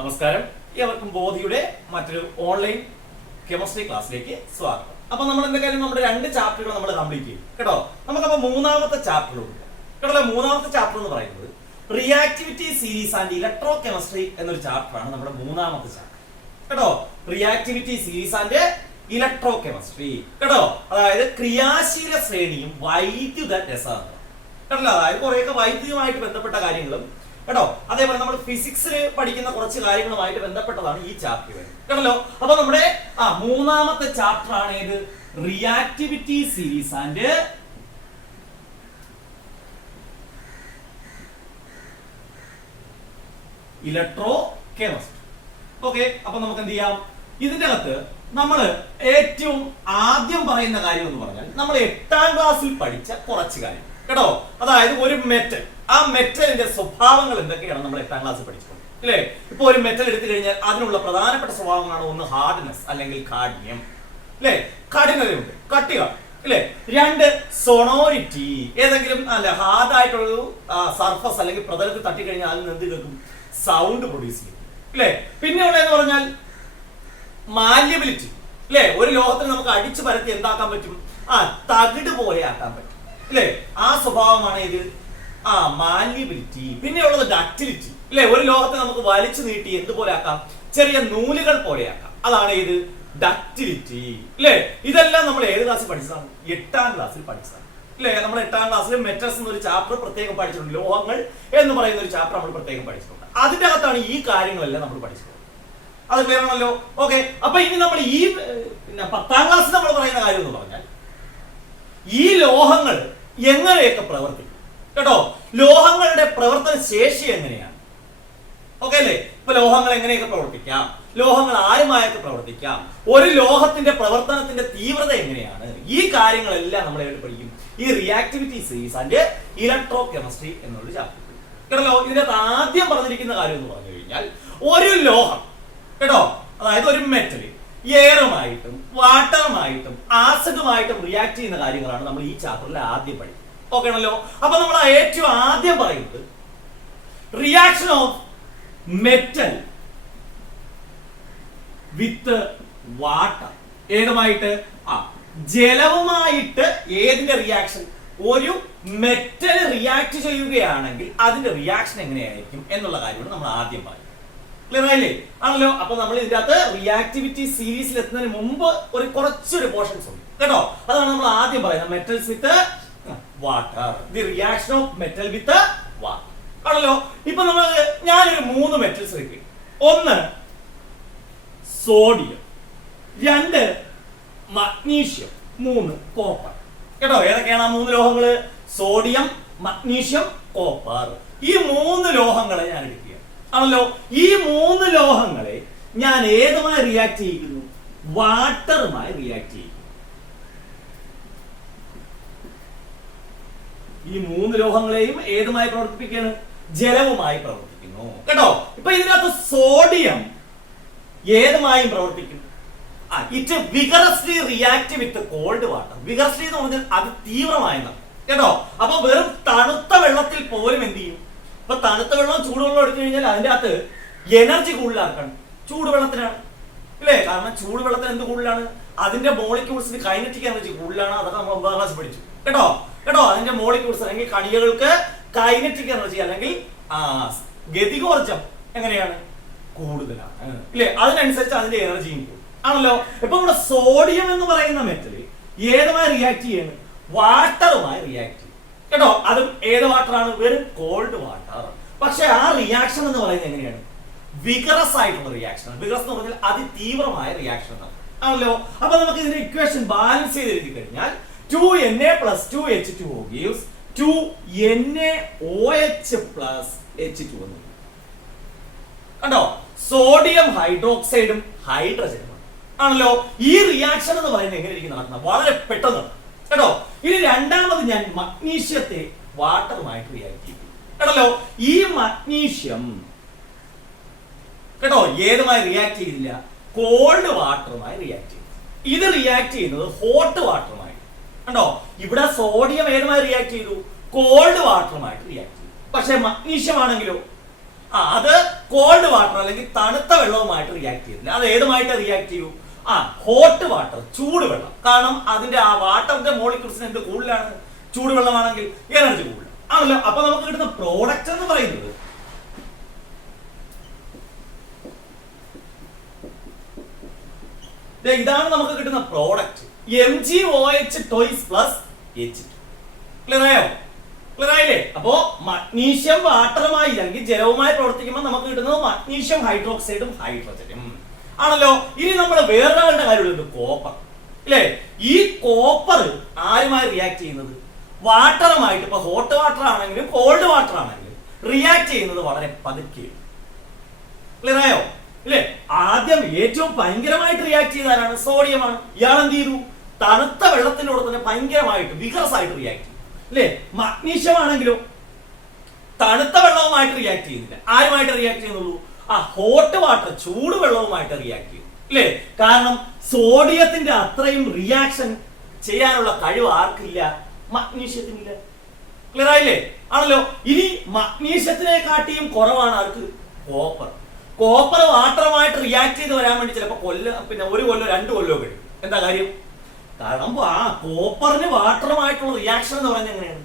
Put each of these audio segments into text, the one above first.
നമസ്കാരം, ഏവർക്കും ബോധിയുടെ മറ്റൊരു ഓൺലൈൻ കെമിസ്ട്രി ക്ലാസ്സിലേക്ക് സ്വാഗതം. അപ്പൊ നമ്മൾ എന്തൊക്കെയാലും നമ്മുടെ 2 ചാപ്റ്ററുകൾ നമ്മൾ കംപ്ലീറ്റ് ചെയ്യും കേട്ടോ. നമുക്കപ്പോ മൂന്നാമത്തെ ചാപ്റ്ററിലോട്ട് കേട്ടോ. മൂന്നാമത്തെ ചാപ്റ്റർ എന്ന് പറയുന്നത് reactivity series and electro chemistry എന്നൊരു ചാപ്റ്ററാണ് നമ്മുടെ മൂന്നാമത്തെ ചാപ്റ്റർ കേട്ടോ. Reactivity series and electro chemistry കേട്ടോ. അതായത് ക്രിയാശീല ശ്രേണിയും വൈദ്യുത രസായനവും കേട്ടോ. അതായത് കുറെയൊക്കെ വൈദ്യുതിയുമായിട്ട് ബന്ധപ്പെട്ട കാര്യങ്ങളും കേട്ടോ. അതേപോലെ നമ്മൾ ഫിസിക്സിൽ പഠിക്കുന്ന കുറച്ച് കാര്യങ്ങളുമായിട്ട് ബന്ധപ്പെട്ടതാണ് ഈ ചാപ്റ്റർ കേട്ടല്ലോ. അപ്പൊ നമ്മുടെ മൂന്നാമത്തെ ചാപ്റ്റർ ആണ് ഏത്? Reactivity series and electro chemistry. Okay, അപ്പൊ നമുക്ക് എന്ത് ചെയ്യാം? ഇതിന്റെ അകത്ത് നമ്മൾ ഏറ്റവും ആദ്യം പറയുന്ന കാര്യം എന്ന് പറഞ്ഞാൽ നമ്മൾ 8ാം ക്ലാസ്സിൽ പഠിച്ച കുറച്ച് കാര്യം കേട്ടോ. അതായത് ഒരു മെറ്റൽ, ആ മെറ്റലിന്റെ സ്വഭാവങ്ങൾ എന്തൊക്കെയാണ് നമ്മൾ 8ാം ക്ലാസ്സിൽ പഠിച്ചിട്ടുണ്ട് അല്ലേ. ഇപ്പൊ ഒരു മെറ്റൽ എടുത്തു കഴിഞ്ഞാൽ അതിനുള്ള പ്രധാനപ്പെട്ട സ്വഭാവങ്ങളാണ് ഒന്ന് ഹാർഡ്നെസ് അല്ലെങ്കിൽ കാഠിന്യം അല്ലെ, കഠിനതയുണ്ട്, കട്ടിക അല്ലെ. 2 സൊണോരിറ്റി, ഏതെങ്കിലും അല്ല ഹാർഡ് ആയിട്ടുള്ള സർഫസ് അല്ലെങ്കിൽ പ്രതലത്തിൽ തട്ടിക്കഴിഞ്ഞാൽ അതിൽ നിന്ന് എന്ത് കേൾക്കും? സൗണ്ട് പ്രൊഡ്യൂസ് ചെയ്യും അല്ലെ. പിന്നെ ഉള്ളതെന്ന് പറഞ്ഞാൽ മാല്യബിലിറ്റി അല്ലെ. ഒരു ലോഹത്തിന് നമുക്ക് അടിച്ചു പരത്തി എന്താക്കാൻ പറ്റും? തകിട് പോലെ ആക്കാൻ പറ്റും അല്ലെ. ആ സ്വഭാവമാണ് ഇത് മാല്യബിലിറ്റി. പിന്നെ ഉള്ളത് ഡക്റ്റിലിറ്റി അല്ലെ. ഒരു ലോഹത്തെ നമുക്ക് വലിച്ചു നീട്ടി എന്തുപോലെ ആക്കാം? ചെറിയ നൂലുകൾ പോലെ ആക്കാം. അതാണ് ഇത് ഡക്റ്റിലിറ്റി അല്ലെ. ഇതെല്ലാം നമ്മൾ ഏത് ക്ലാസ്സിൽ പഠിച്ചതാണ്? 8ാം ക്ലാസ്സിൽ പഠിച്ചതാണ് അല്ലെ. നമ്മൾ 8ാം ക്ലാസ്സിൽ മെറ്റൽസ് എന്നൊരു ചാപ്റ്റർ പ്രത്യേകം പഠിച്ചിട്ടുണ്ട്. ലോഹങ്ങൾ എന്ന് പറയുന്ന ഒരു ചാപ്റ്റർ നമ്മൾ പ്രത്യേകം പഠിച്ചിട്ടുണ്ട്. അതിന്റെ അകത്താണ് ഈ കാര്യങ്ങളെല്ലാം നമ്മൾ പഠിച്ചിട്ടുള്ളത്. അത് ക്ലിയർ ആണല്ലോ. ഓക്കെ, അപ്പൊ ഇനി നമ്മൾ ഈ 10ാം ക്ലാസ്സിൽ നമ്മൾ പറയുന്ന കാര്യം എന്ന് പറഞ്ഞാൽ ഈ ലോഹങ്ങൾ എങ്ങനെയൊക്കെ പ്രവർത്തിക്കും കേട്ടോ. ലോഹങ്ങളുടെ പ്രവർത്തന ശേഷി എങ്ങനെയാണ്? ഓക്കെ അല്ലേ. ഇപ്പൊ ലോഹങ്ങൾ എങ്ങനെയൊക്കെ പ്രവർത്തിക്കാം, ലോഹങ്ങൾ ആരുമായൊക്കെ പ്രവർത്തിക്കാം, ഒരു ലോഹത്തിന്റെ പ്രവർത്തനത്തിന്റെ തീവ്രത എങ്ങനെയാണ്, ഈ കാര്യങ്ങളെല്ലാം നമ്മൾ എവിടെ പഠിക്കും? ഈ reactivity series and electro chemistry എന്നുള്ള ചാപ്റ്റർ കേട്ടോ. ഇതിനകത്ത് ആദ്യം പറഞ്ഞിരിക്കുന്ന കാര്യം എന്ന് പറഞ്ഞു കഴിഞ്ഞാൽ ഒരു ലോഹം കേട്ടോ, അതായത് ഒരു മെറ്റൽ എയറുമായിട്ടും വാട്ടറുമായിട്ടും ആസിഡുമായിട്ടും റിയാക്ട് ചെയ്യുന്ന കാര്യങ്ങളാണ് നമ്മൾ ഈ ചാപ്റ്ററിൽ ആദ്യം പഠിക്കുന്നത്. ഓക്കെ ആണല്ലോ. അപ്പൊ നമ്മൾ ഏറ്റവും ആദ്യം പറയുന്നത് reaction of metal with water. ഏതുമായിട്ട്? ജലവുമായിട്ട്. ഏതിന്റെ റിയാക്ഷൻ? ഒരു മെറ്റൽ റിയാക്ട് ചെയ്യുകയാണെങ്കിൽ അതിന്റെ റിയാക്ഷൻ എങ്ങനെയായിരിക്കും എന്നുള്ള കാര്യമാണ് നമ്മൾ ആദ്യം പറയുന്നത്. ക്ലിയർ ആയില്ലേ? ആണല്ലോ. അപ്പൊ നമ്മൾ ഇതിന്റെ അകത്ത് റിയാക്ടിവിറ്റി സീരീസിൽ എത്തുന്നതിന് മുമ്പ് കുറച്ചൊരു പോർഷൻസ് ഉണ്ട് കേട്ടോ. അതാണ് നമ്മൾ ആദ്യം പറയുന്നത്, metals with water, the reaction of metal with water ആണല്ലോ. ഇപ്പൊ നമ്മൾ ഞാനൊരു 3 മെറ്റൽസ് എടുക്കും. 1 സോഡിയം, 2 മഗ്നീഷ്യം, 3 കോപ്പർ കേട്ടോ. ഏതൊക്കെയാണ് ആ 3 ലോഹങ്ങള്? Sodium, magnesium, copper. ഈ 3 ലോഹങ്ങളെ ഞാൻ എടുക്കുക ആണല്ലോ. ഈ 3 ലോഹങ്ങളെ ഞാൻ ഏതുമായി റിയാക്ട് ചെയ്യുന്നു? വാട്ടറുമായി റിയാക്ട് ചെയ്യും. ഈ 3 ലോഹങ്ങളെയും ഏതുമായി പ്രവർത്തിപ്പിക്കുകയാണ്? ജലവുമായി പ്രവർത്തിക്കുന്നു കേട്ടോ. ഇപ്പൊ ഇതിനകത്ത് സോഡിയം ഏതുമായും പ്രവർത്തിക്കും? It vigorously react with called water. Vigorously എന്ന് പറഞ്ഞാൽ അത് തീവ്രമായെന്നാണ് കേട്ടോ. അപ്പൊ വെറും തണുത്ത വെള്ളത്തിൽ പോലും എന്ത് ചെയ്യും? ഇപ്പൊ തണുത്ത വെള്ളം ചൂടുവെള്ളം എടുത്തു കഴിഞ്ഞാൽ അതിന്റെ അകത്ത് എനർജി കൂടുതലാക്കണം. ചൂടുവെള്ളത്തിനാണ് ഇല്ലേ? കാരണം ചൂടുവെള്ളത്തിന് എന്ത് കൂടുതലാണ്? അതിന്റെ മോളിക്യൂൾസിന് കൈനറ്റിക് എനർജി കൂടുതലാണ്. അതൊക്കെ നമ്മൾ 9ാം ക്ലാസ് പഠിച്ചു കേട്ടോ. അതിന്റെ മോളിക്യൂൾസ് അല്ലെങ്കിൽ കണികകൾക്ക് കൈനറ്റിക് എനർജി അല്ലെങ്കിൽ ഗതികോർജം എങ്ങനെയാണ്? കൂടുതലാണ് ഇല്ലേ? അതിനനുസരിച്ച് അതിന്റെ എനർജിയും കൂടും ആണല്ലോ. ഇപ്പൊ നമ്മുടെ സോഡിയം എന്ന് പറയുന്ന മെറ്റൽ ഏതുമായി റിയാക്ട് ചെയ്യാണ്? വാട്ടറുമായി റിയാക്ട് ചെയ്യും കേട്ടോ. അതും ഏത് വാട്ടറാണ്? വെറും കോൾഡ് വാട്ടർ. പക്ഷെ ആ റിയാക്ഷൻ എന്ന് പറയുന്നത് എങ്ങനെയാണ്? വിഗറസ് ആയിട്ടുള്ള റിയാക്ഷൻ. വിഗറസ് എന്ന് പറഞ്ഞാൽ അതിതീവ്രമായ റിയാക്ഷൻ ആണല്ലോ. അപ്പൊ നമുക്ക് ഇതിന്റെ ഇക്വേഷൻ ബാലൻസ് ചെയ്ത് എഴുതി കഴിഞ്ഞാൽ 2Na + 2H2O gives 2NaOH + H2 എന്ന് കണ്ടോ. സോഡിയം ഹൈഡ്രോക്സൈഡും ഹൈഡ്രജനും ആണല്ലോ. ഈ റിയാക്ഷൻ എന്ന് പറയുന്നത് എങ്ങനെയായിരിക്കും നടക്കുന്നത്? വളരെ പെട്ടെന്ന് കേട്ടോ. ഇനി രണ്ടാമത് ഞാൻ മഗ്നീഷ്യത്തെ വാട്ടറുമായിട്ട് റിയാക്ട് ചെയ്യും കേട്ടല്ലോ. ഈ മഗ്നീഷ്യം കേട്ടോ ഏതുമായി റിയാക്ട് ചെയ്തില്ല? കോൾഡ് വാട്ടറുമായി റിയാക്ട് ചെയ്തു. ഇത് റിയാക്ട് ചെയ്യുന്നത് ഹോട്ട് വാട്ടറുമായി കണ്ടോ. ഇവിടെ സോഡിയം ഏതുമായി റിയാക്ട് ചെയ്തു? കോൾഡ് വാട്ടറുമായിട്ട് റിയാക്ട് ചെയ്തു. പക്ഷെ മഗ്നീഷ്യം ആണെങ്കിലോ അത് കോൾഡ് വാട്ടർ അല്ലെങ്കിൽ തണുത്ത വെള്ളവുമായിട്ട് റിയാക്ട് ചെയ്യുന്നില്ല. അത് ഏതുമായിട്ട് റിയാക്ട് ചെയ്യൂ? ഹോട്ട് വാട്ടർ, ചൂടുവെള്ളം. കാരണം അതിന്റെ ആ വാട്ടറിന്റെ മോളിക്യൂൾസിന് എന്ത് കൂടുതലാണ്? ചൂടുവെള്ളമാണെങ്കിൽ എനർജി കൂടുതൽ ആണല്ലോ. അപ്പൊ നമുക്ക് കിട്ടുന്ന പ്രോഡക്റ്റ് എന്ന് പറയുന്നത് ഇതാണ്. നമുക്ക് കിട്ടുന്ന product MgOH toys plus H2. Clear ആയോ? ക്ലിയർ ആയില്ലേ? അപ്പോ മഗ്നീഷ്യം വാട്ടറുമായി അല്ലെങ്കിൽ ജലവുമായി പ്രവർത്തിക്കുമ്പോൾ നമുക്ക് കിട്ടുന്നത് മഗ്നീഷ്യം ഹൈഡ്രോക്സൈഡും ഹൈഡ്രജനും ആണല്ലോ. ഇനി നമ്മൾ വേറൊരാളുടെ കാര്യമുള്ളത് കോപ്പർ അല്ലേ? ഈ കോപ്പർ ആരുമായി റിയാക്ട് ചെയ്യുന്നത്? വാട്ടറുമായിട്ട്. ഇപ്പൊ ഹോട്ട് വാട്ടർ ആണെങ്കിലും കോൾഡ് വാട്ടർ ആണെങ്കിലും റിയാക്ട് ചെയ്യുന്നത് വളരെ പതുക്കെ. ക്ലിയർ ആയോ? ഇല്ലേ? ആദ്യം ഏറ്റവും ഭയങ്കരമായിട്ട് റിയാക്ട് ചെയ്താലാണ് സോഡിയമാണ്. ഇയാൾ എന്ത് ചെയ്തു? തണുത്ത വെള്ളത്തിനോട് തന്നെ ഭയങ്കരമായിട്ട് വിഗറസ് ആയിട്ട് റിയാക്ട് ചെയ്തു അല്ലേ? മഗ്നീഷ്യം ആണെങ്കിലും തണുത്ത വെള്ളവുമായിട്ട് റിയാക്ട് ചെയ്യുന്നില്ല. ആരുമായിട്ട് റിയാക്ട് ചെയ്യുന്നുള്ളൂ? ഹോട്ട് വാട്ടർ, ചൂടുവെള്ളവുമായിട്ട് റിയാക്ട് ചെയ്യും അല്ലേ? കാരണം സോഡിയത്തിന്റെ അത്രയും റിയാക്ഷൻ ചെയ്യാനുള്ള കഴിവ് ആർക്കില്ല? മഗ്നീഷ്യത്തിനില്ല. ക്ലിയർ ആയില്ലേ? ആണല്ലോ. ഇനി മഗ്നീഷ്യത്തിനെ കാട്ടിയും കുറവാണ് ആർക്ക്? കോപ്പർ. കോപ്പർ വാട്ടറുമായിട്ട് റിയാക്ട് ചെയ്ത് വരാൻ വേണ്ടി ചിലപ്പോൾ പിന്നെ 1 കൊല്ലോ 2 കൊല്ലോ കഴിയും. എന്താ കാര്യം? കാരണം കോപ്പറിന് വാട്ടറുമായിട്ടുള്ള റിയാക്ഷൻ എന്ന് പറയുന്നത് എങ്ങനെയാണ്?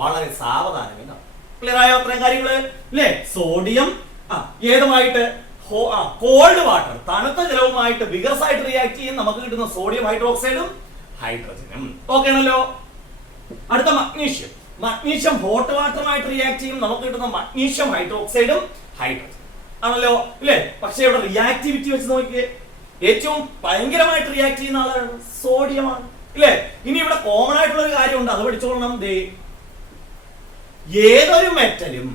വളരെ സാവധാനം. ക്ലിയർ ആയോ? അത്രയും കാര്യങ്ങള് അല്ലേ? സോഡിയം ഏതുമായിട്ട്? കോൾഡ് വാട്ടർ, തണുത്ത ജലവുമായിട്ട് വിഗറസ് ആയിട്ട് റിയാക്ട് ചെയ്യും. നമുക്ക് കിട്ടുന്ന സോഡിയം ഹൈഡ്രോക്സൈഡും ഹൈഡ്രജനും. ഓക്കെ ആണല്ലോ. അടുത്ത മഗ്നീഷ്യം. മഗ്നീഷ്യം ഹോട്ട് വാട്ടറുമായിട്ട് റിയാക്ട് ചെയ്യും. നമുക്ക് കിട്ടുന്ന മഗ്നീഷ്യം ഹൈഡ്രോക്സൈഡും ഹൈഡ്രജൻ ആണല്ലോ ഇല്ലേ? പക്ഷെ ഇവിടെ റിയാക്ടിവിറ്റി വെച്ച് നോക്കിയേ, ഏറ്റവും ഭയങ്കരമായിട്ട് റിയാക്ട് ചെയ്യുന്ന ആളാണ് സോഡിയമാണ് ഇല്ലേ? ഇനി ഇവിടെ കോമൺ ആയിട്ടുള്ള ഒരു കാര്യമുണ്ട്, അത് പഠിച്ചോളണം. ഏതൊരു മെറ്റലും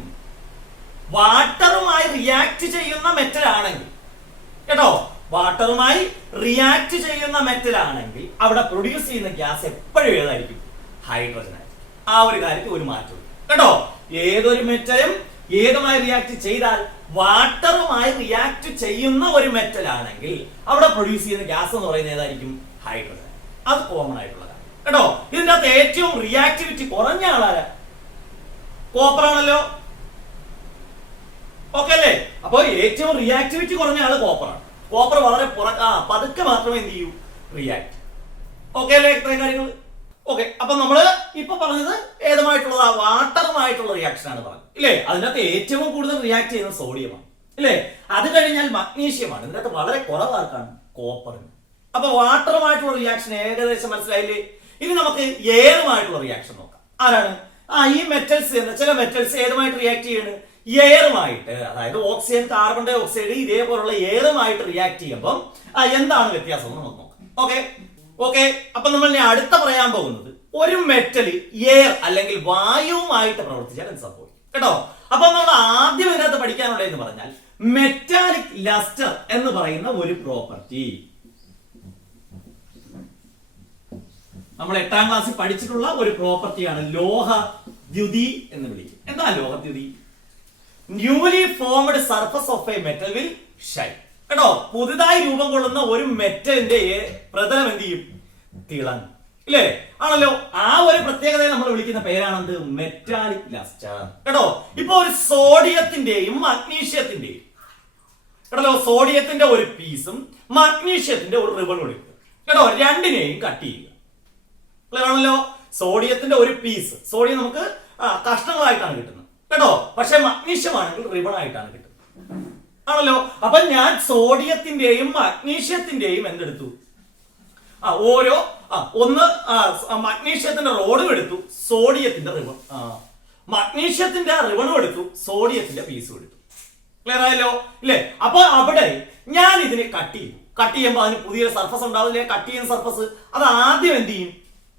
വാട്ടറുമായി റിയാക്ട് ചെയ്യുന്ന മെറ്റൽ ആണെങ്കിൽ കേട്ടോ, വാട്ടറുമായി റിയാക്ട് ചെയ്യുന്ന മെറ്റൽ ആണെങ്കിൽ അവിടെ പ്രൊഡ്യൂസ് ചെയ്യുന്ന ഗ്യാസ് എപ്പോഴും ഏതായിരിക്കും? ഹൈഡ്രജൻ ആയിരിക്കും. ആ ഒരു കാര്യത്തിൽ ഒരു മാറ്റം കേട്ടോ. ഏതൊരു മെറ്റലും ഏതുമായി റിയാക്ട് ചെയ്താൽ വാട്ടറുമായി റിയാക്ട് ചെയ്യുന്ന ഒരു മെറ്റൽ ആണെങ്കിൽ അവിടെ പ്രൊഡ്യൂസ് ചെയ്യുന്ന ഗ്യാസ് എന്ന് പറയുന്നത് ഏതായിരിക്കും? ഹൈഡ്രജൻ. അത് കോമൺ ആയിട്ടുള്ള കാര്യം കേട്ടോ. ഇതിന്റെ അകത്ത് ഏറ്റവും റിയാക്ടിവിറ്റി കുറഞ്ഞ ആളാരാ? കോപ്പർ ആണല്ലോ. ഓക്കെ അല്ലേ? അപ്പൊ ഏറ്റവും റിയാക്ടിവിറ്റി കുറഞ്ഞ ആള് കോപ്പറാണ്. കോപ്പർ വളരെ പതുക്കെ മാത്രമേ എന്ത് ചെയ്യൂ? റിയാക്ട്. ഓക്കെ അല്ലേ? ഇത്രയും കാര്യങ്ങൾ ഓക്കെ. അപ്പൊ നമ്മള് ഇപ്പൊ പറഞ്ഞത് ഏതുമായിട്ടുള്ളതാ? വാട്ടറുമായിട്ടുള്ള റിയാക്ഷൻ ആണ് പറഞ്ഞത് ഇല്ലേ? അതിനകത്ത് ഏറ്റവും കൂടുതൽ റിയാക്ട് ചെയ്യുന്നത് സോഡിയമാണ് ഇല്ലേ? അത് കഴിഞ്ഞാൽ മഗ്നീഷ്യമാണ്. ഇതിനകത്ത് വളരെ കുറവാർക്കാണ്? കോപ്പറിന്. അപ്പൊ വാട്ടറുമായിട്ടുള്ള റിയാക്ഷൻ ഏകദേശം മനസ്സിലായില്ലേ? ഇനി നമുക്ക് എയറുമായിട്ടുള്ള റിയാക്ഷൻ നോക്കാം. ആരാണ്? ഈ മെറ്റൽസ്, ചില മെറ്റൽസ് ഏതുമായിട്ട് റിയാക്ട് ചെയ്യാണ്? എയറുമായിട്ട്. അതായത് ഓക്സിജൻ, കാർബൺ ഡൈ ഓക്സൈഡ് ഇതേപോലുള്ള എയറുമായിട്ട് റിയാക്ട് ചെയ്യുമ്പോൾ എന്താണ് വ്യത്യാസം എന്ന് നമുക്ക് നോക്കാം. Okay okay. അപ്പൊ നമ്മൾ ഇനി അടുത്ത പറയാൻ പോകുന്നത് ഒരു മെറ്റൽ എയർ അല്ലെങ്കിൽ വായുവുമായിട്ട് പ്രവർത്തിച്ചാൽ എന്ത് സംഭവിക്കും കേട്ടോ. അപ്പൊ നമ്മൾ ആദ്യം ഇതിനകത്ത് പഠിക്കാനുള്ളതെന്ന് പറഞ്ഞാൽ മെറ്റാലിക് ലസ്റ്റർ എന്ന് പറയുന്ന ഒരു പ്രോപ്പർട്ടി നമ്മൾ 8ാം ക്ലാസ്സിൽ പഠിച്ചിട്ടുള്ള ഒരു പ്രോപ്പർട്ടിയാണ് ലോഹദ്യുതി എന്ന് വിളിക്കും. എന്താ ലോഹദ്യുതി? Newly formed surface of a metal will shine കേട്ടോ. പുതുതായി രൂപം കൊള്ളുന്ന ഒരു മെറ്റലിന്റെ പ്രതലം എന്ത് ചെയ്യും? തിളങ്ങും ഇല്ലേ? ആണല്ലോ. ആ ഒരു പ്രത്യേകതയെ നമ്മൾ വിളിക്കുന്ന പേരാണെന്ത്? മെറ്റാലിക് ലസ്റ്റർ കേട്ടോ. ഇപ്പൊ ഒരു സോഡിയത്തിന്റെയും മഗ്നീഷ്യത്തിന്റെയും കേട്ടോ, സോഡിയത്തിന്റെ ഒരു പീസും മഗ്നീഷ്യത്തിന്റെ ഒരു റിബൺ എടുക്കുക കേട്ടോ. രണ്ടിനെയും കട്ട് ചെയ്യുക. ക്ലിയർ ആണല്ലോ. സോഡിയത്തിന്റെ ഒരു പീസ്, സോഡിയം നമുക്ക് കഷ്ണങ്ങളായിട്ടാണ് കിട്ടുന്നത് കേട്ടോ. പക്ഷെ മഗ്നീഷ്യം ആണെങ്കിൽ റിബൺ ആയിട്ടാണ് കിട്ടുന്നത് ആണല്ലോ. അപ്പൊ ഞാൻ സോഡിയത്തിന്റെയും മഗ്നീഷ്യത്തിന്റെയും എന്തെടുത്തു? ഓരോ ഒന്ന് മഗ്നീഷ്യത്തിന്റെ റോഡും എടുത്തു, സോഡിയത്തിന്റെ റിബൺ, മഗ്നീഷ്യത്തിന്റെ റിബണും എടുത്തു, സോഡിയത്തിന്റെ പീസും എടുത്തു. ക്ലിയർ ആയല്ലോ ഇല്ലേ? അപ്പൊ അവിടെ ഞാൻ ഇതിനെ കട്ട് ചെയ്തു. കട്ട് ചെയ്യുമ്പോൾ അതിന് പുതിയൊരു സർഫസ് ഉണ്ടാവില്ലേ? കട്ട് ചെയ്യുന്ന സർഫസ് അത് ആദ്യം എന്ത് ചെയ്യും?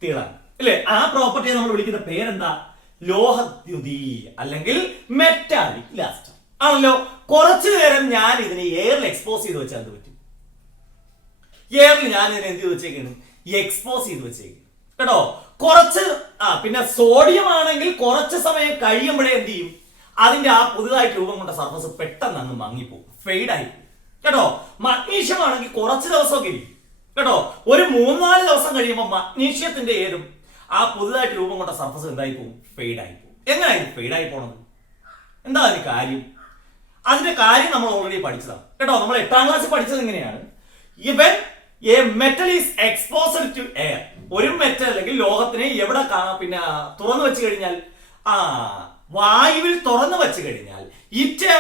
തിളങ്ങും ഇല്ലേ? ആ പ്രോപ്പർട്ടിയെ നമ്മൾ വിളിക്കുന്ന പേരെന്താ? ലോഹദ്യുതി അല്ലെങ്കിൽ മെറ്റാലിക് ലസ്റ്റർ ആണല്ലോ. കുറച്ചു നേരം ഞാൻ ഇതിനെ എയറിൽ എക്സ്പോസ് ചെയ്ത് വെച്ചാൽ എന്ത് പറ്റും? എയറിൽ ഞാൻ ഇതിനെ എന്ത് ചെയ്ത് വെച്ചേക്കാണ്? എക്സ്പോസ് ചെയ്ത് വെച്ചേക്കും കേട്ടോ. കുറച്ച് പിന്നെ സോഡിയം ആണെങ്കിൽ കുറച്ച് സമയം കഴിയുമ്പോഴേ എന്ത് ചെയ്യും? അതിന്റെ ആ പുതുതായിട്ട് രൂപം കൊണ്ട സർഫസ് പെട്ടെന്ന് അങ്ങ് മങ്ങിപ്പോകും, ഫെയ്ഡ് ആയി കേട്ടോ. മഗ്നീഷ്യം ആണെങ്കിൽ കുറച്ച് ദിവസമൊക്കെ ഇരിക്കും കേട്ടോ. ഒരു 3-4 ദിവസം കഴിയുമ്പോൾ മഗ്നീഷ്യത്തിന്റെ ഏതും ആ പുതുതായിട്ട് രൂപം കൊണ്ട സർഫസ് എന്തായി പോകും? ഫെയ്ഡ് ആയി പോകും. എങ്ങനെയായിരുന്നു ഫെയ്ഡ് ആയി പോണത്? എന്താ അതിന് കാര്യം? അതിന്റെ കാര്യം നമ്മൾ ഓൾറെഡി പഠിച്ചതാണ് കേട്ടോ. നമ്മൾ 8ാം ക്ലാസ്സിൽ പഠിച്ചത് ഇങ്ങനെയാണ്. When a metal is exposed to air. ഒരു മെറ്റൽ അല്ലെങ്കിൽ ലോഹത്തിനെ എവിടെ പിന്നെ തുറന്നു വെച്ച് കഴിഞ്ഞാൽ വായുവിൽ തുറന്നു വെച്ച് കഴിഞ്ഞാൽ it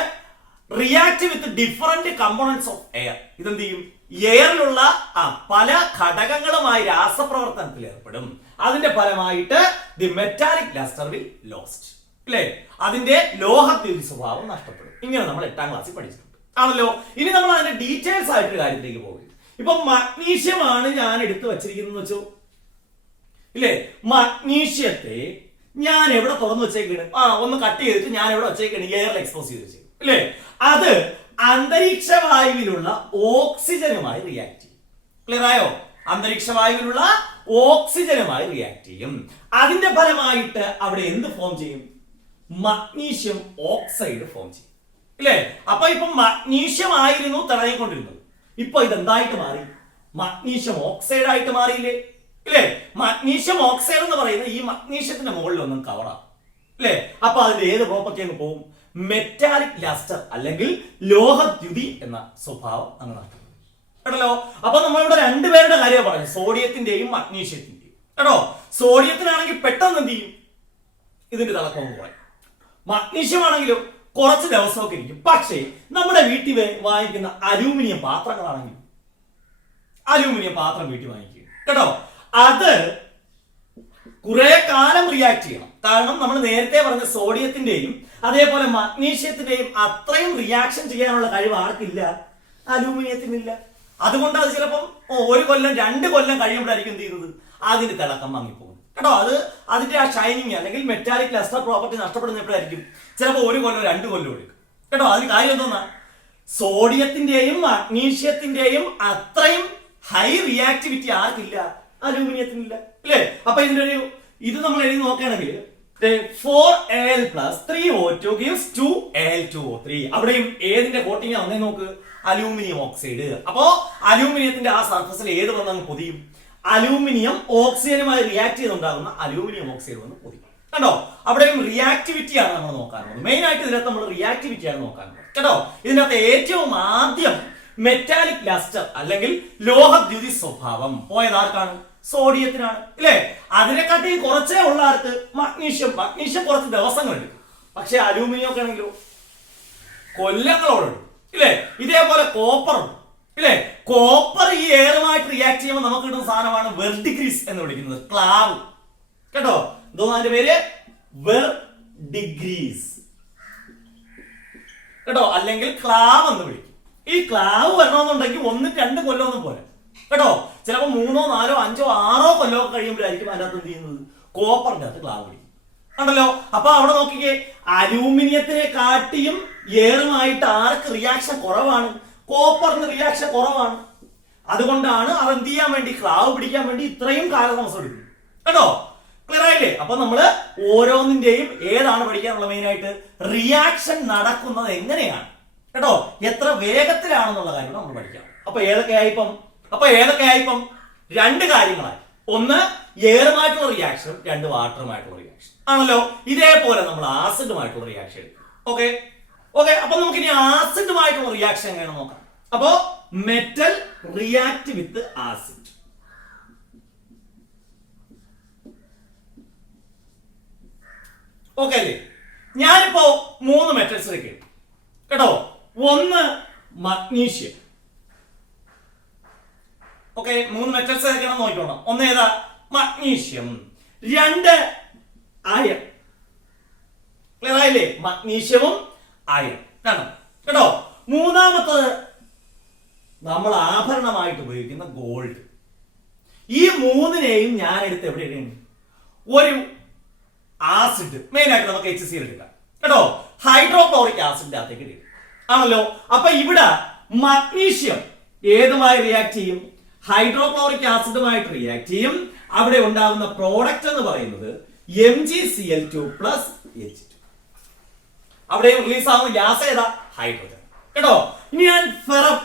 react with different components of air. ഇതെന്ത് ചെയ്യും? എയറിലുള്ള പല ഘടകങ്ങളുമായി രാസപ്രവർത്തനത്തിൽ ഏർപ്പെടും. അതിന്റെ ഫലമായിട്ട് the metallic lustre will lost. അല്ലേ? അതിന്റെ ലോഹദ്യുതി സ്വഭാവം നഷ്ടപ്പെടും. ഇങ്ങനെ നമ്മൾ 8ാം ക്ലാസ്സിൽ പഠിച്ചിട്ടുണ്ട് ആണല്ലോ. ഇനി നമ്മൾ അതിന്റെ ഡീറ്റെയിൽസ് ആയിട്ട് കാര്യത്തിലേക്ക് പോകും. ഇപ്പൊ മഗ്നീഷ്യം ആണ് ഞാൻ എടുത്തു വച്ചിരിക്കുന്നത് വെച്ചോ. ഇല്ലേ? മഗ്നീഷ്യത്തെ ഞാൻ എവിടെ തുറന്നു വെച്ചേക്കാണ്? ഒന്ന് കട്ട് ചെയ്തിട്ട് ഞാൻ എവിടെ വെച്ചേക്കാണ്? എയറിൽ എക്സ്പോസ് ചെയ്ത് വെച്ചേക്കും. ഇല്ലേ? അത് അന്തരീക്ഷ വായുവിലുള്ള ഓക്സിജനുമായി റിയാക്ട് ചെയ്യും. ക്ലിയർ ആയോ? അന്തരീക്ഷ വായുവിലുള്ള ഓക്സിജനുമായി റിയാക്ട് ചെയ്യും. അതിന്റെ ഫലമായിട്ട് അവിടെ എന്ത് ഫോം ചെയ്യും? മഗ്നീഷ്യം ഓക്സൈഡ് ഫോം ചെയ്യും. ഇല്ലേ? അപ്പൊ ഇപ്പൊ മഗ്നീഷ്യം ആയിരുന്നു തടയിക്കൊണ്ടിരുന്നത്. ഇപ്പൊ ഇതെന്തായിട്ട് മാറി? മഗ്നീഷ്യം ഓക്സൈഡ് ആയിട്ട് മാറിയില്ലേ? ഇല്ലേ? മഗ്നീഷ്യം ഓക്സൈഡ് എന്ന് പറയുന്നത് ഈ മഗ്നീഷ്യത്തിന്റെ മുകളിൽ ഒന്നും കവറാം. അല്ലേ? അപ്പൊ അതിന്റെ ഏത് പ്രോപ്പർട്ടി അങ്ങ് പോകും? മെറ്റാലിക് ലസ്റ്റർ അല്ലെങ്കിൽ ലോഹദ്യുതി എന്ന സ്വഭാവം അങ്ങ് നഷ്ടപ്പെടും കേട്ടല്ലോ. അപ്പൊ നമ്മളിവിടെ രണ്ടുപേരുടെ കാര്യമാണ് പറഞ്ഞത്, സോഡിയത്തിന്റെയും മഗ്നീഷ്യത്തിന്റെയും കേട്ടോ. സോഡിയത്തിനാണെങ്കിൽ പെട്ടെന്ന് എന്ത് ചെയ്യും? ഇതിന്റെ തിളക്കം കുറയും. മഗ്നീഷ്യം ആണെങ്കിലും കുറച്ച് ദിവസമൊക്കെ ഇരിക്കും. പക്ഷേ നമ്മുടെ വീട്ടിൽ വാങ്ങിക്കുന്ന അലൂമിനിയം പാത്രങ്ങളാണെങ്കിൽ, അലൂമിനിയം പാത്രം വീട്ടിൽ വാങ്ങിക്കുക കേട്ടോ, അത് കുറെ കാലം റിയാക്ട് ചെയ്യണം. കാരണം നമ്മൾ നേരത്തെ പറഞ്ഞ സോഡിയത്തിന്റെയും അതേപോലെ മഗ്നീഷ്യത്തിന്റെയും അത്രയും റിയാക്ഷൻ ചെയ്യാനുള്ള കഴിവ് ആർക്കില്ല? അലൂമിനിയത്തിനില്ല. അതുകൊണ്ട് അത് ചിലപ്പം 1 കൊല്ലം 2 കൊല്ലം കഴിയുമ്പോഴായിരിക്കും എന്ത് ചെയ്യുന്നത്? അതിന്റെ തിളക്കം വാങ്ങിപ്പോകും കേട്ടോ. അതിന്റെ ആ ഷൈനിങ് അല്ലെങ്കിൽ മെറ്റാലിക് ലസ്റ്റർ പ്രോപ്പർട്ടി നഷ്ടപ്പെടുന്നപ്പോഴായിരിക്കും ചിലപ്പോൾ 1 കൊല്ലം 2 കൊല്ലം എടുക്കും കേട്ടോ. അതിന് കാര്യം എന്തോന്നാ? സോഡിയത്തിന്റെയും മഗ്നീഷ്യത്തിന്റെയും അത്രയും ഹൈ റിയാക്ടിവിറ്റി ആർക്കില്ല? അലൂമിനിയത്തിനില്ല. അല്ലേ? അപ്പൊ ഇത് നമ്മൾ എഴുതി നോക്കുകയാണെങ്കിൽ 4Al plus 3O2 gives 2Al2O3. അവിടെയും ഏതിന്റെ കോട്ടിങ് വന്നേ നോക്ക്? Aluminium oxide. അപ്പോ അലൂമിനിയത്തിന്റെ ആ സർഫസിൽ ഏത് വന്നങ്ങ് പൊതിയും? അലൂമിനിയം ഓക്സിജനുമായി റിയാക്ട് ചെയ്തുണ്ടാകുന്ന അലൂമിനിയം ഓക്സൈഡ് വന്ന് പൊതിയും കേട്ടോ. അവിടെയും റിയാക്ടിവിറ്റി ആണ് നമ്മൾ നോക്കാറുള്ളത്. മെയിൻ ആയിട്ട് ഇതിനകത്ത് നമ്മൾ റിയാക്ടിവിറ്റി ആണ് നോക്കാറുള്ളത് കേട്ടോ. ഇതിനകത്ത് ഏറ്റവും ആദ്യം മെറ്റാലിക് ലസ്റ്റർ അല്ലെങ്കിൽ ലോഹദ്യുതി സ്വഭാവം പോയത് ആർക്കാണ്? സോഡിയത്തിനാണ്. ഇല്ലേ? അതിനെക്കാട്ടി കുറച്ചേ ഉള്ള ആർക്ക്? മഗ്നീഷ്യം. മഗ്നീഷ്യം കുറച്ച് ദിവസങ്ങൾ എടുക്കും. പക്ഷെ അലൂമിനിയം ഒക്കെ ആണെങ്കിലോ കൊല്ലങ്ങളോടുണ്ട്. ഇല്ലേ? ഇതേപോലെ കോപ്പർ ഉണ്ട്. ഇല്ലേ? കോപ്പർ ഈ എയറുമായിട്ട് റിയാക്ട് ചെയ്യുമ്പോൾ നമുക്ക് കിട്ടുന്ന സാധനമാണ് വെർഡിഗ്രീസ് എന്ന് വിളിക്കുന്നത്. ക്ലാവ് കേട്ടോ. എന്തോ അതിന്റെ പേര്? വെർഡിഗ്രീസ് കേട്ടോ, അല്ലെങ്കിൽ ക്ലാവ് എന്ന് വിളിക്കും. ഈ ക്ലാവ് വരണമെന്നുണ്ടെങ്കിൽ 1-2 കൊല്ലമൊന്നും പോലെ കേട്ടോ. ചിലപ്പോൾ 3, 4, 5, 6 കൊല്ലമൊക്കെ കഴിയുമ്പോഴായിരിക്കും അതിനകത്ത് എന്ത് ചെയ്യുന്നത്? കോപ്പറിന്റെ അകത്ത് ക്ലാവ് പിടിക്കും ഉണ്ടല്ലോ. അപ്പൊ അവിടെ നോക്കിക്കേ, അലൂമിനിയത്തിനെ കാട്ടിയും എയറുമായിട്ട് ആർക്ക് റിയാക്ഷൻ കുറവാണ്? കോപ്പറിന് റിയാക്ഷൻ കുറവാണ്. അതുകൊണ്ടാണ് അത് എന്ത് ചെയ്യാൻ വേണ്ടി, ക്ലാവ് പിടിക്കാൻ വേണ്ടി ഇത്രയും കാലതാമസം എടുക്കും കേട്ടോ. ക്ലിയർ ആയില്ലേ? അപ്പൊ നമ്മള് ഓരോന്നിന്റെയും ഏതാണ് പഠിക്കാനുള്ള മെയിൻ ആയിട്ട്? റിയാക്ഷൻ നടക്കുന്നത് എങ്ങനെയാണ് കേട്ടോ, എത്ര വേഗത്തിലാണെന്നുള്ള കാര്യം നമ്മൾ പഠിക്കണം. അപ്പൊ ഏതൊക്കെയായിപ്പം 2 കാര്യങ്ങളായി. ഒന്ന് എയറുമായിട്ടുള്ള റിയാക്ഷൻ, 2 വാട്ടറുമായിട്ടുള്ള റിയാക്ഷൻ ആണല്ലോ. ഇതേപോലെ നമ്മൾ ആസിഡുമായിട്ടുള്ള റിയാക്ഷൻ എടുക്കും. ഓക്കെ. അപ്പൊ നമുക്ക് ഇനി ആസിഡുമായിട്ടുള്ള റിയാക്ഷൻ എങ്ങനെയാണ് നോക്കാം. അപ്പോ metal react with acid. Okay അല്ലേ? ഞാനിപ്പോ 3 മെറ്റൽസ് എടുക്കും കേട്ടോ. ഒന്ന് മഗ്നീഷ്യം. ഓക്കെ, 3 മെറ്റൽസ് എടുക്കണം നോക്കിക്കോണം. ഒന്ന് ഏതാ? മഗ്നീഷ്യം. 2 അയൺ. ക്ലിയർ ആയില്ലേ? മഗ്നീഷ്യവും അയൺ കേട്ടോ. മൂന്നാമത്തത് നമ്മൾ ആഭരണമായിട്ട് ഉപയോഗിക്കുന്ന ഗോൾഡ്. ഈ 3നെയും ഞാൻ എടുത്ത് എവിടെ ഇടുന്നു? ഒരു ആസിഡ്, മെയിൻ ആയിട്ട് നമുക്ക് HCl എടുക്കാം കേട്ടോ. ഹൈഡ്രോക്ലോറിക് ആസിഡിന്റെ അകത്തേക്ക് ഇടും ആണല്ലോ. അപ്പൊ ഇവിടെ മഗ്നീഷ്യം ഏതുമായി റിയാക്ട് ചെയ്യും? ഹൈഡ്രോക്ലോറിക് ആസിഡുമായിട്ട് റിയാക്ട് ചെയ്യും. അവിടെ ഉണ്ടാകുന്ന പ്രോഡക്റ്റ് എന്ന് പറയുന്നത് MgCl2 പ്ലസ് H2. അവിടെ റിലീസ് ആവുന്ന ഗ്യാസ് ഏതാ? ഹൈഡ്രജൻ കേട്ടോ. ഇനി ഞാൻ ഫെറം,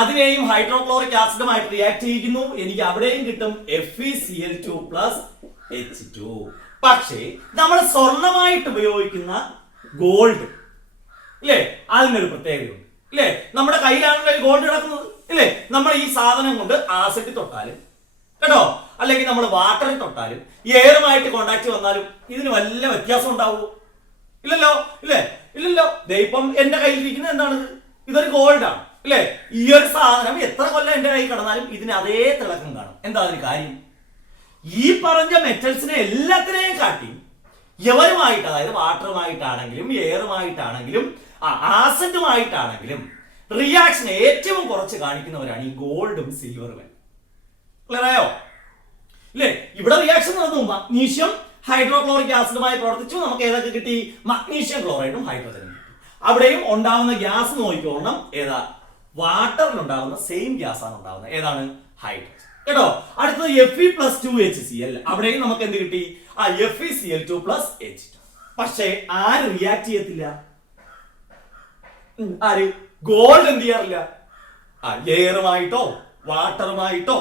അതിനെയും ഹൈഡ്രോക്ലോറിക് ആസിഡുമായിട്ട് റിയാക്ട് ചെയ്യിക്കുന്നു. എനിക്ക് അവിടെയും കിട്ടും FeCl2 പ്ലസ് H2. പക്ഷേ നമ്മൾ സ്വർണമായിട്ട് ഉപയോഗിക്കുന്ന ഗോൾഡ് ഇല്ലേ, അതിനൊരു പ്രത്യേകതയുണ്ട് ഇല്ലേ. നമ്മുടെ കയ്യിലാണല്ലോ ഈ ഗോൾഡ് കിടക്കുന്നത് ഇല്ലേ. നമ്മൾ ഈ സാധനം കൊണ്ട് ആസിഡ് തൊട്ടാലും കേട്ടോ, അല്ലെങ്കിൽ നമ്മൾ വാട്ടറിൽ തൊട്ടാലും എയറുമായിട്ട് കോണ്ടാക്ട് വന്നാലും ഇതിന് വല്ല വ്യത്യാസം ഉണ്ടാവുമോ? ഇല്ലല്ലോ ഇല്ലേ, ഇല്ലല്ലോ. ഇപ്പം എന്റെ കയ്യിലിരിക്കുന്നത് എന്താണ്? ഇതൊരു ഗോൾഡ് ആണ് ഇല്ലേ. ഈ ഒരു സാധനം എത്ര കൊല്ലം എന്റെ കയ്യിൽ കിടന്നാലും ഇതിന് അതേ തിളക്കം കാണും. എന്താ അതിന് കാര്യം? ഈ പറഞ്ഞ മെറ്റൽസിനെ എല്ലാത്തിനെയും കാട്ടി എവരുമായിട്ട്, അതായത് വാട്ടറുമായിട്ടാണെങ്കിലും എയറുമായിട്ടാണെങ്കിലും ആസിഡുമായിട്ടാണെങ്കിലും റിയാക്ഷൻ ഏറ്റവും കുറച്ച് കാണിക്കുന്നവരാണ് ഈ ഗോൾഡും സിൽവറും. ക്ലിയർ ആയോ ഇല്ലേ? ഇവിടെ റിയാക്ഷൻ നടന്നു. മഗ്നീഷ്യം ഹൈഡ്രോക്ലോറിക് ആസിഡുമായി പ്രവർത്തിച്ചു. നമുക്ക് ഏതൊക്കെ കിട്ടി? മഗ്നീഷ്യം ക്ലോറൈഡും ഹൈഡ്രജനും കിട്ടി. അവിടെയും ഉണ്ടാവുന്ന ഗ്യാസ് നോക്കിക്കോണം. ഏതാ? വാട്ടറിൽ ഉണ്ടാകുന്ന സെയിം ഗ്യാസ് ആണ് ഉണ്ടാകുന്നത്. ഏതാണ്? ഹൈഡ്രജൻ കേട്ടോ. അടുത്തത് Fe+2HCl. അവിടെയും നമുക്ക് എന്ത് കിട്ടി? FeCl2+H2. പക്ഷേ ആര് റിയാക്ട് ചെയ്യത്തില്ല? ആര്? ഗോൾഡ് എന്ത് ചെയ്യാറില്ല? എയറുമായിട്ടോ വാട്ടറുമായിട്ടോ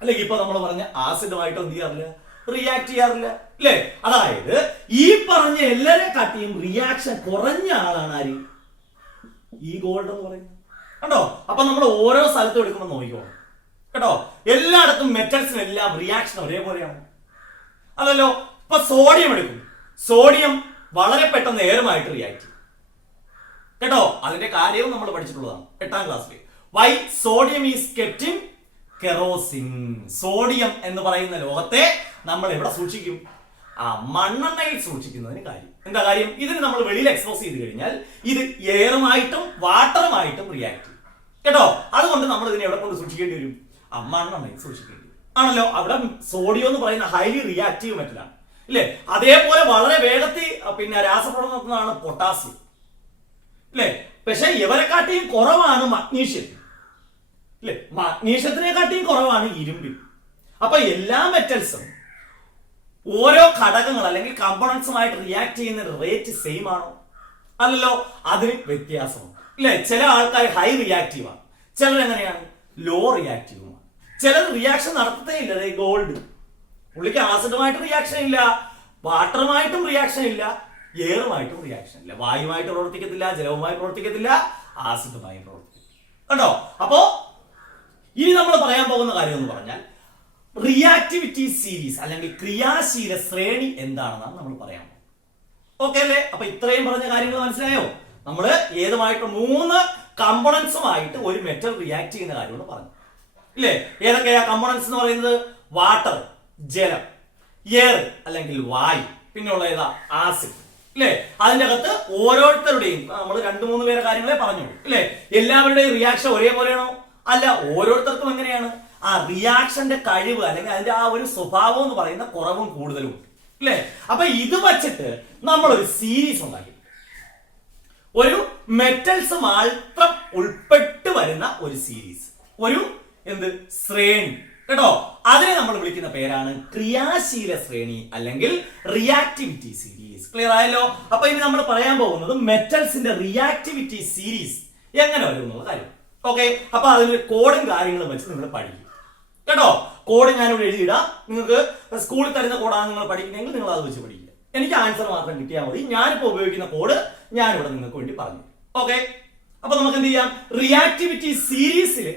അല്ലെങ്കിൽ ഇപ്പൊ നമ്മൾ പറഞ്ഞ ആസിഡുമായിട്ടോ എന്ത് ചെയ്യാറില്ല? റിയാക്ട് ചെയ്യാറില്ല അല്ലേ. അതായത് ഈ പറഞ്ഞ എല്ലാരെ കാട്ടിയും റിയാക്ഷൻ കുറഞ്ഞ ആളാണ് ആര്? ഈ ഗോൾഡ് എന്ന് പറയുന്നത് കണ്ടോ. അപ്പൊ നമ്മൾ ഓരോ സ്ഥലത്തും എടുക്കുമ്പോൾ നോക്കിക്കോണം കേട്ടോ. എല്ലായിടത്തും മെറ്റൽസിനെല്ലാം റിയാക്ഷൻ ഒരേപോലെയാണ് അതല്ലോ. ഇപ്പൊ സോഡിയം എടുക്കും. സോഡിയം വളരെ പെട്ടെന്ന് എയറുമായിട്ട് റിയാക്ട് ചെയ്യും കേട്ടോ. അതിന്റെ കാര്യവും നമ്മൾ പഠിച്ചിട്ടുള്ളതാണ് 8ാം ക്ലാസ്സിൽ. Why sodium is kept in kerosene. Sodium എന്ന് പറയുന്ന ലോഹത്തെ നമ്മൾ എവിടെ സൂക്ഷിക്കും? മണ്ണെണ്ണയിൽ സൂക്ഷിക്കുന്നതിന് കാര്യം എന്താ കാര്യം? ഇതിന് നമ്മൾ വെളിയിൽ എക്സ്പോസ് ചെയ്ത് കഴിഞ്ഞാൽ ഇത് എയറുമായിട്ടും വാട്ടറുമായിട്ടും റിയാക്ട് ചെയ്യും കേട്ടോ. അതുകൊണ്ട് നമ്മൾ ഇതിനെ എവിടെ കൊണ്ട് സൂക്ഷിക്കേണ്ടി വരും? മണ്ണെണ്ണയിൽ സൂക്ഷിക്കേണ്ടി വരും ആണല്ലോ. അവിടെ സോഡിയം എന്ന് പറയുന്ന ഹൈലി റിയാക്റ്റീവ് മെറ്റലാണ് ഇല്ലേ. അതേപോലെ വളരെ വേഗത്തിൽ രാസപ്രവർത്തനം നടത്തുന്നതാണ് പൊട്ടാസ്യം ഇല്ലേ. പക്ഷെ ഇവരെക്കാട്ടിയും കുറവാണ് മഗ്നീഷ്യം ഇല്ലേ. മഗ്നീഷ്യത്തിനെ കാട്ടിയും കുറവാണ് ഇരുമ്പിൽ. അപ്പൊ എല്ലാ മെറ്റൽസും ഓരോ ഘടകങ്ങൾ അല്ലെങ്കിൽ കമ്പോണൻസുമായിട്ട് റിയാക്ട് ചെയ്യുന്ന റേറ്റ് സെയിം ആണോ? അല്ലല്ലോ, അതിന് വ്യത്യാസമുണ്ട് ഇല്ലേ. ചില ആൾക്കാർ ഹൈ റിയാക്റ്റീവ് ആണ്, ചിലർ എങ്ങനെയാണ്? ലോ റിയാക്റ്റീവുമാണ്. ചിലർ റിയാക്ഷൻ നടത്തത്തേ ഇല്ല. ഗോൾഡ് പുള്ളിക്ക് ആസിഡുമായിട്ട് റിയാക്ഷൻ ഇല്ല, വാട്ടറുമായിട്ടും റിയാക്ഷൻ ഇല്ല, എയറുമായിട്ടും റിയാക്ഷൻ ഇല്ല. വായുമായിട്ട് പ്രവർത്തിക്കത്തില്ല, ജലവുമായി പ്രവർത്തിക്കത്തില്ല, ആസിഡുമായി പ്രവർത്തിക്കത്തില്ല കണ്ടോ. അപ്പോ ഇനി നമ്മൾ പറയാൻ പോകുന്ന കാര്യം എന്ന് പറഞ്ഞാൽ റിയാക്ടിവിറ്റി സീരീസ് അല്ലെങ്കിൽ ക്രിയാശീല ശ്രേണി എന്താണെന്നാണ് നമ്മൾ പറയാൻ പോകുന്നത്. ഓക്കെ അല്ലേ? അപ്പൊ ഇത്രയും പറഞ്ഞ കാര്യങ്ങൾ മനസ്സിലായോ? നമ്മൾ ഏതുമായിട്ട് 3 കമ്പോണൻസുമായിട്ട് ഒരു മെറ്റൽ റിയാക്ട് ചെയ്യുന്ന കാര്യമാണ് പറഞ്ഞു ഇല്ലേ. ഏതൊക്കെയാ കമ്പോണൻസ് എന്ന് പറയുന്നത്? വാട്ടർ ജലം, എയർ അല്ലെങ്കിൽ വായു, പിന്നെയുള്ള ഏതാ? ആസിഡ് ഇല്ലേ. അതിന്റെ അകത്ത് ഓരോരുത്തരുടെയും നമ്മൾ 2-3 പേരെ കാര്യങ്ങളെ പറഞ്ഞോളൂ ഇല്ലേ. എല്ലാവരുടെയും റിയാക്ഷൻ ഒരേപോലെയാണോ? അല്ല, ഓരോരുത്തർക്കും എങ്ങനെയാണ് റിയാക്ഷന്റെ കഴിവ് അല്ലെങ്കിൽ അതിന്റെ ഒരു സ്വഭാവം എന്ന് പറയുന്ന കുറവും കൂടുതലും ഉണ്ട് അല്ലേ. അപ്പൊ ഇത് വച്ചിട്ട് നമ്മൾ ഒരു സീരീസ് ഉണ്ടാക്കി, ഒരു മെറ്റൽസ് മാത്രം ഉൾപ്പെട്ട് വരുന്ന ഒരു സീരീസ്, ഒരു ശ്രേണി കേട്ടോ. അതിനെ നമ്മൾ വിളിക്കുന്ന പേരാണ് ക്രിയാശീല ശ്രേണി അല്ലെങ്കിൽ റിയാക്ടിവിറ്റി സീരീസ്. ക്ലിയർ ആയല്ലോ? അപ്പൊ ഇനി നമ്മൾ പറയാൻ പോകുന്നത് മെറ്റൽസിന്റെ റിയാക്ടിവിറ്റി സീരീസ് എങ്ങനെ വരും എന്നുള്ള കാര്യം. ഓക്കെ, അപ്പൊ അതിന്റെ കോഡും കാര്യങ്ങളും വെച്ച് നിങ്ങൾ പഠിക്കും കേട്ടോ. കോഡ് ഞാനിവിടെ എഴുതിയിടാം. നിങ്ങൾക്ക് സ്കൂളിൽ തരുന്ന കോഡാണ് നിങ്ങൾ പഠിക്കുന്നതെങ്കിൽ നിങ്ങൾ അത് വെച്ച് പഠിക്കുക. എനിക്ക് ആൻസർ മാത്രം കിട്ടിയാൽ മതി. ഞാനിപ്പോ ഉപയോഗിക്കുന്ന കോഡ് ഞാനിവിടെ നിങ്ങൾക്ക് വേണ്ടി പറഞ്ഞു. ഓക്കെ, അപ്പൊ നമുക്ക് എന്ത് ചെയ്യാം? റിയാക്ടിവിറ്റി സീരീസിൽ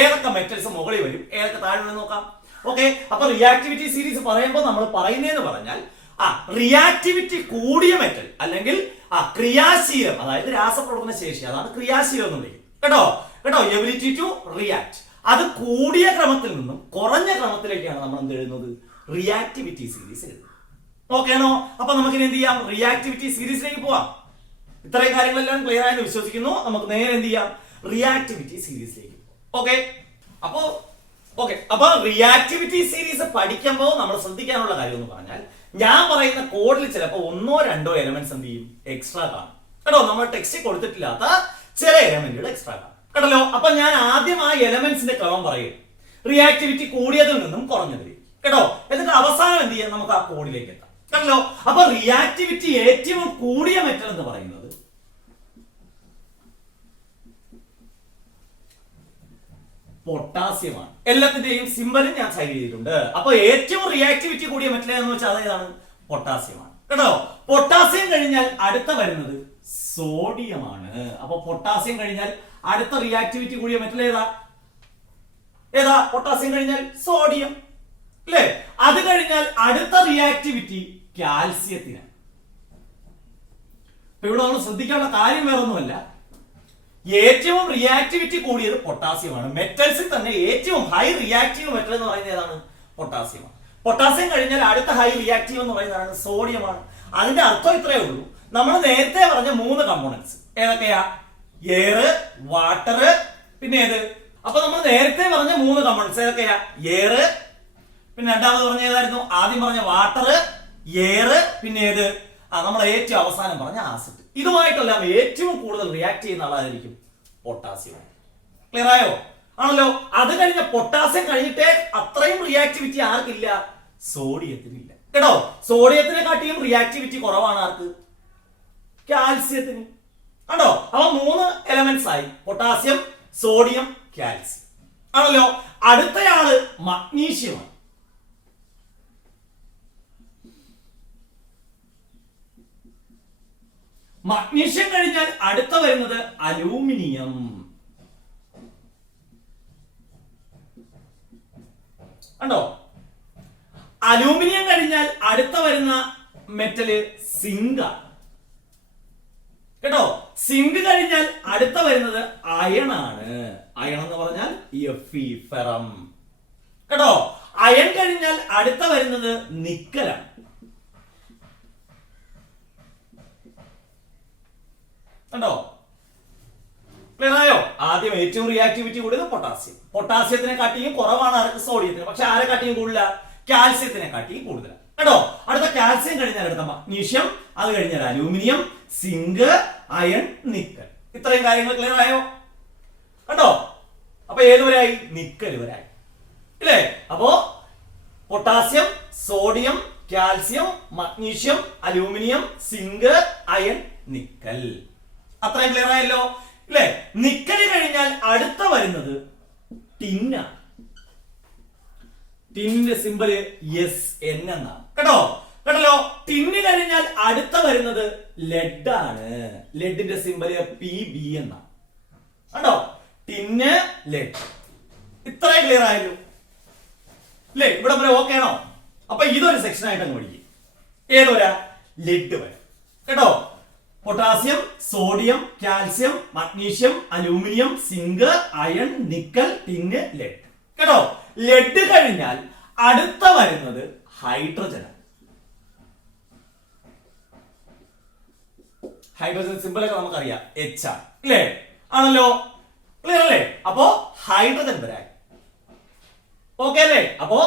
ഏതൊക്കെ മെറ്റൽസ് മുകളിൽ വരും, ഏതൊക്കെ താഴെ വരും നോക്കാം. ഓക്കെ, അപ്പൊ റിയാക്ടിവിറ്റി സീരീസ് പറയുമ്പോൾ നമ്മൾ പറയുന്നതെന്ന് പറഞ്ഞാൽ റിയാക്ടിവിറ്റി കൂടിയ മെറ്റൽ അല്ലെങ്കിൽ ക്രിയാശീലം, അതായത് രാസപ്രവർത്തന ശേഷി, അതാണ് ക്രിയാശീലം എന്ന് വിളിക്കുന്നത് കേട്ടോ. എബിലിറ്റി ടു റിയാക്ട്, അത് കൂടിയ ക്രമത്തിൽ നിന്നും കുറഞ്ഞ ക്രമത്തിലേക്കാണ് നമ്മൾ എന്ത് എഴുതുന്നത്? റിയാക്ടിവിറ്റി സീരീസ് എഴുതുന്നത്. ഓക്കെ ആണോ? അപ്പൊ നമുക്ക് എന്ത് ചെയ്യാം? റിയാക്ടിവിറ്റി സീരീസിലേക്ക് പോവാം. ഇത്രയും കാര്യങ്ങളെല്ലാം ക്ലിയർ ആയെന്ന് വിശ്വസിക്കുന്നു. നമുക്ക് നേരെ എന്ത് ചെയ്യാം? റിയാക്ടിവിറ്റി സീരീസിലേക്ക്. ഓക്കെ, അപ്പൊ റിയാക്ടിവിറ്റി സീരീസ് പഠിക്കുമ്പോൾ നമ്മൾ ശ്രദ്ധിക്കാനുള്ള കാര്യം എന്ന് പറഞ്ഞാൽ, ഞാൻ പറയുന്ന കോഡിൽ ചിലപ്പോൾ 1-2 എലമെന്റ്സ് എന്ത് ചെയ്യും? എക്സ്ട്രാ കാണും കേട്ടോ. നമ്മൾ ടെക്സ്റ്റ് കൊടുത്തിട്ടില്ലാത്ത ചില എലമെന്റുകൾ എക്സ്ട്രാ കാണും കേട്ടല്ലോ. അപ്പൊ ഞാൻ ആദ്യം ആ എലമെന്റ്സിന്റെ ക്രമം പറയും, റിയാക്ടിവിറ്റി കൂടിയതിൽ നിന്നും കുറഞ്ഞതിലേക്ക് കേട്ടോ. എന്നിട്ട് അവസാനം എന്ത് ചെയ്യാം? നമുക്ക് ആ കോഡിലേക്ക് എത്താം കേട്ടല്ലോ. അപ്പൊ റിയാക്ടിവിറ്റി ഏറ്റവും കൂടിയ മെറ്റൽ എന്ന് പറയുന്നത് പൊട്ടാസ്യമാണ്. എല്ലാത്തിന്റെയും സിമ്പലും ഞാൻ സൈഡ് ചെയ്തിട്ടുണ്ട്. അപ്പൊ ഏറ്റവും റിയാക്ടിവിറ്റി കൂടിയ മെറ്റൽ എന്ന് വെച്ചാൽ അതേതാണ്? പൊട്ടാസ്യമാണ് കേട്ടോ. പൊട്ടാസ്യം കഴിഞ്ഞാൽ അടുത്ത വരുന്നത് സോഡിയമാണ്. അപ്പൊ പൊട്ടാസ്യം കഴിഞ്ഞാൽ അടുത്ത റിയാക്ടിവിറ്റി കൂടിയ മെറ്റൽ ഏതാ? ഏതാ? പൊട്ടാസ്യം കഴിഞ്ഞാൽ സോഡിയം അല്ലേ? അത് കഴിഞ്ഞാൽ അടുത്ത റിയാക്ടിവിറ്റി കാൽസ്യത്തിന്. ഇവിടെ നമ്മൾ ശ്രദ്ധിക്കാനുള്ള കാര്യം വേറൊന്നുമല്ല, ഏറ്റവും റിയാക്ടിവിറ്റി കൂടിയത് പൊട്ടാസ്യമാണ്. മെറ്റൽസിൽ തന്നെ ഏറ്റവും ഹൈ റിയാക്റ്റീവ് മെറ്റൽ എന്ന് പറയുന്നത് ഏതാണ്? പൊട്ടാസ്യമാണ്. പൊട്ടാസ്യം കഴിഞ്ഞാൽ അടുത്ത ഹൈ റിയാക്റ്റീവ് എന്ന് പറയുന്നതാണ് സോഡിയമാണ്. അതിന്റെ അർത്ഥം ഇത്രയേ ഉള്ളൂ, നമ്മൾ നേരത്തെ പറഞ്ഞ 3 കമ്പോണൻസ് ഏതൊക്കെയാ? എയർ, വാട്ടർ, പിന്നെ ഏത്? അപ്പൊ നമ്മൾ നേരത്തെ പറഞ്ഞ 3 കമ്പോണൻസ് ഏതൊക്കെയാ? എയർ, പിന്നെ രണ്ടാമത് പറഞ്ഞ ഏതായിരുന്നു? ആദ്യം പറഞ്ഞ വാട്ടർ, എയർ, പിന്നെ ഏത്? നമ്മൾ ഏറ്റവും അവസാനം പറഞ്ഞ ആസിഡ്. ഇതുമായിട്ടെല്ലാം ഏറ്റവും കൂടുതൽ റിയാക്ട് ചെയ്യുന്ന ആളായിരിക്കും പൊട്ടാസ്യം. ക്ലിയർ ആയോ? ആണല്ലോ. അത് കഴിഞ്ഞ പൊട്ടാസ്യം കഴിഞ്ഞിട്ടേ അത്രയും റിയാക്ടിവിറ്റി ആർക്കില്ല? സോഡിയത്തിനില്ല കേട്ടോ. സോഡിയത്തിനെ കാട്ടിയും റിയാക്ടിവിറ്റി കുറവാണ് ആർക്ക്? കാൽസ്യത്തിന്. ആണോ? അപ്പൊ 3 എലമെന്റ്സ് ആയി, പൊട്ടാസ്യം, സോഡിയം, കാൽസ്യം. ആണല്ലോ. അടുത്തയാള് മഗ്നീഷ്യമാണ്. മഗ്നീഷ്യം കഴിഞ്ഞാൽ അടുത്ത വരുന്നത് അലൂമിനിയം. കണ്ടോ? അലൂമിനിയം കഴിഞ്ഞാൽ അടുത്ത വരുന്ന മെറ്റല് സിങ്ക് കേട്ടോ. സിങ്ക് കഴിഞ്ഞാൽ അടുത്ത വരുന്നത് അയൺ ആണ്. അയൺ എന്ന് പറഞ്ഞാൽ ഫെറം കേട്ടോ. അയൺ കഴിഞ്ഞാൽ അടുത്ത വരുന്നത് നിക്കലാണ്. കണ്ടോ? ക്ലിയർ ആയോ? ആദ്യം ഏറ്റവും റിയാക്ടിവിറ്റി കൂടിയത് പൊട്ടാസ്യം. പൊട്ടാസ്യത്തിനെ കാട്ടിയും കുറവാണ് ആർക്ക്? സോഡിയത്തിന്. പക്ഷെ ആരെ കാട്ടിയും കൂടുതല? കാൽസ്യത്തിനെ കാട്ടിയും കൂടുതലാണ് കേട്ടോ. അടുത്ത കാൽസ്യം കഴിഞ്ഞാൽ അടുത്ത മഗ്നീഷ്യം, അത് കഴിഞ്ഞാൽ അലൂമിനിയം, സിങ്ക്, അയൺ, നിക്കൽ. ഇത്രയും കാര്യങ്ങൾ ക്ലിയർ ആയോ? കണ്ടോ? അപ്പൊ ഏതുവരായി? നിക്കൽ വരായി ഇല്ലേ? അപ്പോ potassium, sodium, calcium, magnesium, aluminium, zinc, iron, nickel. അത്രയും ക്ലിയർ ആയല്ലോ ഇല്ലേ? നിക്കല് കഴിഞ്ഞാൽ അടുത്ത വരുന്നത് ടിന്നാണ്. ടിന്നിന്റെ സിമ്പല് SN എന്നാണ് കേട്ടോ. കേട്ടല്ലോ? ടിന്ന് കഴിഞ്ഞാൽ അടുത്ത വരുന്നത് ലെഡ് ആണ്. ലെഡിന്റെ സിമ്പല് PB എന്നാണ്. കണ്ടോ? Tin, lead. ഇത്രയും ക്ലിയർ ആയല്ലോ അല്ലേ? ഇവിടെ വരെ ഓക്കെ ആണോ? അപ്പൊ ഇതൊരു സെക്ഷൻ ആയിട്ട് അങ്ങ് പഠിക്കും. ഏതൊരാ? ലെഡ് വരെ കേട്ടോ. Potassium, sodium, calcium, magnesium, aluminium, zinc, iron, nickel, tin, lead കേട്ടോ. ലെഡ് കഴിഞ്ഞാൽ അടുത്ത വരുന്നത് ഹൈഡ്രജൻ. ഹൈഡ്രജൻ സിമ്പിൾ ഒക്കെ നമുക്കറിയാം, H ആണ് അല്ലേ? ആണല്ലോ. ക്ലിയർ അല്ലേ? അപ്പോ ഹൈഡ്രജൻ വരായി. ഓക്കെ അല്ലേ? അപ്പോ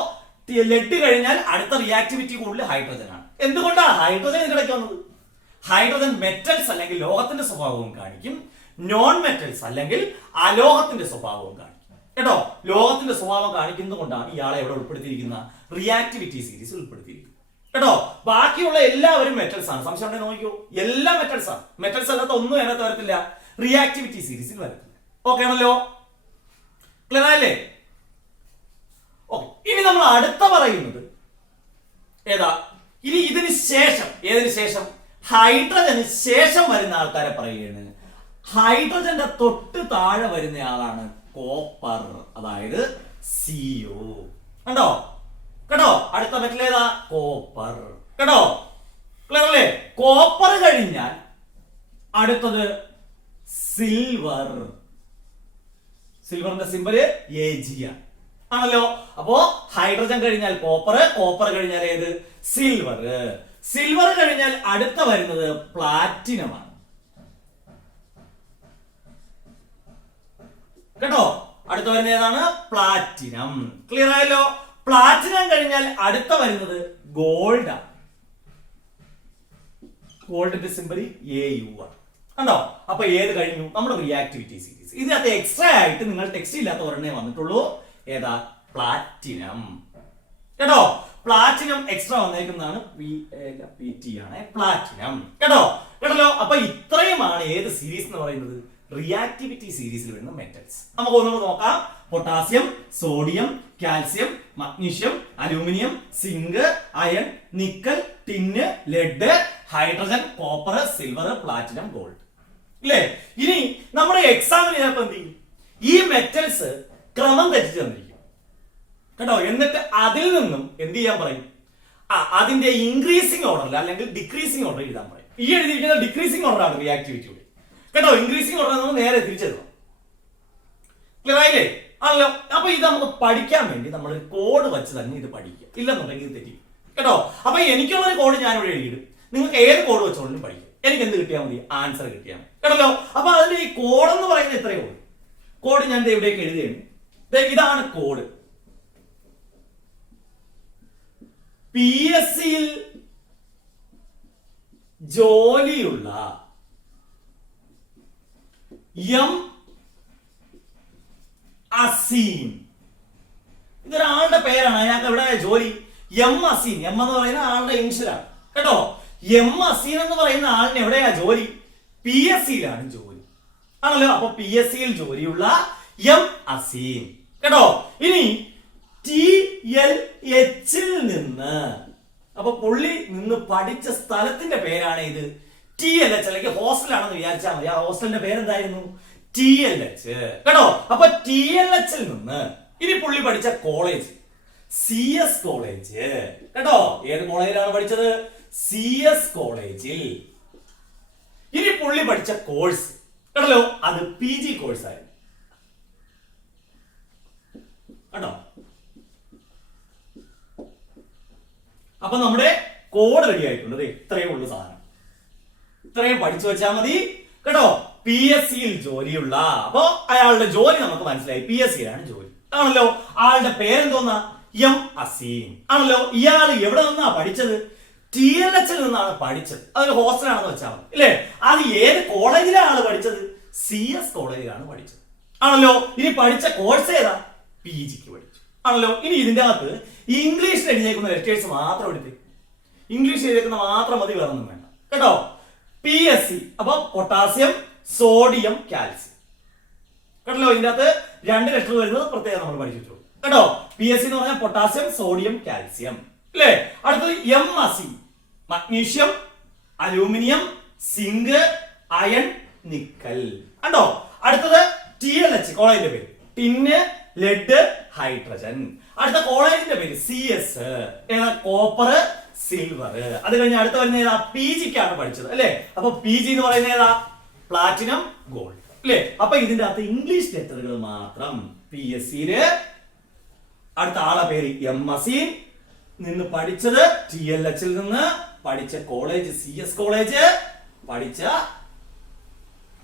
ലെഡ് കഴിഞ്ഞാൽ അടുത്ത റിയാക്ടിവിറ്റി കൂടുതൽ ഹൈഡ്രജൻ ആണ്. എന്തുകൊണ്ടാണ് ഹൈഡ്രജൻ ഇതിനിടയ്ക്ക് വന്നത്? ഹൈഡ്രജൻ മെറ്റൽസ് അല്ലെങ്കിൽ ലോഹത്തിന്റെ സ്വഭാവവും കാണിക്കും, നോൺ മെറ്റൽസ് അല്ലെങ്കിൽ അലോഹത്തിന്റെ സ്വഭാവവും കാണിക്കും കേട്ടോ. ലോഹത്തിന്റെ സ്വഭാവം കാണിക്കുന്നത് കൊണ്ടാണ് ഇയാളെ എവിടെ ഉൾപ്പെടുത്തിയിരിക്കുന്ന റിയാക്ടിവിറ്റി സീരീസിൽ ഉൾപ്പെടുത്തിയിരിക്കുന്നത് കേട്ടോ. ബാക്കിയുള്ള എല്ലാവരും മെറ്റൽസ് ആണ്. സംശയം ഉണ്ടെങ്കിൽ നോക്കിയോ, എല്ലാം മെറ്റൽസ് ആണ്. മെറ്റൽസ് അല്ലാത്ത ഒന്നും അതിനകത്ത് വരത്തില്ല, റിയാക്ടിവിറ്റി സീരീസിൽ വരത്തില്ല. ഓക്കെ ആണല്ലോ? ക്ലിയർ ആയല്ലേ? ഓക്കെ. ഇനി നമ്മൾ അടുത്ത പറയുന്നത് ഏതാ? ഇനി ഇതിന് ശേഷം, ഏതിനു ശേഷം? ഹൈഡ്രജന് ശേഷം വരുന്ന ആൾക്കാരെ പറയുകയാണ്. ഹൈഡ്രജന്റെ തൊട്ട് താഴെ വരുന്ന ആളാണ് കോപ്പർ, അതായത് CO. കണ്ടോ? കേട്ടോ? അടുത്ത മെറ്റൽ ഏതാ? കോപ്പർ കേട്ടോ. ക്ലിയർ അല്ലേ? കോപ്പർ കഴിഞ്ഞാൽ അടുത്തത് സിൽവർ. സിൽവറിന്റെ സിമ്പല് AG ആണ്. ആണല്ലോ. അപ്പോ ഹൈഡ്രജൻ കഴിഞ്ഞാൽ കോപ്പർ, കോപ്പർ കഴിഞ്ഞാൽ ഏത്? സിൽവർ. സിൽവർ കഴിഞ്ഞാൽ അടുത്ത വരുന്നത് പ്ലാറ്റിനം ആണ് കേട്ടോ. അടുത്ത വരുന്നത് ഏതാണ്? പ്ലാറ്റിനം. ക്ലിയർ ആയല്ലോ? പ്ലാറ്റിനം കഴിഞ്ഞാൽ അടുത്ത വരുന്നത് ഗോൾഡ് ആണ്. ഗോൾഡിന്റെ സിമ്പൽ AU ആണ്. കണ്ടോ? അപ്പൊ ഏത് കഴിഞ്ഞു? നമ്മുടെ റിയാക്ടിവിറ്റി സീരീസ്. ഇതിനകത്ത് എക്സ്ട്രാ ആയിട്ട് നിങ്ങൾ ടെക്സ്റ്റ് ഇല്ലാത്ത ഒരെണ്ണേ വന്നിട്ടുള്ളൂ. ഏതാ? പ്ലാറ്റിനം കേട്ടോ. പ്ലാറ്റിനം എക്സ്ട്രാ വന്നേക്കുന്നതാണ് PT ആണ് പ്ലാറ്റിനം കേട്ടോ. കേട്ടല്ലോ? അപ്പൊ ഇത്രയുമാണ് ഏത് സീരീസ് എന്ന് പറയുന്നത്? റിയാക്ടിവിറ്റി സീരീസിൽ വരുന്ന മെറ്റൽസ്. നമുക്ക് ഒന്നുകൂടെ നോക്കാം. Potassium, sodium, calcium, magnesium, aluminium, zinc, iron, nickel, tin, lead, hydrogen, copper, silver, platinum, gold. ഇല്ലേ? ഇനി നമ്മുടെ എക്സാമിന് ചിലപ്പോൾ എന്ത് ചെയ്യും, ഈ മെറ്റൽസ് ക്രമം തെറ്റിച്ച് തന്നിരിക്കും കേട്ടോ. എന്നിട്ട് അതിൽ നിന്നും എന്ത് ചെയ്യാൻ പറയും, അതിന്റെ ഇൻക്രീസിംഗ് ഓർഡറിൽ അല്ലെങ്കിൽ ഡിക്രീസിംഗ് ഓർഡർ എഴുതാൻ പറയും. ഈ എഴുതിയിരിക്കുന്ന ഡിക്രീസിംഗ് ഓർഡർ ആണ് റിയാക്ടിവിറ്റിയുടെ കേട്ടോ. ഇൻക്രീസിംഗ് ഓർഡർ നമ്മൾ നേരെ തിരിച്ചെഴുതണം. ക്ലിയർ ആയില്ലേ? ആണല്ലോ. അപ്പൊ ഇത് നമുക്ക് പഠിക്കാൻ വേണ്ടി നമ്മൾ ഒരു കോഡ് വെച്ച് തന്നെ ഇത് പഠിക്കുക, ഇല്ലെന്നുണ്ടെങ്കിൽ ഇത് തെറ്റിക്കും കേട്ടോ. അപ്പൊ എനിക്കുള്ളൊരു കോഡ് ഞാൻ ഇവിടെ എഴുതിയിടും, നിങ്ങൾക്ക് ഏത് കോഡ് വെച്ചോണ്ടും പഠിക്കും. എനിക്ക് എന്ത് കിട്ടിയാൽ മതി, ആൻസർ കിട്ടിയാൽ മതി കേട്ടല്ലോ. അപ്പൊ അതിന്റെ ഈ കോഡ് എന്ന് പറയുന്നത് ഇത്രയേ ഉള്ളൂ. കോഡ് ഞാൻ ഇവിടേക്ക് എഴുതിയാണ്. ഇതാണ് കോഡ്. പി എസ് സിയിൽ ജോലിയുള്ള എം അസീം, ഇതൊരാളുടെ പേരാണ്. അയാൾക്ക് എവിടെ ജോലി? എം അസീം. എം എന്ന് പറയുന്ന ആളുടെ ഇനിഷ്യലാണ് കേട്ടോ. എം അസീം എന്ന് പറയുന്ന ആളിന് എവിടെയാ ജോലി? പി എസ് സിയിലാണ് ജോലി ആണല്ലോ. അപ്പൊ പി എസ് സിയിൽ ജോലിയുള്ള എം അസീം കേട്ടോ. ഇനി ടി എൽ എച്ചിൽ നിന്ന്, അപ്പൊ പുള്ളി നിന്ന് പഠിച്ച സ്ഥലത്തിന്റെ പേരാണ് ഇത് ടി എൽ എച്ച്, അല്ലെങ്കിൽ ഹോസ്റ്റലാണെന്ന് വിചാരിച്ചാൽ മതി. ആ ഹോസ്റ്റലിന്റെ പേരെന്തായിരുന്നു? ടി എൽ എച്ച് കേട്ടോ. അപ്പൊ ടി എൽ എച്ചിൽ നിന്ന് ഇനി പുള്ളി പഠിച്ച കോളേജ് സി എസ് കോളേജ് കേട്ടോ. ഏത് കോളേജിലാണ് പഠിച്ചത്? സി എസ് കോളേജിൽ. ഇനി പുള്ളി പഠിച്ച കോഴ്സ് കേട്ടല്ലോ, അത് പി ജി കോഴ്സ് ആയിരുന്നു കേട്ടോ. അപ്പൊ നമ്മുടെ കോഡ് റെഡി ആയിട്ടുണ്ട്. ഇത്രയും ഉള്ളു സാധനം, ഇത്രയും പഠിച്ചു വെച്ചാൽ മതി കേട്ടോ. പി എസ് സിയിൽ ജോലിയുള്ള, അപ്പൊ അയാളുടെ ജോലി നമുക്ക് മനസ്സിലായി, പി എസ് സിയിലാണ് ജോലി ആണല്ലോ. ആളുടെ പേരെന്തോന്നാ? എം അസീം ആണല്ലോ. ഇയാൾ എവിടെ നിന്നാ പഠിച്ചത്? ടി എൽ എച്ചിൽ നിന്നാണ് പഠിച്ചത്. അതൊരു ഹോസ്റ്റലാണെന്ന് വെച്ചാൽ മതി ഇല്ലേ. അത് ഏത് കോളേജിലാണ് ആള് പഠിച്ചത്? സി എസ് കോളേജിലാണ് പഠിച്ചത് ആണല്ലോ. ഇനി പഠിച്ച കോഴ്സ് ഏതാ? പി ജിക്ക് പഠിച്ചു ആണല്ലോ. ഇനി ഇതിന്റെ അകത്ത് ഇംഗ്ലീഷിൽ എഴുതിയേക്കുന്ന ലെറ്റേഴ്സ് മാത്രം എടുത്ത്, ഇംഗ്ലീഷ് എഴുതിയേക്കുന്ന മാത്രം മതി, വേറെ ഒന്നും വേണ്ട കേട്ടോ. പി എസ് സി, അപ്പൊ പൊട്ടാസ്യം, സോഡിയം, കാൽസ്യം കേട്ടല്ലോ. ഇതിന്റെ അകത്ത് 2 ലെറ്റർ വരുന്നത് പ്രത്യേകം നമ്മൾ പഠിച്ചിട്ടുള്ളൂ കേട്ടോ. പി എസ് സി എന്ന് പറഞ്ഞാൽ പൊട്ടാസ്യം, സോഡിയം, കാൽസ്യം അല്ലേ. അടുത്തത് എം അസി, magnesium, aluminium, zinc, iron, nickel കണ്ടോ. അടുത്തത് ടി എൽ എച്ച്, കോളേജിന്റെ പേര് ടിന്ന്, ലെഡ്, ഹൈഡ്രജൻ. അടുത്ത കോളേജിന്റെ പേര് സി എസ്, ഏതാ? Copper, silver. അത് കഴിഞ്ഞ് അടുത്ത വരുന്ന ഏതാ? പി ജിക്കാണ് പഠിച്ചത് അല്ലെ. അപ്പൊ പി ജി എന്ന് പറയുന്നത് ഏതാ? പ്ലാറ്റിനം, ഗോൾഡ് അല്ലെ. അപ്പൊ ഇതിന്റെ അകത്ത് ഇംഗ്ലീഷ് ലെറ്ററുകൾ മാത്രം. പി എസ് സിയില് അടുത്ത ആളെ പേര് എം അസീം, നിന്ന് പഠിച്ചത് ടി എൽ എച്ചിൽ നിന്ന്, പഠിച്ച കോളേജ് സി എസ് കോളേജ്, പഠിച്ച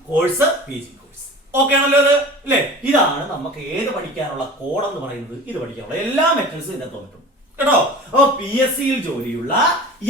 course P G course. Okay ആണല്ലോ ഇത് അല്ലെ. ഇതാണ് നമുക്ക് ഏത് പഠിക്കാനുള്ള കോഡ് എന്ന് പറയുന്നത്. ഇത് പഠിക്കാനുള്ള എല്ലാ മെറ്റൽസും ഇതിനകത്ത് വന്നിട്ടുണ്ട് കേട്ടോ. അപ്പൊ പി എസ് സിയിൽ ജോലിയുള്ള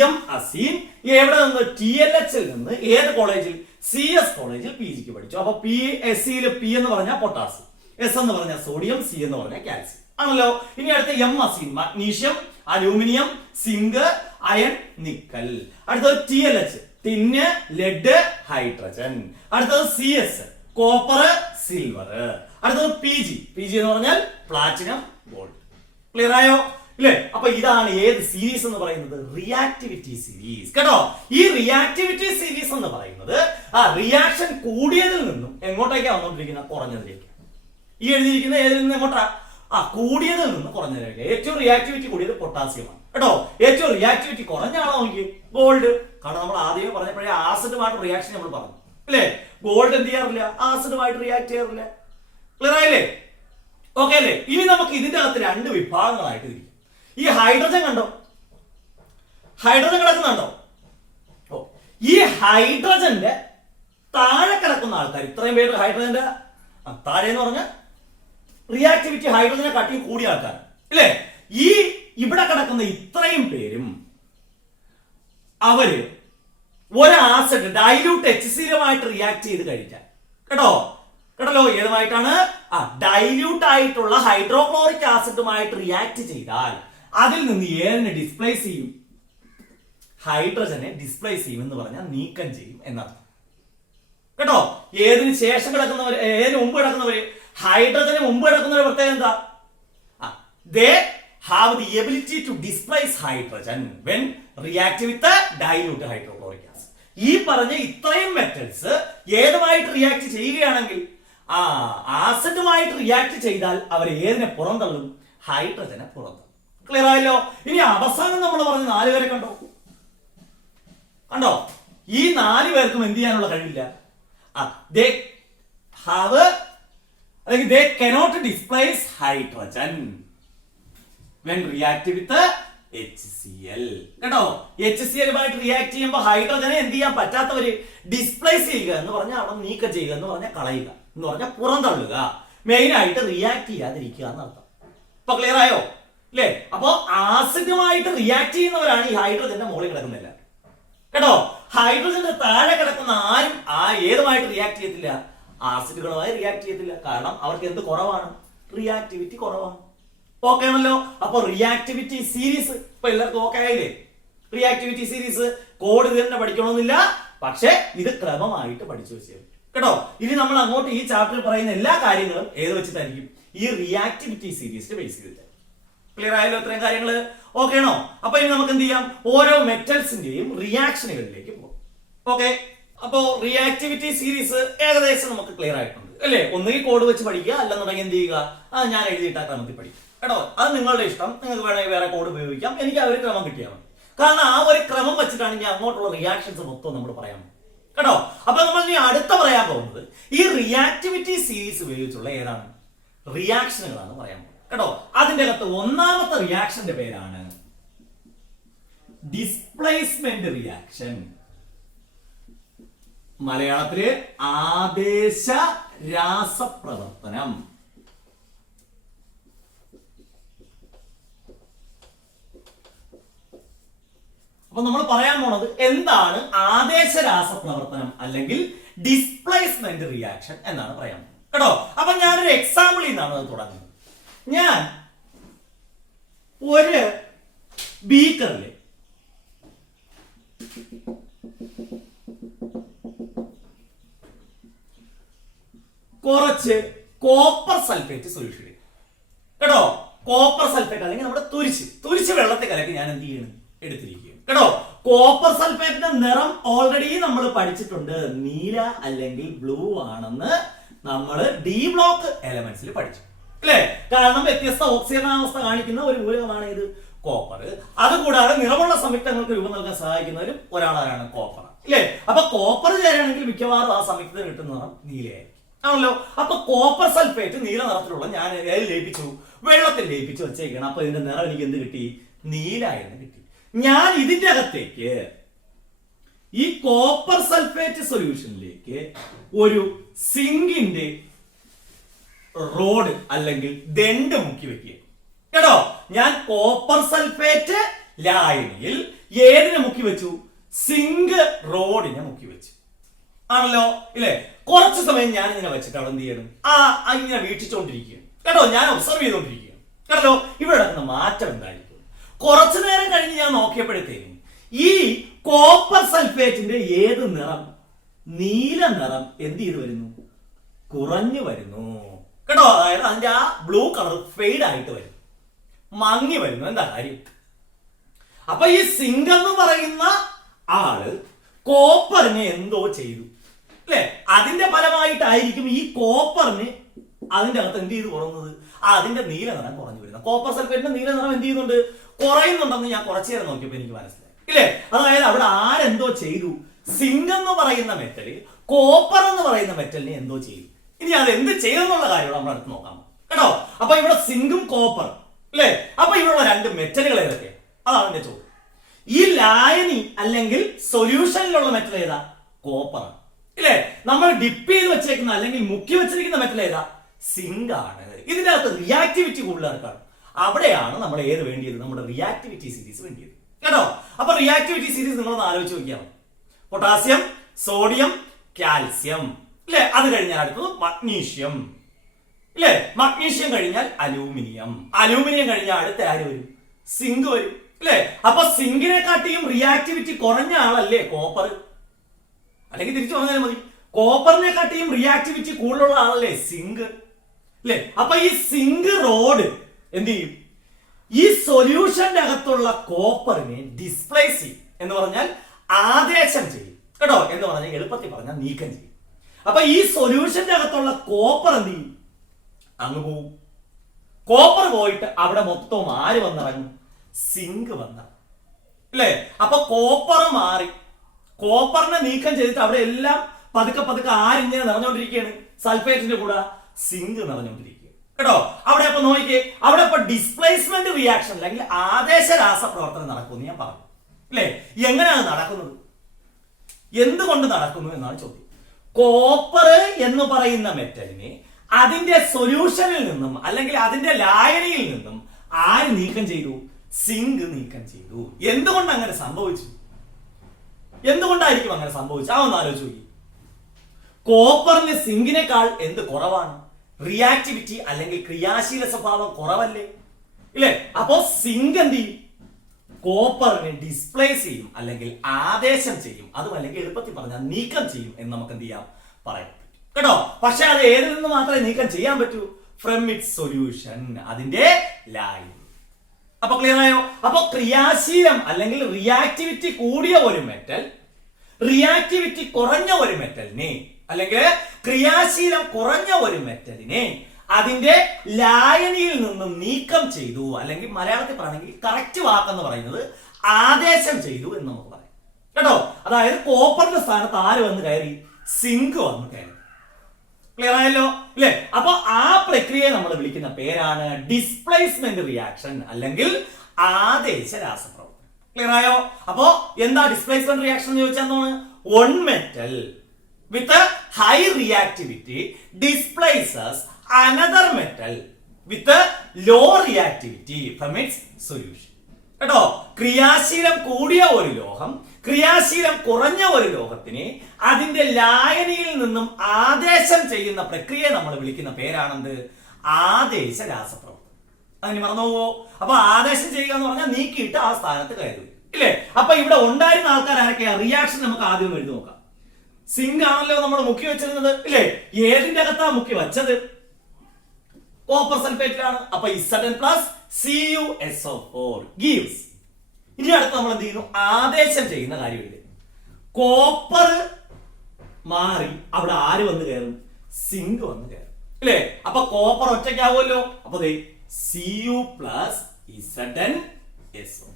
എം അസീം എവിടെ നിന്ന്? ടി എൽ എച്ചിൽ നിന്ന്. ഏത് കോളേജിൽ? സി എസ് കോളേജിൽ പി ജിക്ക് പഠിച്ചു. അപ്പൊ പി എസ് സിയിൽ പി എന്ന് പറഞ്ഞാൽ പൊട്ടാസ്യം, എസ് എന്ന് പറഞ്ഞാൽ സോഡിയം, സി എന്ന് പറഞ്ഞാൽ കാൽസ്യം ആണല്ലോ. ഇനി അടുത്ത എം അസീം, magnesium, aluminium, zinc, iron, nickel. അടുത്തത് T L H, tin, lead, hydrogen. അടുത്തത് സി എസ്, കോപ്പർ, സിൽവർ. അടുത്തത് പി ജി, പി ജി എന്ന് പറഞ്ഞാൽ പ്ലാറ്റിനം, ഗോൾഡ്. ക്ലിയർ ആയോ ഇല്ലേ? അപ്പൊ ഇതാണ് ഏത് സീരീസ് എന്ന് പറയുന്നത്? റിയാക്ടിവിറ്റി സീരീസ് കേട്ടോ. ഈ റിയാക്ടിവിറ്റി സീരീസ് എന്ന് പറയുന്നത് ആ റിയാക്ഷൻ കൂടിയതിൽ നിന്നും എങ്ങോട്ടേക്കാണ് വന്നുകൊണ്ടിരിക്കുന്നത്? കുറഞ്ഞതിലേക്ക്. ഈ എഴുതിയിരിക്കുന്ന ഏതിൽ നിന്ന് എങ്ങോട്ടാ? കൂടിയതിൽ നിന്ന് കുറഞ്ഞതിലേക്ക്. ഏറ്റവും റിയാക്ടിവിറ്റി കൂടിയത് പൊട്ടാസ്യമാണ് കേട്ടോ. ഏറ്റവും റിയാക്ടിവിറ്റി കുറഞ്ഞ ആളോ നോക്കി? ഗോൾഡ്. കാരണം നമ്മൾ ആദ്യമേ പറഞ്ഞപ്പോഴേ ആസിഡുമായിട്ട് റിയാക്ഷൻ നമ്മൾ പറഞ്ഞു അല്ലേ. ഗോൾഡ് എന്ത് ചെയ്യാറില്ല? ആസിഡുമായിട്ട് റിയാക്ട് ചെയ്യാറില്ല. ക്ലിയർ ആയില്ലേ? ഓക്കെ അല്ലേ? ഇനി നമുക്ക് ഇതിന്റെ അകത്ത് 2 വിഭാഗങ്ങളായിട്ട് തിരിക്കും. ഈ ഹൈഡ്രജൻ കണ്ടോ? ഹൈഡ്രജൻ കിടക്കുന്നുണ്ടോ? ഈ ഹൈഡ്രജന്റെ താഴെ കിടക്കുന്ന ആൾക്കാർ, ഇത്രയും പേര് ഹൈഡ്രജന്റെ താഴെ എന്ന് പറഞ്ഞ റിയാക്ടിവിറ്റി ഹൈഡ്രജനെ കാട്ടി കൂടിയ ആൾക്കാർ അല്ലേ. ഈ ഇവിടെ കിടക്കുന്ന ഇത്രയും പേരും അവര് ഒരു ആസിഡ് ഡൈല്യൂട്ട് HCl-യുമായിട്ട് റിയാക്ട് ചെയ്ത് കഴിക്കാൻ കേട്ടോ. കേട്ടല്ലോ ഏതുമായിട്ടാണ്? ഡൈല്യൂട്ട് ആയിട്ടുള്ള ഹൈഡ്രോക്ലോറിക് ആസിഡുമായിട്ട് റിയാക്ട് ചെയ്താൽ അതിൽ നിന്ന് ഏതിനെ ഡിസ്പ്ലേസ് ചെയ്യും? ഹൈഡ്രജനെ ഡിസ്പ്ലേസ് ചെയ്യും എന്ന് പറഞ്ഞാൽ നീക്കം ചെയ്യും എന്നർത്ഥം കേട്ടോ. ഏതിന് ശേഷം കിടക്കുന്നവര്, ഏതിന് മുമ്പ് കിടക്കുന്നവര്? ഹൈഡ്രജന് മുമ്പ് കിടക്കുന്നവരുടെ പ്രത്യേകത എന്താ? They have the ability to displace hydrogen when react with the dilute hydrochloric acid. ഈ പറഞ്ഞ ഇത്രയും മെറ്റൽസ് ഏതുമായിട്ട് റിയാക്ട് ചെയ്യുകയാണെങ്കിൽ, ആസിഡുമായിട്ട് റിയാക്ട് ചെയ്താൽ അവർ ഏതിനെ പുറന്തള്ളും? ഹൈഡ്രജനെ പുറന്തള്ളും. ക്ലിയർ ആയല്ലോ? ഇനി അവസാനം നമ്മൾ പറഞ്ഞ 4 പേരെ കണ്ടോ? ഈ 4 പേർക്കും എന്ത് ചെയ്യാനുള്ള കഴിവില്ല. They have, അല്ലെങ്കിൽ they cannot displace hydrogen when react with HCl. കേട്ടോ? HCl-മായിട്ട് റിയാക്ട് ചെയ്യുമ്പോൾ ഹൈഡ്രജനെ എന്ത് ചെയ്യാൻ പറ്റാത്തവര് ഡിസ്പ്ലേസ് ചെയ്യുക എന്ന് പറഞ്ഞാൽ അവിടെ നീക്കം ചെയ്യുക എന്ന് പറഞ്ഞാൽ കളയുക എന്ന് പറഞ്ഞാൽ പുറന്തള്ളുക. മെയിൻ ആയിട്ട് റിയാക്ട് ചെയ്യാതിരിക്കുക എന്നർത്ഥം. ഇപ്പൊ ക്ലിയർ ആയോ? അല്ലേ? അപ്പോ ആസിഡുമായിട്ട് റിയാക്ട് ചെയ്യുന്നവരാണ് ഈ ഹൈഡ്രജന്റെ മുകളിൽ കിടക്കുന്നില്ല. കേട്ടോ? ഹൈഡ്രജന്റെ താഴെ കിടക്കുന്ന ആരും ഏതുമായിട്ട് റിയാക്ട് ചെയ്യത്തില്ല? ആസിഡുകളുമായി റിയാക്ട് ചെയ്യത്തില്ല. കാരണം അവർക്ക് എന്ത് കുറവാണ്? റിയാക്ടിവിറ്റി കുറവാണ്. ഓക്കെ ആണല്ലോ? അപ്പൊ റിയാക്ടിവിറ്റി സീരീസ് ഇപ്പൊ എല്ലാവർക്കും ഓക്കെ ആയില്ലേ? റിയാക്ടിവിറ്റി സീരീസ് കോഡ് ഇത് തന്നെ പഠിക്കണമെന്നില്ല, പക്ഷെ ഇത് ക്രമമായിട്ട് പഠിച്ചു വെച്ചേരും. കേട്ടോ? ഇനി നമ്മൾ അങ്ങോട്ട് ഈ ചാപ്റ്ററിൽ പറയുന്ന എല്ലാ കാര്യങ്ങളും ഏത് വെച്ചിട്ടായിരിക്കും? ഈ റിയാക്ടിവിറ്റി സീരീസിൽ ബേസ് ചെയ്തിട്ട്. ക്ലിയർ ആയല്ലോ ഇത്രയും കാര്യങ്ങള്? ഓക്കെ ആണോ? അപ്പൊ ഇനി നമുക്ക് എന്ത് ചെയ്യാം? ഓരോ മെറ്റൽസിന്റെയും റിയാക്ഷനുകളിലേക്ക് പോകും. ഓക്കെ? അപ്പോ റിയാക്ടിവിറ്റി സീരീസ് ഏകദേശം നമുക്ക് ക്ലിയർ ആയിട്ടുണ്ട് അല്ലേ? ഒന്നുകിൽ കോഡ് വെച്ച് പഠിക്കുക, അല്ലെന്നുണ്ടെങ്കിൽ എന്ത് ചെയ്യുക? ഞാൻ എഴുതിയിട്ട ക്രമത്തിൽ പഠിക്കും. കേട്ടോ? അത് നിങ്ങളുടെ ഇഷ്ടം. നിങ്ങൾക്ക് വേണമെങ്കിൽ വേറെ കോഡ് ഉപയോഗിക്കാം. എനിക്ക് ആ ഒരു ക്രമം കിട്ടിയാൽ മതി. കാരണം ആ ഒരു ക്രമം വെച്ചിട്ടാണ് ഇനി അങ്ങോട്ടുള്ള റിയാക്ഷൻസ് മൊത്തം നമ്മൾ പറയാൻ. കേട്ടോ? അപ്പൊ നമ്മൾ ഇനി അടുത്ത പറയാൻ പോകുന്നത് ഈ റിയാക്ടിവിറ്റി സീരീസ് ഉപയോഗിച്ചുള്ള ഏതാണ് റിയാക്ഷനുകളാണ് പറയാൻ പോകുന്നത്. കേട്ടോ? അതിന്റെ അകത്ത് ഒന്നാമത്തെ റിയാക്ഷന്റെ പേരാണ് ഡിസ്പ്ലേസ്മെന്റ് റിയാക്ഷൻ. മലയാളത്തില് ആദേശ രാസപ്രവർത്തനം. അപ്പൊ നമ്മൾ പറയാൻ പോണത് എന്താണ് ആദേശ രാസപ്രവർത്തനം അല്ലെങ്കിൽ ഡിസ്പ്ലേസ്മെന്റ് റിയാക്ഷൻ എന്നാണ് പറയാൻ പോകുന്നത്. കേട്ടോ? അപ്പൊ ഞാനൊരു എക്സാമ്പിളിൽ നിന്നാണ് അത് തുടങ്ങുന്നത്. ഞാൻ ഒരു ബീക്കറില് കുറച്ച് കോപ്പർ സൾഫേറ്റ് സൊല്യൂഷൻ. കേട്ടോ? കോപ്പർ സൾഫേറ്റ് അല്ലെങ്കിൽ നമ്മുടെ തുരിച്ച് വെള്ളത്തിൽ കലക്കി ഞാൻ എന്ത് ചെയ്യണം? എടുത്തിരിക്കുക. കേട്ടോ? കോപ്പർ സൾഫേറ്റിന്റെ നിറം ഓൾറെഡി നമ്മൾ പഠിച്ചിട്ടുണ്ട്. നീല അല്ലെങ്കിൽ ബ്ലൂ ആണെന്ന് നമ്മൾ ഡി ബ്ലോക്ക് എലമെന്റ്സിൽ പഠിച്ചു അല്ലേ? കാരണം വ്യത്യസ്ത ഓക്സിജനാവസ്ഥ കാണിക്കുന്ന ഒരു മൂലകമാണ് ഇത് കോപ്പർ. അതുകൂടാതെ നിറമുള്ള സംയുക്തങ്ങൾക്ക് രൂപം നൽകാൻ സഹായിക്കുന്നവരും ഒരാളാണ് കോപ്പർ അല്ലേ? അപ്പൊ കോപ്പർ ചേരുകയാണെങ്കിൽ മിക്കവാറും ആ സംയുക്തത്തിന് കിട്ടുന്ന നിറം നീലയായിരിക്കും ആണല്ലോ. അപ്പൊ കോപ്പർ സൾഫേറ്റ് നീല നിറത്തിലുള്ള ഞാൻ ലയിപ്പിച്ചു, വെള്ളത്തിൽ ലയിപ്പിച്ചു വെച്ചേക്കണം. അപ്പൊ ഇതിന്റെ നിറം എനിക്ക് എന്ത് കിട്ടി? നീല എന്ന് കിട്ടി. ഞാൻ ഇതിന്റെ അകത്തേക്ക് ഈ കോപ്പർ സൾഫേറ്റ് സൊല്യൂഷനിലേക്ക് ഒരു സിങ്കിന്റെ റോഡ് അല്ലെങ്കിൽ ദണ്ട് മുക്കി വെക്കുക. കേട്ടോ? ഞാൻ കോപ്പർ സൾഫേറ്റ് ലായനിയിൽ ഏതിനെ മുക്കി വെച്ചു? സിങ്ക് റോഡിനെ മുക്കി വെച്ചു ആണല്ലോ ഇല്ലേ? കുറച്ച് സമയം ഞാൻ ഇങ്ങനെ വെച്ചിട്ട് അവിടെ എന്ത് ചെയ്യണം? ഇങ്ങനെ വീക്ഷിച്ചുകൊണ്ടിരിക്കുകയാണ്. കേട്ടോ? ഞാൻ ഒബ്സർവ് ചെയ്തുകൊണ്ടിരിക്കുകയാണ്. കേട്ടോ? ഇവിടെ നടക്കുന്ന മാറ്റം എന്തായിരിക്കും? കുറച്ചു നേരം കഴിഞ്ഞ് ഞാൻ നോക്കിയപ്പോഴത്തേക്കും ഈ കോപ്പർ സൾഫേറ്റിന്റെ ഏത് നിറം? നീല നിറം എന്ത് ചെയ്ത് വരുന്നു? കുറഞ്ഞു വരുന്നു. കേട്ടോ? അതായത് അതിന്റെ ആ ബ്ലൂ കളർ ഫെയ്ഡ് ആയിട്ട് വരും, മങ്ങി വരുന്നു. എന്താ കാര്യം? അപ്പൊ ഈ സിങ്ക് എന്ന് പറയുന്ന ആള് കോപ്പറിനെ എന്തോ ചെയ്തു അല്ലെ? അതിന്റെ ഫലമായിട്ടായിരിക്കും ഈ കോപ്പറിന് അതിന്റെ അകത്ത് എന്ത് ചെയ്ത് കുറഞ്ഞത്? അതിന്റെ നീല നിറം കുറഞ്ഞു വരുന്നത്. കോപ്പർ സൾഫേറ്റിന്റെ നീല നിറം എന്ത് ചെയ്യുന്നുണ്ട്? കുറയുന്നുണ്ടെന്ന് ഞാൻ കുറച്ചു നേരം നോക്കിയപ്പോ എനിക്ക് മനസ്സിലായി ഇല്ലേ? അതായത് അവിടെ ആരെന്തോ ചെയ്തു? സിങ്ക് എന്ന് പറയുന്ന മെറ്റല് കോപ്പർ എന്ന് പറയുന്ന മെറ്റലിനെ എന്തോ ചെയ്തു. ഇനി അത് എന്ത് ചെയ്തെന്നുള്ള കാര്യം നമ്മൾ അടുത്ത് നോക്കാം. കേട്ടോ? അപ്പൊ ഇവിടെ സിങ്കും കോപ്പറും അല്ലെ? അപ്പൊ ഇവിടെയുള്ള രണ്ട് മെറ്റലുകൾ ഏതൊക്കെയാണ്? അതാണ് എന്റെ ചോദ്യം. ഈ ലായനി അല്ലെങ്കിൽ സൊല്യൂഷനിലുള്ള മെറ്റൽ ഏതാ? കോപ്പറാണ് ഇല്ലേ? നമ്മൾ ഡിപ്പ് ചെയ്ത് വെച്ചേക്കുന്ന അല്ലെങ്കിൽ മുക്കി വെച്ചിരിക്കുന്ന മെറ്റൽ ഏതാ? സിങ്ക് ആണ്. ഇതിന്റെ അകത്ത് റിയാക്ടിവിറ്റി കൂടുതലാണ്. അവിടെയാണ് നമ്മൾ ഏത് വേണ്ടിയത്? നമ്മുടെ റിയാക്ടിവിറ്റി സീരീസ് വേണ്ടിയത്. കേട്ടോ? അപ്പൊ റിയാക്ടിവിറ്റി സീരീസ് നിങ്ങളൊന്ന് ആലോചിച്ച് നോക്കിയാൽ പൊട്ടാസ്യം, സോഡിയം, കാൽസ്യം അല്ലെ? അത് കഴിഞ്ഞാൽ അടുത്തത് മഗ്നീഷ്യം അല്ലെ? മഗ്നീഷ്യം കഴിഞ്ഞാൽ അലൂമിനിയം, അലൂമിനിയം കഴിഞ്ഞാൽ അടുത്ത ആര് വരും? സിങ്ക് വരും അല്ലെ? അപ്പൊ സിങ്കിനെ കാട്ടിയും റിയാക്ടിവിറ്റി കുറഞ്ഞ ആളല്ലേ കോപ്പർ? അല്ലെങ്കിൽ തിരിച്ചു പറഞ്ഞാൽ മതി, കോപ്പറിനെക്കാട്ടിയും റിയാക്ടിവിറ്റി കൂടുതലുള്ള ആളല്ലേ സിങ്ക് അല്ലെ? അപ്പൊ ഈ സിങ്ക് റോഡ് എന്ത് ചെയ്യും? ഈ സൊല്യൂഷന്റെ അകത്തുള്ള കോപ്പറിനെ ഡിസ്പ്ലേസ് ചെയ്യും. എന്ന് പറഞ്ഞാൽ ആദേശം ചെയ്യും കേട്ടോ. എന്ന് പറഞ്ഞാൽ എളുപ്പത്തിൽ പറഞ്ഞാൽ നീക്കം ചെയ്യും. അപ്പൊ ഈ സൊല്യൂഷന്റെ അകത്തുള്ള കോപ്പർ എന്ത് ചെയ്യും? അങ്ങ് പോവും. കോപ്പർ പോയിട്ട് അവിടെ മൊത്തം ആര് വന്നിറങ്ങും? സിങ്ക് വന്നിറങ്ങും അല്ലേ? അപ്പൊ കോപ്പർ മാറി, കോപ്പറിനെ നീക്കം ചെയ്തിട്ട് അവിടെ എല്ലാം പതുക്കെ പതുക്കെ ആരിങ്ങനെ നിറഞ്ഞുകൊണ്ടിരിക്കുകയാണ്? സൾഫേറ്റിന്റെ കൂടെ സിങ്ക് നിറഞ്ഞുകൊണ്ടിരിക്കുക കേട്ടോ. അവിടെ അപ്പൊ നോക്കിക്കേ, അവിടെ ഇപ്പൊ ഡിസ്പ്ലേസ്മെന്റ് റിയാക്ഷൻ അല്ലെങ്കിൽ ആദേശ രാസപ്രവർത്തനം നടക്കുമെന്ന് ഞാൻ പറഞ്ഞു അല്ലെ? എങ്ങനെയാണ് നടക്കുന്നത്, എന്തുകൊണ്ട് നടക്കുന്നു എന്നാണ് ചോദ്യം. കോപ്പർ എന്ന് പറയുന്ന മെറ്റലിനെ അതിന്റെ സൊല്യൂഷനിൽ നിന്നും അല്ലെങ്കിൽ അതിന്റെ ലായനിയിൽ നിന്നും ആര് നീക്കം ചെയ്തു? സിങ്ക് നീക്കം ചെയ്തു. എന്തുകൊണ്ട് അങ്ങനെ സംഭവിച്ചു? എന്തുകൊണ്ടായിരിക്കും അങ്ങനെ സംഭവിച്ചു? അതൊന്ന് ആലോചിച്ച് നോക്കി. കോപ്പറിന് സിങ്കിനേക്കാൾ എന്ത് കുറവാണ്? റിയാക്ടിവിറ്റി അല്ലെങ്കിൽ ക്രിയാശീല സ്വഭാവം കുറവല്ലേ ഇല്ലേ? അപ്പോ സിങ്ക് എന്ത് ചെയ്യും? കോപ്പറിനെ ഡിസ്പ്ലേസ് ചെയ്യും അല്ലെങ്കിൽ ആദേശം ചെയ്യും. അതും അല്ലെങ്കിൽ എളുപ്പത്തിൽ പറഞ്ഞാൽ നീക്കം ചെയ്യും എന്ന് നമുക്ക് എന്ത് ചെയ്യാം പറയാം കേട്ടോ. പക്ഷെ അത് ഏതിൽ നിന്ന് മാത്രമേ നീക്കം ചെയ്യാൻ പറ്റൂ? ഫ്രം ഇറ്റ്സ് സൊല്യൂഷൻ, അതിന്റെ ലൈൻ. അപ്പൊ ക്ലിയർ ആയോ? അപ്പൊ ക്രിയാശീലം അല്ലെങ്കിൽ റിയാക്ടിവിറ്റി കൂടിയ ഒരു മെറ്റൽ റിയാക്ടിവിറ്റി കുറഞ്ഞ ഒരു മെറ്റലിനെ അല്ലെങ്കിൽ ക്രിയാശീലം കുറഞ്ഞ ഒരു മെറ്റലിനെ അതിന്റെ ലായനിയിൽ നിന്നും നീക്കം ചെയ്തു. അല്ലെങ്കിൽ മലയാളത്തിൽ പറയണമെങ്കിൽ കറക്റ്റ് വാക്കെന്ന് പറയുന്നത് ആദേശം ചെയ്തു എന്ന് നമുക്ക് പറയാം കേട്ടോ. അതായത് കോപ്പറിന്റെ സ്ഥാനത്ത് ആര് വന്ന് കയറി? സിങ്ക് വന്ന് കയറി. ക്ലിയർ ആയല്ലോ ഇല്ലേ? അപ്പൊ ആ പ്രക്രിയയെ നമ്മൾ വിളിക്കുന്ന പേരാണ് ഡിസ്പ്ലേസ്മെന്റ് റിയാക്ഷൻ അല്ലെങ്കിൽ ആദേശ രാസപ്രവർത്തനം. ക്ലിയർ ആയോ? അപ്പോ എന്താ ഡിസ്പ്ലേസ്മെന്റ് റിയാക്ഷൻ എന്ന് ചോദിച്ചാൽ എന്താണ്? One metal with high reactivity displaces another metal with a low reactivity from its solution. കേട്ടോ, ക്രിയാശീലം കൂടിയ ഒരു ലോഹം ക്രിയാശീലം കുറഞ്ഞ ഒരു ലോഹത്തിനെ അതിന്റെ ലായനിയിൽ നിന്നും ആദേശം ചെയ്യുന്ന പ്രക്രിയയെ നമ്മൾ വിളിക്കുന്ന പേരാണെന്ത്? ആദേശ രാസപ്രവർത്തനം. അതിന് മറന്നുപോവോ? അപ്പൊ ആദേശം ചെയ്യുക എന്ന് പറഞ്ഞാൽ നീക്കിയിട്ട് ആ സ്ഥാനത്ത് കയറും ഇല്ലേ? അപ്പൊ ഇവിടെ ഉണ്ടായിരുന്ന ആൾക്കാർ ആരൊക്കെയാ? റിയാക്ഷൻ നമുക്ക് ആദ്യം എഴുതി നോക്കാം. സിങ്ക് ആണല്ലോ നമ്മൾ മുക്കി വെച്ചിരുന്നത് ഇല്ലേ? ഏതിന്റെ അകത്താ മുക്കി വെച്ചത്? കോപ്പർ സൾഫേറ്റിലാണ്. അപ്പൊ Zn പ്ലസ് CuSO4 gives. ഇനി അടുത്ത് നമ്മൾ എന്ത് ചെയ്യുന്നു? ആദേശം ചെയ്യുന്ന കാര്യമില്ല. കോപ്പർ മാറി അവിടെ ആര് വന്ന് കയറും? സിങ്ക് വന്ന് കയറും അല്ലേ? അപ്പൊ കോപ്പർ ഒറ്റയ്ക്കാവുമല്ലോ. അപ്പൊ Cu പ്ലസ് ZnSO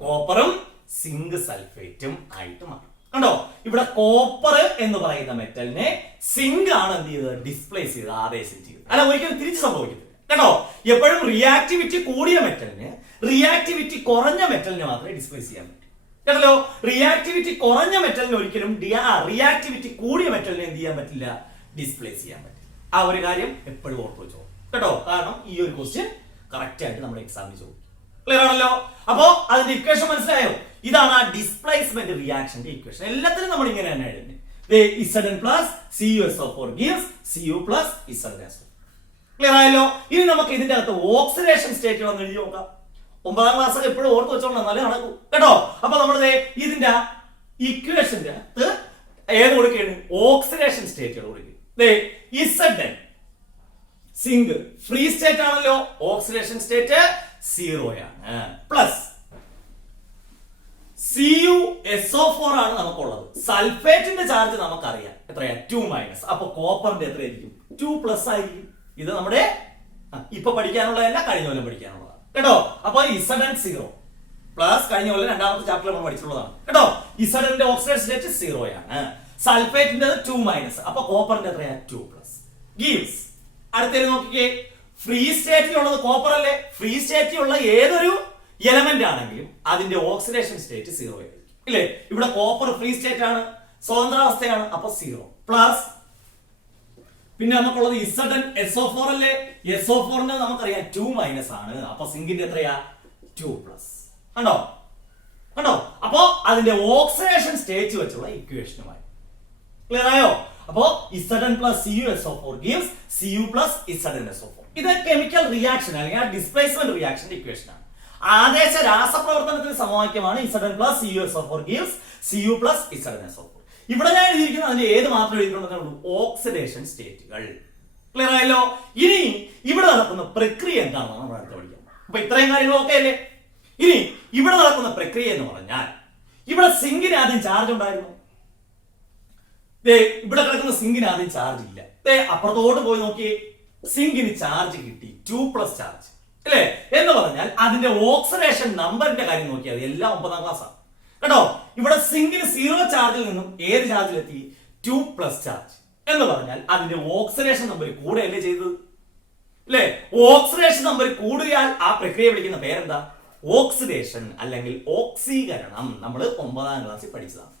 കോപ്പറും സിങ്ക് സൾഫേറ്റും ആയിട്ട് മാറും. കണ്ടോ, ഇവിടെ കോപ്പർ എന്ന് പറയുന്ന മെറ്റലിനെ സിങ്ക് ആണ് എന്ത് ചെയ്തത്? ഡിസ്പ്ലേസ് ചെയ്ത് ആദേശം ചെയ്തത്. അല്ല, ഒരിക്കലും തിരിച്ച് സംഭവിക്കത്തില്ല കേട്ടോ. എപ്പോഴും റിയാക്ടിവിറ്റി കൂടിയ മെറ്റലിന് റിയാക്ടിവിറ്റി കുറഞ്ഞ മെറ്റലിനെ മാത്രമേ ഡിസ്പ്ലേസ് ചെയ്യാൻ പറ്റൂ കേട്ടല്ലോ. റിയാക്ടിവിറ്റി കുറഞ്ഞ മെറ്റലിന് ഒരിക്കലും റിയാക്ടിവിറ്റി കൂടിയ മെറ്റലിനെ എന്ത് ചെയ്യാൻ പറ്റില്ല? ഡിസ്പ്ലേസ് ചെയ്യാൻ പറ്റില്ല. ആ ഒരു കാര്യം എപ്പോഴും ഓർത്ത് വെച്ചോ കേട്ടോ. കാരണം ഈ ഒരു ക്വസ്റ്റ്യൻ കറക്റ്റ് ആയിട്ട് നമ്മുടെ എക്സാമിന് ചോദിക്കും. ക്ലിയർ ആണല്ലോ? അപ്പോ അതിന്റെ ഇക്വേഷൻ മനസ്സിലായോ? ഇതാണ് ആ ഡിസ്പ്ലേസ്മെന്റ് റിയാക്ഷന്റെ ഇക്വേഷൻ. എല്ലാത്തിനും നമ്മൾ ഇങ്ങനെ തന്നെ എഴുതുന്നത്. Zn plus CuSO4 gives Cu plus ZnSO. Clear ആയല്ലോ? ഇനി നമുക്ക് ഇതിന്റെ അകത്ത് ഓക്സിഡേഷൻ സ്റ്റേറ്റ് വന്ന് എഴുതി നോക്കാം. 9ാം ക്ലാസ് ഒക്കെ എപ്പോഴും ഓർത്ത് വെച്ചോളാം, എന്നാലേ നടക്കും കേട്ടോ. അപ്പൊ നമ്മുടെ ഇതിന്റെ ഇക്വേഷന്റെ അകത്ത് ഏത് കൊടുക്കുകയാണ്? ഓക്സിഡേഷൻ സ്റ്റേറ്റുകൾ കൊടുക്കുക. Zn സിങ്ക് ഫ്രീ സ്റ്റേറ്റ് ആണല്ലോ, ഓക്സിഡേഷൻ സ്റ്റേറ്റ് 0 ആണ്. പ്ലസ് CuSO4 ആണ് നമുക്കുള്ളത്. സൾഫേറ്റിന്റെ ചാർജ് നമുക്കറിയാം എത്രയാ? 2 മൈനസ്. അപ്പൊ കോപ്പറിന്റെ എത്രയായിരിക്കും? 2 പ്ലസ് ആയിരിക്കും. ഇത് നമ്മുടെ ഇപ്പൊ പഠിക്കാനുള്ളതല്ല, കഴിഞ്ഞ കൊല്ലം പഠിക്കാനുള്ളതാണ് കേട്ടോ. അപ്പൊ Zn 0 പ്ലസ് കഴിഞ്ഞ കൊല്ലം രണ്ടാമത്തെ ചാപ്റ്റർ നമ്മൾ പഠിച്ചിട്ടുള്ളതാണ് കേട്ടോ. Zn ഓക്സിഡേഷൻ സ്റ്റേറ്റ് 0 ആണ്. സൾഫേറ്റിന്റെ 2 മൈനസ്. അപ്പൊ കോപ്പറിന്റെ എത്രയാ? 2 പ്ലസ് ഗീവ്സ്. അടുത്തേക്ക് നോക്കിക്കേ, ഫ്രീ സ്റ്റേറ്റിലുള്ളത് കോപ്പർ അല്ലേ? ഫ്രീ സ്റ്റേറ്റിലുള്ള ഏതൊരു എലമെന്റ് ആണെങ്കിലും അതിന്റെ ഓക്സിഡേഷൻ സ്റ്റേറ്റ് 0 ആയിരിക്കും ഇല്ലേ? ഇവിടെ കോപ്പർ ഫ്രീ സ്റ്റേറ്റ് ആണ്, സ്വതന്ത്രാവസ്ഥയാണ്. അപ്പൊ 0 പ്ലസ് പിന്നെ നമുക്കുള്ളത് ZnSO4 അല്ലേ? SO4ന് നമുക്കറിയാം 2 മൈനസ് ആണ്. അപ്പൊ സിങ്കിന്റെ എത്രയാ? 2 പ്ലസ്. കണ്ടോ കണ്ടോ? അപ്പോ അതിന്റെ ഓക്സിഡേഷൻ സ്റ്റേറ്റ് വെച്ചുള്ള ഇക്വേഷനുമായി. ക്ലിയർ ആയോ? അപ്പോ Zn plus CuSO4 gives Cu plus ZnSO4. ഇത് കെമിക്കൽ റിയാക്ഷൻ അല്ലെങ്കിൽ ഡിസ്പ്ലേസ്മെന്റ് റിയാക്ഷന്റെ ഇക്വേഷൻ ആണ്. ആദേശ രാസപ്രവർത്തനത്തിന്റെ സമവാക്യമാണ് Zn plus CuSO4 gives Cu plus ZnSO4. ഇവിടെ ഞാൻ എഴുതിയിരിക്കുന്നത് അതിന്റെ ഏത് മാത്രം എഴുതിയിട്ടുണ്ടെന്നുള്ളൂ, ഓക്സിഡേഷൻ സ്റ്റേറ്റുകൾ. ക്ലിയർ ആയല്ലോ? ഇനി ഇവിടെ നടക്കുന്ന പ്രക്രിയ എന്താണെന്ന് നമ്മൾ അടുത്ത പഠിക്കാം. അപ്പൊ ഇത്രയും കാര്യങ്ങളൊക്കെ അല്ലേ? ഇനി ഇവിടെ നടക്കുന്ന പ്രക്രിയ എന്ന് പറഞ്ഞാൽ, ഇവിടെ സിങ്കിന് ആദ്യം ചാർജ് ഉണ്ടായിരുന്നു. ഇവിടെ കിടക്കുന്ന സിങ്കിന് ആദ്യം ചാർജ് ഇല്ല. അപ്പുറത്തോട്ട് പോയി നോക്കിയേ, സിങ്കിന് ചാർജ് കിട്ടി, 2+ ചാർജ് അല്ലേ? എന്ന് പറഞ്ഞാൽ അതിന്റെ ഓക്സിഡേഷൻ നമ്പറിന്റെ കാര്യം നോക്കിയാൽ എല്ലാം 9ാം ക്ലാസ്സാണ് കേട്ടോ. ഇവിടെ സിങ്കിന് 0 ചാർജിൽ നിന്നും ഏത് ചാർജിലെത്തി? 2+ ചാർജ്. എന്ന് പറഞ്ഞാൽ അതിന്റെ ഓക്സിഡേഷൻ നമ്പർ കൂടുകയല്ലേ ചെയ്തത് അല്ലേ? ഓക്സിഡേഷൻ നമ്പർ കൂടുകയാൽ ആ പ്രക്രിയ വിളിക്കുന്ന പേരെന്താ? ഓക്സിഡേഷൻ അല്ലെങ്കിൽ ഓക്സീകരണം. നമ്മൾ 9ാം ക്ലാസ്സിൽ പഠിച്ചതാണ്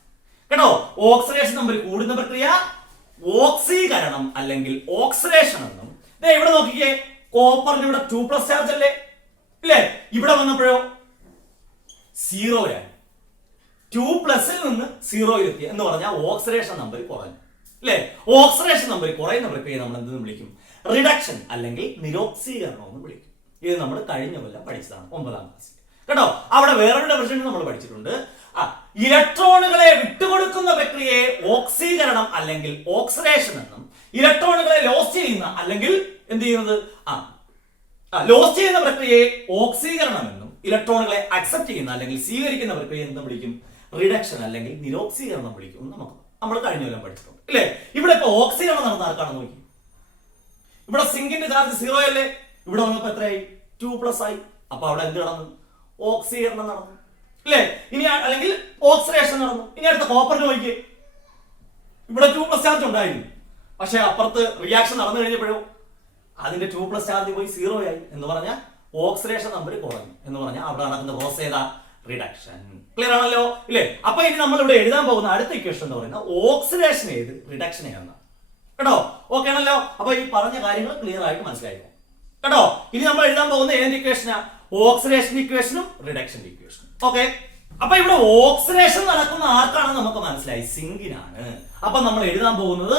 കേട്ടോ. ഓക്സിഡേഷൻ നമ്പർ കൂടുന്ന പ്രക്രിയ ഓക്സീകരണം അല്ലെങ്കിൽ ഓക്സിഡേഷൻ എന്നും. ഇവിടെ നോക്കിക്കേ, കോപ്പറിന് ഇവിടെ 2+ ചാർജ് അല്ലേ ഇല്ലേ? ഇവിടെ വന്നപ്പോഴോ 0 ആയി. 2+ നിന്ന് 0 എത്തി എന്ന് പറഞ്ഞാൽ ഓക്സിഡേഷൻ നമ്പർ കുറഞ്ഞു അല്ലേ? ഓക്സിഡേഷൻ നമ്പർ കുറയുന്ന പ്രക്രിയ നമ്മൾ എന്തെന്ന് വിളിക്കും? റിഡക്ഷൻ അല്ലെങ്കിൽ നിരോക്സീകരണം എന്ന് വിളിക്കും. ഇത് നമ്മൾ കഴിഞ്ഞ കൊല്ലം പഠിച്ചതാണ് 9ാം ക്ലാസ്സിൽ കേട്ടോ. അവിടെ വേറൊരു ഡെഫിനിഷൻ നമ്മൾ പഠിച്ചിട്ടുണ്ട്. ഇലക്ട്രോണുകളെ വിട്ടുകൊടുക്കുന്ന പ്രക്രിയയെ ഓക്സീകരണം അല്ലെങ്കിൽ ഓക്സിഡേഷൻ എന്നും, ഇലക്ട്രോണുകളെ ലോസ് ചെയ്യുന്ന അല്ലെങ്കിൽ എന്ത് ചെയ്യുന്നത് ലോസ് ചെയ്യുന്ന പ്രക്രിയയെ ഓക്സീകരണം എന്നും, ഇലക്ട്രോണുകളെ അക്സെപ്റ്റ് ചെയ്യുന്ന അല്ലെങ്കിൽ സ്വീകരിക്കുന്ന പ്രക്രിയ എന്തും വിളിക്കും? റിഡക്ഷൻ അല്ലെങ്കിൽ നിരോക്സീകരണം വിളിക്കും. നമ്മൾ കഴിഞ്ഞ കൊല്ലം പഠിച്ചിട്ടുണ്ട് ഇല്ലേ? ഇവിടെ ഇപ്പൊ ഓക്സീകരണം നടന്ന ആർക്കാണെന്ന് നോക്കി. ഇവിടെ സിങ്കിന്റെ ചാർജ് 0 അല്ലേ? ഇവിടെ വന്നപ്പോ എത്രയായി? 2+ ആയി. അപ്പൊ അവിടെ എന്ത് നടന്നു? ഓക്സീകരണം നടന്നു അല്ലേ? ഇനി അല്ലെങ്കിൽ ഓക്സിഡേഷൻ നടന്നു. ഇനി അടുത്ത കോപ്പറിന് നോക്കിയേ, ഇവിടെ 2+ ചാർജ് ഉണ്ടായിരുന്നു. പക്ഷെ അപ്പുറത്ത് റിയാക്ഷൻ നടന്നു കഴിഞ്ഞപ്പോഴോ അതിന്റെ 2+ ചാർജ് പോയി 0 ആയി. എന്ന് പറഞ്ഞാൽ ഓക്സിഡേഷൻ നമ്പർ കുറഞ്ഞു. എന്ന് പറഞ്ഞാൽ അവിടെ നടക്കുന്ന പ്രോസസ് ഏതാ? റിഡക്ഷൻ. ക്ലിയർ ആണല്ലോ ഇല്ലേ? അപ്പൊ ഇനി നമ്മൾ ഇവിടെ എഴുതാൻ പോകുന്ന അടുത്ത ഇക്വേഷൻ എന്ന് പറയുന്നത് ഓക്സിഡേഷൻ ഏത്, റിഡക്ഷൻ ഏതെന്നാണ് കേട്ടോ. ഓക്കെ ആണല്ലോ? അപ്പൊ ഈ പറഞ്ഞ കാര്യങ്ങൾ ക്ലിയർ ആയിട്ട് മനസ്സിലായിരുന്നു കേട്ടോ. ഇനി നമ്മൾ എഴുതാൻ പോകുന്ന ഏതിന്റെ ഇക്വേഷനാ? ഓക്സിഡേഷൻ ഇക്വേഷനും റിഡക്ഷൻ ഇക്വേഷനും. ഓക്കെ, അപ്പൊ ഇവിടെ ഓക്സിഡേഷൻ നടക്കുന്ന ആർക്കാണെന്ന് നമുക്ക് മനസ്സിലായി, സിങ്കിനാണ്. അപ്പൊ നമ്മൾ എഴുതാൻ പോകുന്നത്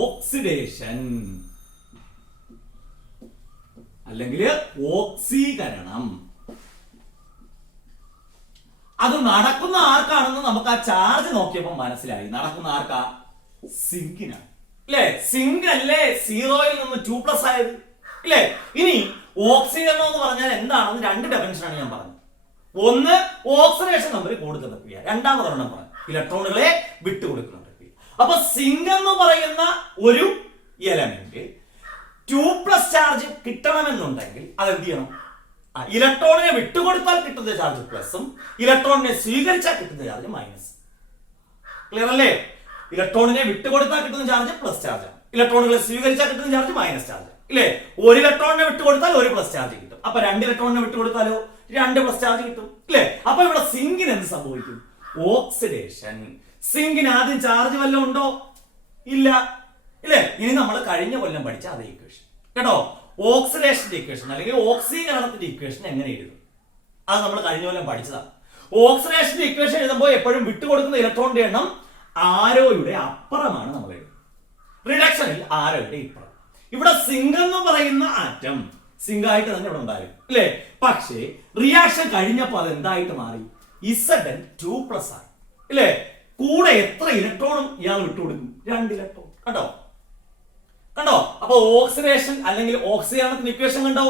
ഓക്സിഡേഷൻ അല്ലെങ്കിൽ ഓക്സീകരണം. അത് നടക്കുന്ന ആർക്കാണെന്ന് നമുക്ക് ആ ചാർജ് നോക്കിയപ്പോൾ മനസ്സിലായി. നടക്കുന്ന ആർക്കാ? സിങ്കിനാണ് അല്ലേ? സിങ്ക് അല്ലേ 0യിൽ നിന്ന് 2+ ആയത് ഇല്ലേ? ഇനി ഓക്സീകരണം എന്ന് പറഞ്ഞാൽ എന്താണെന്ന് 2 ഡെഫിനിഷനാണ് ഞാൻ പറഞ്ഞത്. ഒന്ന്, ഓക്സിഡേഷൻ നമ്പർ കൂടുതൽ പ്രക്രിയ. രണ്ടാമതൊരെണ്ണം പറഞ്ഞു, ഇലക്ട്രോണുകളെ വിട്ടുകൊടുക്കുന്ന പ്രക്രിയ. അപ്പൊ സിങ്ക് എന്ന് പറയുന്ന ഒരു എലമെന്റ് 2+ ചാർജ് കിട്ടണമെന്നുണ്ടെങ്കിൽ അത് എന്ത് ചെയ്യണം? ഇലക്ട്രോണിനെ വിട്ടുകൊടുത്താൽ കിട്ടുന്ന ചാർജ് പ്ലസും, ഇലക്ട്രോണിനെ സ്വീകരിച്ചാൽ കിട്ടുന്ന ചാർജ് മൈനസ്. ക്ലിയർ അല്ലേ? ഇലക്ട്രോണിനെ വിട്ടുകൊടുത്താൽ കിട്ടുന്ന ചാർജ് പ്ലസ് ചാർജ് ആണ്, ഇലക്ട്രോണുകളെ സ്വീകരിച്ചാൽ കിട്ടുന്ന ചാർജ് മൈനസ് ചാർജ് ഇല്ലേ? ഒരു ഇലക്ട്രോണിനെ വിട്ടുകൊടുത്താൽ 1+ ചാർജ് കിട്ടും. അപ്പൊ 2 ഇലക്ട്രോണിനെ വിട്ടുകൊടുത്താലോ 2+ ചാർജ് കിട്ടും ഇല്ലേ? അപ്പൊ ഇവിടെ സിങ്കിന് എന്ത് സംഭവിക്കും? ഓക്സിഡേഷൻ. സിങ്കിന് ആദ്യം ചാർജ് വല്ലതും ഉണ്ടോ? ഇല്ല ഇല്ലേ? ഇനി നമ്മൾ കഴിഞ്ഞ കൊല്ലം പഠിച്ച അതേ ഇക്വേഷൻ കേട്ടോ. ഓക്സിഡേഷന്റെ ഇക്വേഷൻ അല്ലെങ്കിൽ ഓക്സീകരണത്തിന്റെ ഇക്വേഷൻ എങ്ങനെ എഴുതും? അത് നമ്മൾ കഴിഞ്ഞ കൊല്ലം പഠിച്ചതാണ്. ഓക്സിഡേഷന്റെ ഇക്വേഷൻ എഴുതുമ്പോൾ എപ്പോഴും വിട്ടുകൊടുക്കുന്ന ഇലക്ട്രോണിന്റെ എണ്ണം ആരോയുടെ അപ്പുറമാണ് നമ്മൾ എഴുതുന്നത്. റിഡക്ഷനിൽ ആരോയുടെ ഇപ്പുറം. ഇവിടെ സിങ്ക് എന്ന് പറയുന്ന ആറ്റം സിങ്ക് ആയിട്ട് തന്നെ ഇവിടെ ഉണ്ടായിരുന്നു അല്ലേ? പക്ഷേ റിയാക്ഷൻ കഴിഞ്ഞപ്പോൾ അത് എന്തായിട്ട് മാറി? Zn2+ ആയി അല്ലേ? കൂടെ എത്ര ഇലക്ട്രോണും ഇയാൾ വിട്ടുകൊടുക്കും? 2 ഇലക്ട്രോൺ. കണ്ടോ കണ്ടോ? അപ്പൊ ഓക്സിഡേഷൻ അല്ലെങ്കിൽ ഓക്സീകരണത്തിന്റെ ഇക്വേഷൻ കണ്ടോ?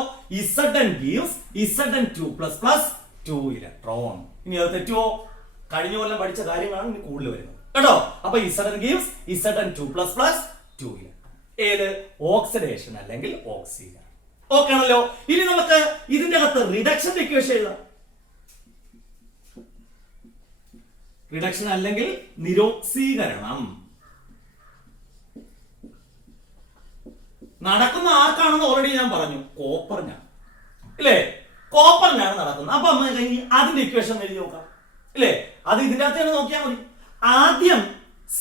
Zn gives Zn2+ 2 electron. ഇനി അത് തെറ്റുവോ? കഴിഞ്ഞ കൊല്ലം പഠിച്ച കാര്യങ്ങളാണ് ഇനി കൂടുതൽ വരുന്നത് കേട്ടോ. അപ്പൊ Zn gives Zn2+ 2 ഇലക്ട്രോൺ. ഏത്? ഓക്സിഡേഷൻ അല്ലെങ്കിൽ ഓക്സീകരണം. ഓക്കെ ആണല്ലോ? ഇനി നമുക്ക് ഇതിന്റെ അകത്ത് റിഡക്ഷന്റെ ഇക്വേഷൻ എഴുതാം. റിഡക്ഷൻ അല്ലെങ്കിൽ നിരോക്സീകരണം നടക്കുന്ന ആർക്കാണെന്ന് ഓൾറെഡി ഞാൻ പറഞ്ഞു, കോപ്പറിനാണ് ഇല്ലേ? കോപ്പറിനാണ് നടക്കുന്നത്. അപ്പൊ അതിന്റെ ഇക്വേഷൻ എഴുതി നോക്കാം ഇല്ലേ? അത് ഇതിന്റെ അകത്ത് തന്നെ നോക്കിയാൽ മതി. ആദ്യം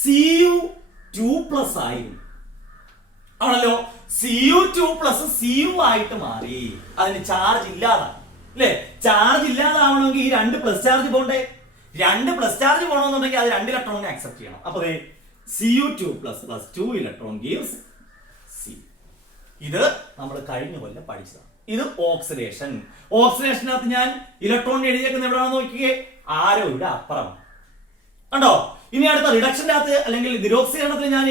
Cu2+ ആയിരുന്നു ആണല്ലോ. Cu2+ Cu ആയിട്ട് മാറി. അതിന് ചാർജ് ഇല്ലാതാണ് അല്ലേ? ചാർജ് ഇല്ലാതാവണമെങ്കിൽ ഈ 2+ ചാർജ് പോണ്ടേ? 2+ ചാർജ് പോകണമെന്നുണ്ടെങ്കിൽ അത് 2 ഇലക്ട്രോണിനെ അക്സെപ്റ്റ് ചെയ്യണം. അപ്പൊ Cu2+ 2 ഇലക്ട്രോൺ ഗീവ്സ് C. ഇത് നമ്മൾ കഴിഞ്ഞ കൊല്ലം പഠിച്ചതാണ്. ഇത് ഓക്സിഡേഷൻ. ഓക്സിഡേഷനകത്ത് ഞാൻ ഇലക്ട്രോൺ എഴുതിയേക്കുന്ന എവിടെയാണെന്ന് നോക്കിയേ, ആരോയുടെ അപ്പുറമാണ് കണ്ടോ? ഇനി അടുത്ത റിഡക്ഷന്റെ അകത്ത് അല്ലെങ്കിൽ നിരോക്സീകരണത്തിൽ ഞാൻ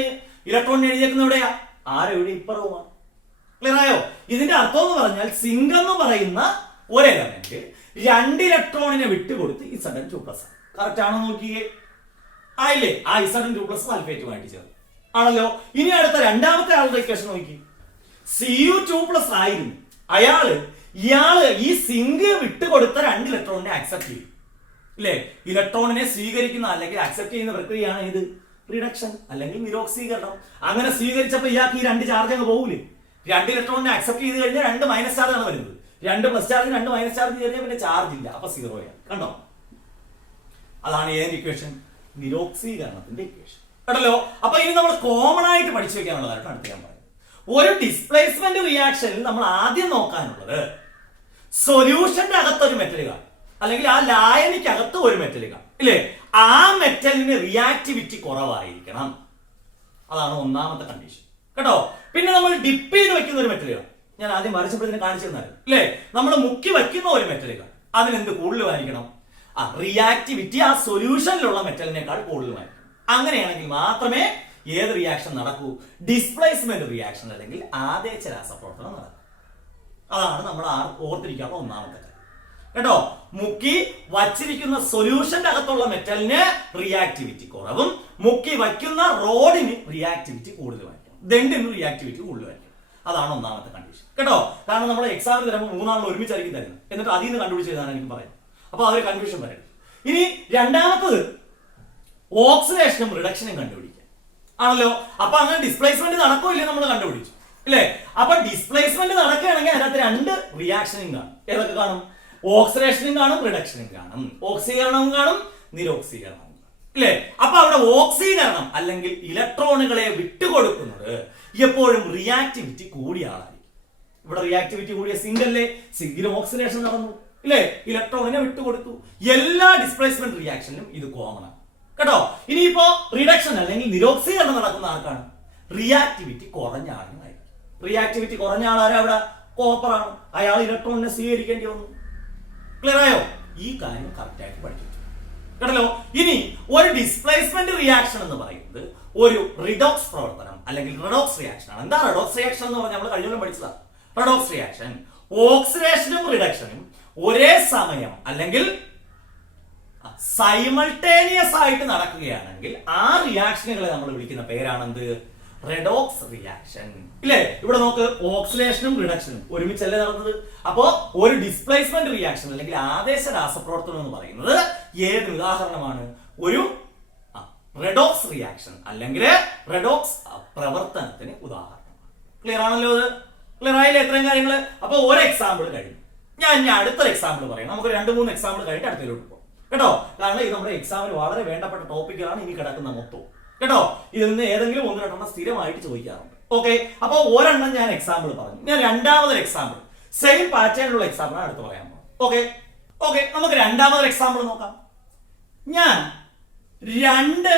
ഇലക്ട്രോൺ എഴുതിയേക്കുന്ന എവിടെയാ? ആരെവിടെ? ഇപ്പുറവുമാണ്. ക്ലിയർ ആയോ? ഇതിന്റെ അർത്ഥം എന്ന് പറഞ്ഞാൽ സിങ്ക് എന്ന് പറയുന്ന ഒരു എലമെന്റ് 2 ഇലക്ട്രോണിനെ വിട്ടുകൊടുത്ത് Zn2+. കറക്റ്റ് ആണോ നോക്കിയേ? ആയില്ലേ? ആ Zn2+ സൾഫേറ്റുമായിട്ട് ചേർന്ന് ആണല്ലോ. ഇനി അടുത്ത രണ്ടാമത്തെ ആളുടെ ഇക്വേഷൻ നോക്കി. Cu2+ ആയിരുന്നു. ഇയാള് ഈ സിങ്ക് വിട്ടുകൊടുത്ത 2 ഇലക്ട്രോണിനെ അക്സെപ്റ്റ് ചെയ്യും. ഇല്ലേ? ഇലക്ട്രോണിനെ സ്വീകരിക്കുന്ന അല്ലെങ്കിൽ അക്സെപ്റ്റ് ചെയ്യുന്ന പ്രക്രിയയാണ് ഇത് റിഡക്ഷൻ അല്ലെങ്കിൽ നിരോക്സീകരണം. അങ്ങനെ സ്വീകരിച്ചപ്പോൾ ഇയാൾക്ക് ഈ 2 ചാർജ് അങ്ങ് പോകൂലേ? 2 ഇലക്ട്രോണിനെ അക്സെപ്റ്റ് ചെയ്ത് കഴിഞ്ഞാൽ 2 മൈനസ് ചാർജ് ആണ് വരുന്നത്. 2 പ്ലസ് ചാർജ് 2 മൈനസ് ചാർജ് കഴിഞ്ഞാൽ പിന്നെ ചാർജ് ഇല്ല, അപ്പൊ 0 ആണ്. കണ്ടോ? അതാണ് ഏതിന്റെ ഇക്വേഷൻ? നിരോക്സീകരണത്തിന്റെ ഇക്വേഷൻ. കേട്ടല്ലോ? അപ്പൊ ഇനി നമ്മൾ കോമൺ ആയിട്ട് പഠിച്ചു വെക്കാനുള്ളതായിട്ട് അടുത്ത് ഞാൻ പറയുന്നത്, ഒരു ഡിസ്പ്ലേസ്മെന്റ് റിയാക്ഷനിൽ നമ്മൾ ആദ്യം നോക്കാനുള്ളത് സൊല്യൂഷന്റെ അകത്തൊരു മെറ്റൽ കാണും, അല്ലെങ്കിൽ ആ ലായനിക്കകത്ത് ഒരു മെറ്റൽ കാണും. ഇല്ലേ? ആ മെറ്റലിന് റിയാക്ടിവിറ്റി കുറവായിരിക്കണം. അതാണ് ഒന്നാമത്തെ കണ്ടീഷൻ. കേട്ടോ? പിന്നെ നമ്മൾ ഡിപ്പ് ചെയ്ത് വെക്കുന്ന ഒരു മെറ്റൽ കാണും. ഞാൻ ആദ്യം വരച്ചപ്പോഴത്തേന് കാണിച്ചു തന്നാലും ഇല്ലേ? നമ്മൾ മുക്കി വെക്കുന്ന ഒരു മെറ്റൽ കാണും. അതിനെന്ത് കൂടുതലായിരിക്കണം? റിയാക്ടിവിറ്റി ആ സൊല്യൂഷനിലുള്ള മെറ്റലിനേക്കാൾ കൂടുതലായിരിക്കണം. അങ്ങനെയാണെങ്കിൽ മാത്രമേ ഏത് റിയാക്ഷൻ നടക്കൂ? ഡിസ്പ്ലേസ്മെന്റ് റിയാക്ഷൻ അല്ലെങ്കിൽ ആദേശ രാസപ്രവർത്തനം നടക്കും. അതാണ് നമ്മൾ ഓർത്തിരിക്കാനുള്ള ഒന്നാമത്തെ കാര്യം. കേട്ടോ? മുക്കി വച്ചിരിക്കുന്ന സൊല്യൂഷന്റെ അകത്തുള്ള മെറ്റലിന് റിയാക്ടിവിറ്റി കുറവും മുക്കി വയ്ക്കുന്ന റോഡിന് റിയാക്ടിവിറ്റി കൂടുതലുമായിരിക്കും. ദണ്ടിന് റിയാക്ടിവിറ്റി കൂടുതലുമായിരിക്കും. അതാണ് ഒന്നാമത്തെ കണ്ടീഷൻ. കേട്ടോ? കാരണം നമ്മൾ എക്സാമിന് തരുമ്പോൾ 3 ഒരുമിച്ചായിരിക്കും തരുന്നത്. എന്നിട്ട് അതിൽ നിന്ന് കണ്ടുപിടിച്ചതാണ് എനിക്ക് പറയുന്നത്. അപ്പൊ അതൊരു കൺഫ്യൂഷൻ വരും. ഇനി രണ്ടാമത്തത് ഓക്സിഡേഷനും റിഡക്ഷനും കണ്ടുപിടിക്കുക ആണല്ലോ. അപ്പൊ അങ്ങനെ ഡിസ്പ്ലേസ്മെന്റ് നടക്കില്ലേ? നമ്മൾ കണ്ടുപിടിച്ചു ഇല്ലേ? അപ്പൊ ഡിസ്പ്ലേസ്മെന്റ് നടക്കുകയാണെങ്കിൽ അതിനകത്ത് 2 റിയാക്ഷനും കാണും. ഏതൊക്കെ കാണും? ഓക്സിഡേഷനും കാണും, റിഡക്ഷനും കാണും. ഓക്സീകരണവും കാണും, നിരോക്സീകരണവും കാണും. ഇല്ലേ? അപ്പൊ അവിടെ ഓക്സീകരണം അല്ലെങ്കിൽ ഇലക്ട്രോണുകളെ വിട്ടുകൊടുക്കുന്നത് എപ്പോഴും റിയാക്ടിവിറ്റി കൂടിയ ആളായിരിക്കും. ഇവിടെ റിയാക്ടിവിറ്റി കൂടിയ സിങ്ക് അല്ലേ? സിങ്കിലും ഓക്സിഡേഷൻ നടന്നു ഇല്ലേ? ഇലക്ട്രോണിനെ വിട്ടുകൊടുത്തു. എല്ലാ ഡിസ്പ്ലേസ്മെന്റ് റിയാക്ഷനിലും ഇത് കോമൺ ആണ്. കേട്ടോ? ഇനിയിപ്പോ റിഡക്ഷൻ അല്ലെങ്കിൽ നിരോക്സീകരണം നടക്കുന്ന ആർക്കാണ്? റിയാക്ടിവിറ്റി കുറഞ്ഞ ആളിനായിരിക്കും. റിയാക്ടിവിറ്റി കുറഞ്ഞ ആളാരാ? അവിടെ കോപ്പറാണ്. അയാൾ ഇലക്ട്രോണിനെ സ്വീകരിക്കേണ്ടി വന്നു. ക്ലിയർ ആയോ? ഈ കാര്യം കറക്റ്റ് ആയിട്ട് പഠിച്ചു. കേട്ടല്ലോ? ഇനി ഒരു ഡിസ്പ്ലേസ്മെന്റ് റിയാക്ഷൻ എന്ന് പറയുന്നത് ഒരു റിഡോക്സ് പ്രവർത്തനം അല്ലെങ്കിൽ റെഡോക്സ് റിയാക്ഷൻ ആണ്. എന്താ റെഡോക്സ് റിയാക്ഷൻ എന്ന് പറഞ്ഞാൽ നമ്മൾ കഴിഞ്ഞ പഠിച്ചതാണ്. റെഡോക്സ് റിയാക്ഷൻ ഓക്സിഡേഷനും റിഡക്ഷനും ഒരേ സമയം അല്ലെങ്കിൽ സൈമൾട്ടേനിയസ് ആയിട്ട് നടക്കുകയാണെങ്കിൽ ആ റിയാക്ഷനുകളെ നമ്മൾ വിളിക്കുന്ന പേരാണെന്ത്? Redox reaction. ഇല്ലേ? ഇവിടെ നോക്ക്, ഓക്സിഡേഷനും റിഡക്ഷനും ഒരുമിച്ചല്ലേ നടന്നത്. അപ്പോ ഒരു ഡിസ്പ്ലേസ്മെന്റ് റിയാക്ഷൻ അല്ലെങ്കിൽ ആദേശ രാസപ്രവർത്തനം എന്ന് പറയുന്നത് ഏത് ഉദാഹരണമാണ്? ഒരു റെഡോക്സ് റിയാക്ഷൻ അല്ലെങ്കിൽ റെഡോക്സ് പ്രവർത്തനത്തിന് ഉദാഹരണമാണ്. ക്ലിയർ ആണല്ലോ? അത് ക്ലിയർ ആയില്ലേ? ഇത്രയും കാര്യങ്ങൾ. അപ്പൊ ഒരു എക്സാമ്പിൾ കഴിഞ്ഞു. ഞാൻ അടുത്തൊരു എക്സാമ്പിൾ പറയാം. നമുക്ക് 2-3 എക്സാമ്പിൾ കഴിഞ്ഞിട്ട് അടുത്തതിലോട്ട് പോകും. കേട്ടോ? കാരണം ഇത് നമ്മുടെ എക്സാമിന് വളരെ വേണ്ടപ്പെട്ട ടോപ്പിക്കുകളാണ് ഇനി കിടക്കുന്ന മൊത്തം. കേട്ടോ? ഇതിൽ നിന്ന് ഏതെങ്കിലും 1-2 സ്ഥിരമായിട്ട് ചോദിക്കാറുണ്ട്. ഓക്കെ? അപ്പൊ ഒരെണ്ണം ഞാൻ എക്സാമ്പിൾ പറഞ്ഞു. ഞാൻ രണ്ടാമതൊരു എക്സാമ്പിൾ സെയിം പാറ്റേണിലുള്ള എക്സാമ്പിൾ ആണ് അടുത്ത് പറയാൻ പോകുന്നത്. ഓക്കെ, നമുക്ക് രണ്ടാമതൊരു എക്സാമ്പിൾ നോക്കാം. ഞാൻ 2